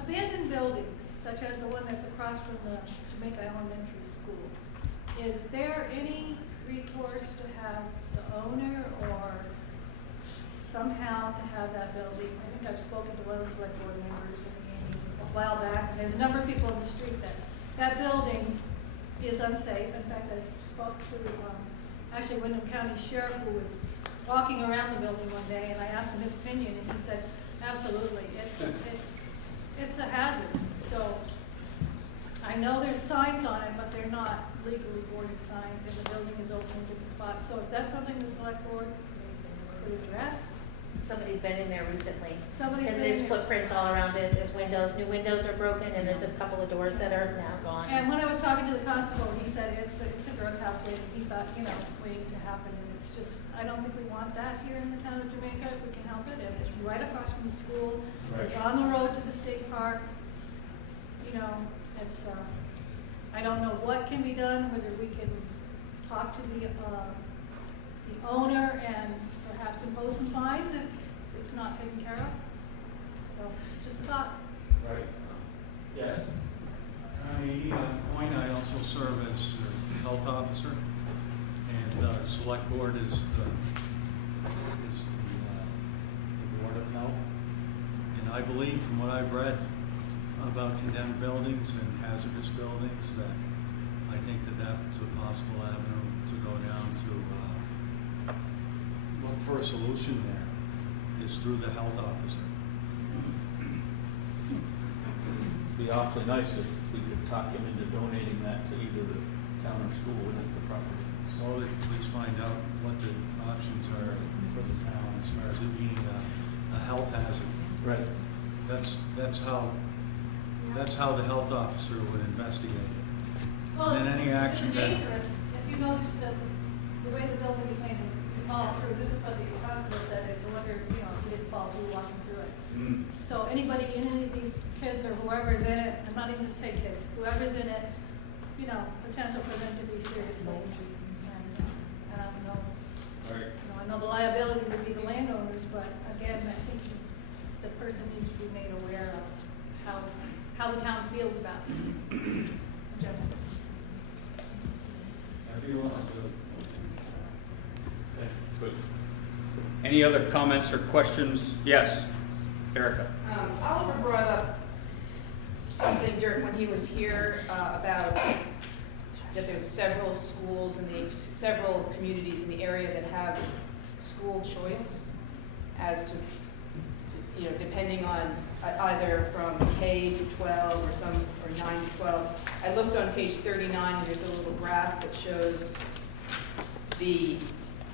Abandoned buildings, such as the one that's across from the Jamaica Elementary School, is there any recourse to have the owner or somehow to have that building? I think I've spoken to one of the select board members a while back, and there's a number of people in the street that building is unsafe. In fact, I spoke to actually Wyndham County Sheriff, who was walking around the building one day, and I asked him his opinion, and he said, absolutely, it's a hazard. So I know there's signs on it, but they're not legally boarded signs and the building is open to the spot. So if that's something the select board could address. Somebody's been in there recently. Somebody's Because been there's in there. footprints all around it, there's windows, new windows are broken, and there's a couple of doors that are now gone. And when I was talking to the constable, he said it's a drug house waiting, he thought, waiting to happen, and it's just, I don't think we want that here in the town of Jamaica, if we can help it, and it's right across from the school, it's on the road to the state park, it's, I don't know what can be done, whether we can talk to the owner and perhaps impose some fines if it's not taken care of, so, just a thought. Right. Yes. I also serve as health officer, and select board is the board of health. And I believe, from what I've read about condemned buildings and hazardous buildings, that I think that that's a possible avenue to go down to look for a solution there is through the health officer. Be awfully nice if we could talk him into donating that to either the town or school with the property. So at least find out what the options are for the town as far as it being a health hazard. Right. That's how the health officer would investigate it. Well, and then any action it's that dangerous. If you notice the way the building is made, you fall through. This is what the hospital said. It's a wonder, if you didn't fall through walking through it. So anybody, any of these kids or whoever is in it, I'm not even going to say kids, whoever's in it, potential for them to be seriously injured. And I don't know. Right. I know the liability would be the landowners, but again, I think the person needs to be made aware of how the town feels about it. Good. Any other comments or questions? Yes, Erica. Oliver brought up something when he was here about that there's several schools and several communities in the area that have school choice as to, depending on either from K to 12 or 9 to 12. I looked on page 39, and there's a little graph that shows the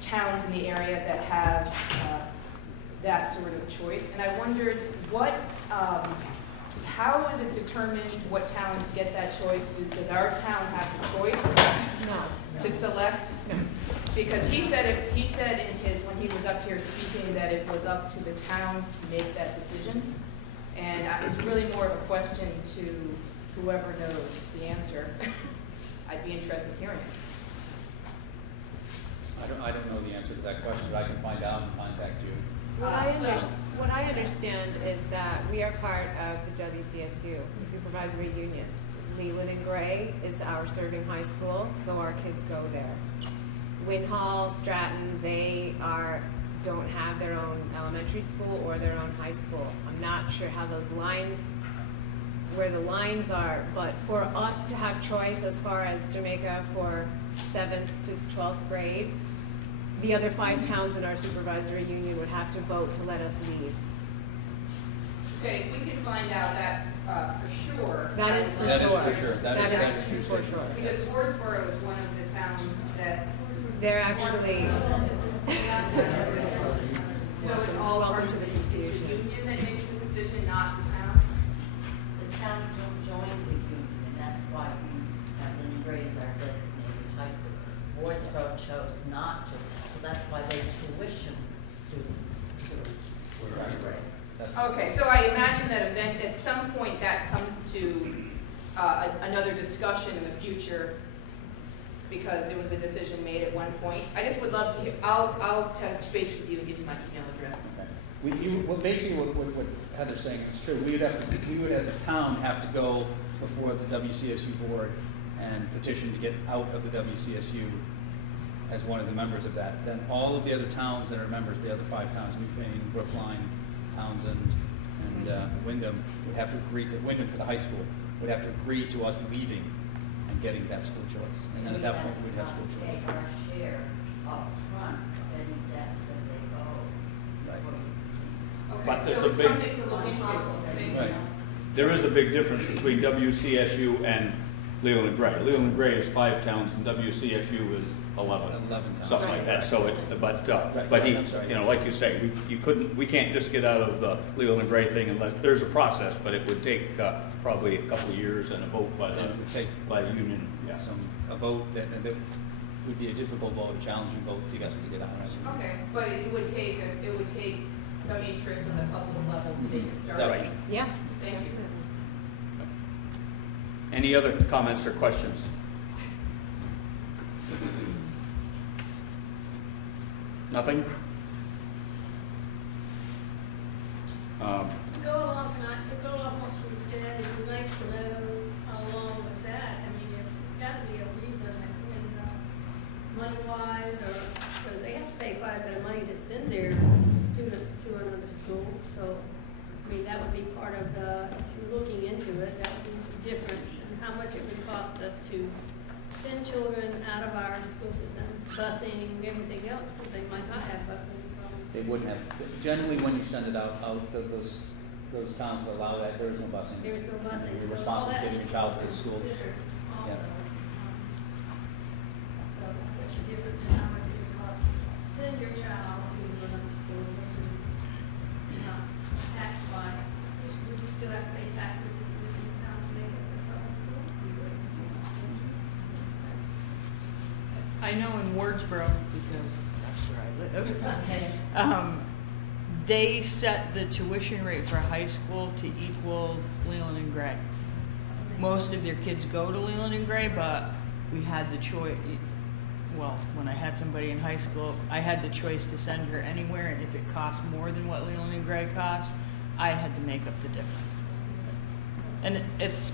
towns in the area that have that sort of choice. And I wondered how is it determined what towns get that choice? Does our town have the choice to select? No. Because he said when he was up here speaking that it was up to the towns to make that decision. And it's really more of a question to whoever knows the answer. I'd be interested in hearing it. I don't know the answer to that question, but I can find out and contact you. What I understand is that we are part of the WCSU, the Supervisory Union. Leland and Gray is our serving high school, so our kids go there. Winhall, Stratton, they don't have their own elementary school or their own high school. I'm not sure how where the lines are, but for us to have choice as far as Jamaica for 7th to 12th grade, the other 5 towns in our supervisory union would have to vote to let us leave. Okay, if we can find out that for sure. That is for sure. That is for sure. Because Wardsboro is one of the towns that they're actually. So it's all part of the union that makes the decision, not the town? The town don't join the union, and that's why we have Lynn Gray's our designated high school. Wardsboro chose not to, so that's why they tuition students to Gray. Okay, so I imagine that at some point that comes to another discussion in the future because it was a decision made at one point. I just would love to hear, I'll touch base with you and give you my email address. Okay. Basically what Heather's saying is true. We would as a town have to go before the WCSU board and petition to get out of the WCSU as one of the members of that. Then all of the other towns that are members, the other 5 towns, Newfane, Brookline, Townsend, and Wyndham, would have to agree to, Wyndham for the high school, would have to agree to us leaving and getting that school choice. And then at that point, we'd have school choice. Take our share up front of any debts that they owe. Right. Okay, But so there's it's a big, something to look into. there is a big difference between WCSU and Leland and Gray. Leland and Gray is 5 towns, and WCSU is 11. 11 towns. Something like that. So it's, but he, I'm sorry. you know, like you say, we can't just get out of the Leland and Gray thing unless there's a process, but it would take probably a couple of years and a vote by the union. Yeah. A vote that would be a difficult vote, a challenging vote to get on. Okay, but it would take some interest on the public level to make it started. Right. Yeah. Thank you. Any other comments or questions? Nothing? To go along what she said, it would be nice to know along with that. I mean, there's got to be a reason in money-wise, or because they have to pay quite a bit of money to send their students to another school. So, I mean, that would be part of the, if you're looking into it, that would be the difference in how much it would cost us to send children out of our school system, busing, everything else, because they might not have busing. They wouldn't have. Generally, when you send it out those towns that allow that, there is no busing. There is no busing. You're So responsible all for that getting your needs child be to school. considered also. Yeah. So what's the difference in how much it would cost to send your child to another school versus, tax-wise? Would you still have to pay taxes if you live in town to make it for public school? You would. I know in Wardsboro, because that's where I live, they set the tuition rate for high school to equal Leland and Gray. Most of their kids go to Leland and Gray, but we had the choice. Well, when I had somebody in high school, I had the choice to send her anywhere, and if it cost more than what Leland and Gray cost, I had to make up the difference. And it's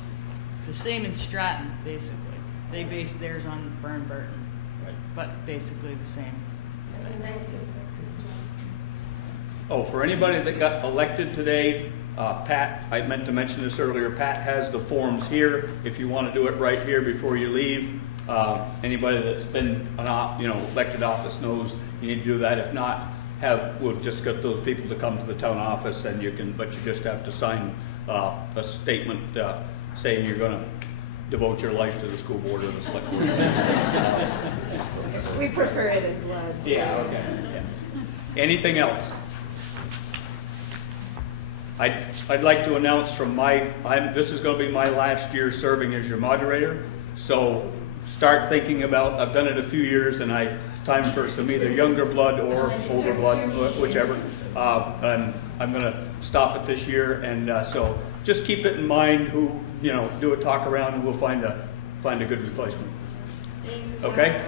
the same in Stratton, basically. They base theirs on Burton, but basically the same. Oh, for anybody that got elected today, Pat, I meant to mention this earlier, Pat has the forms here. If you want to do it right here before you leave, anybody that's been elected office knows you need to do that. If not, we'll just get those people to come to the town office, and but you just have to sign a statement saying you're going to devote your life to the school board or the select board. We prefer it in blood. Yeah, okay. Yeah. Anything else? I'd like to announce from this is going to be my last year serving as your moderator, so start thinking about, I've done it a few years, and time for some either younger blood or older blood, whichever, and I'm going to stop it this year, and so just keep it in mind, do a talk around, and we'll find a good replacement. Okay?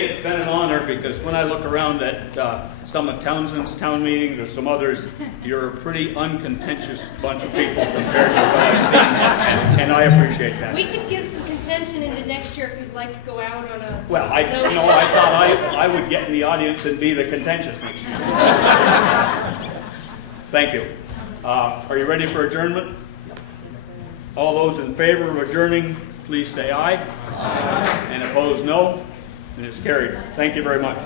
It's been an honor, because when I look around at some of Townsend's town meetings or some others, you're a pretty uncontentious bunch of people compared to what I've seen, and I appreciate that. We could give some contention into next year if you'd like to go out on a... Well, I thought I would get in the audience and be the contentious next year. Thank you. Are you ready for adjournment? All those in favor of adjourning, please say aye. Aye. And opposed, no. And it's carried. Thank you very much.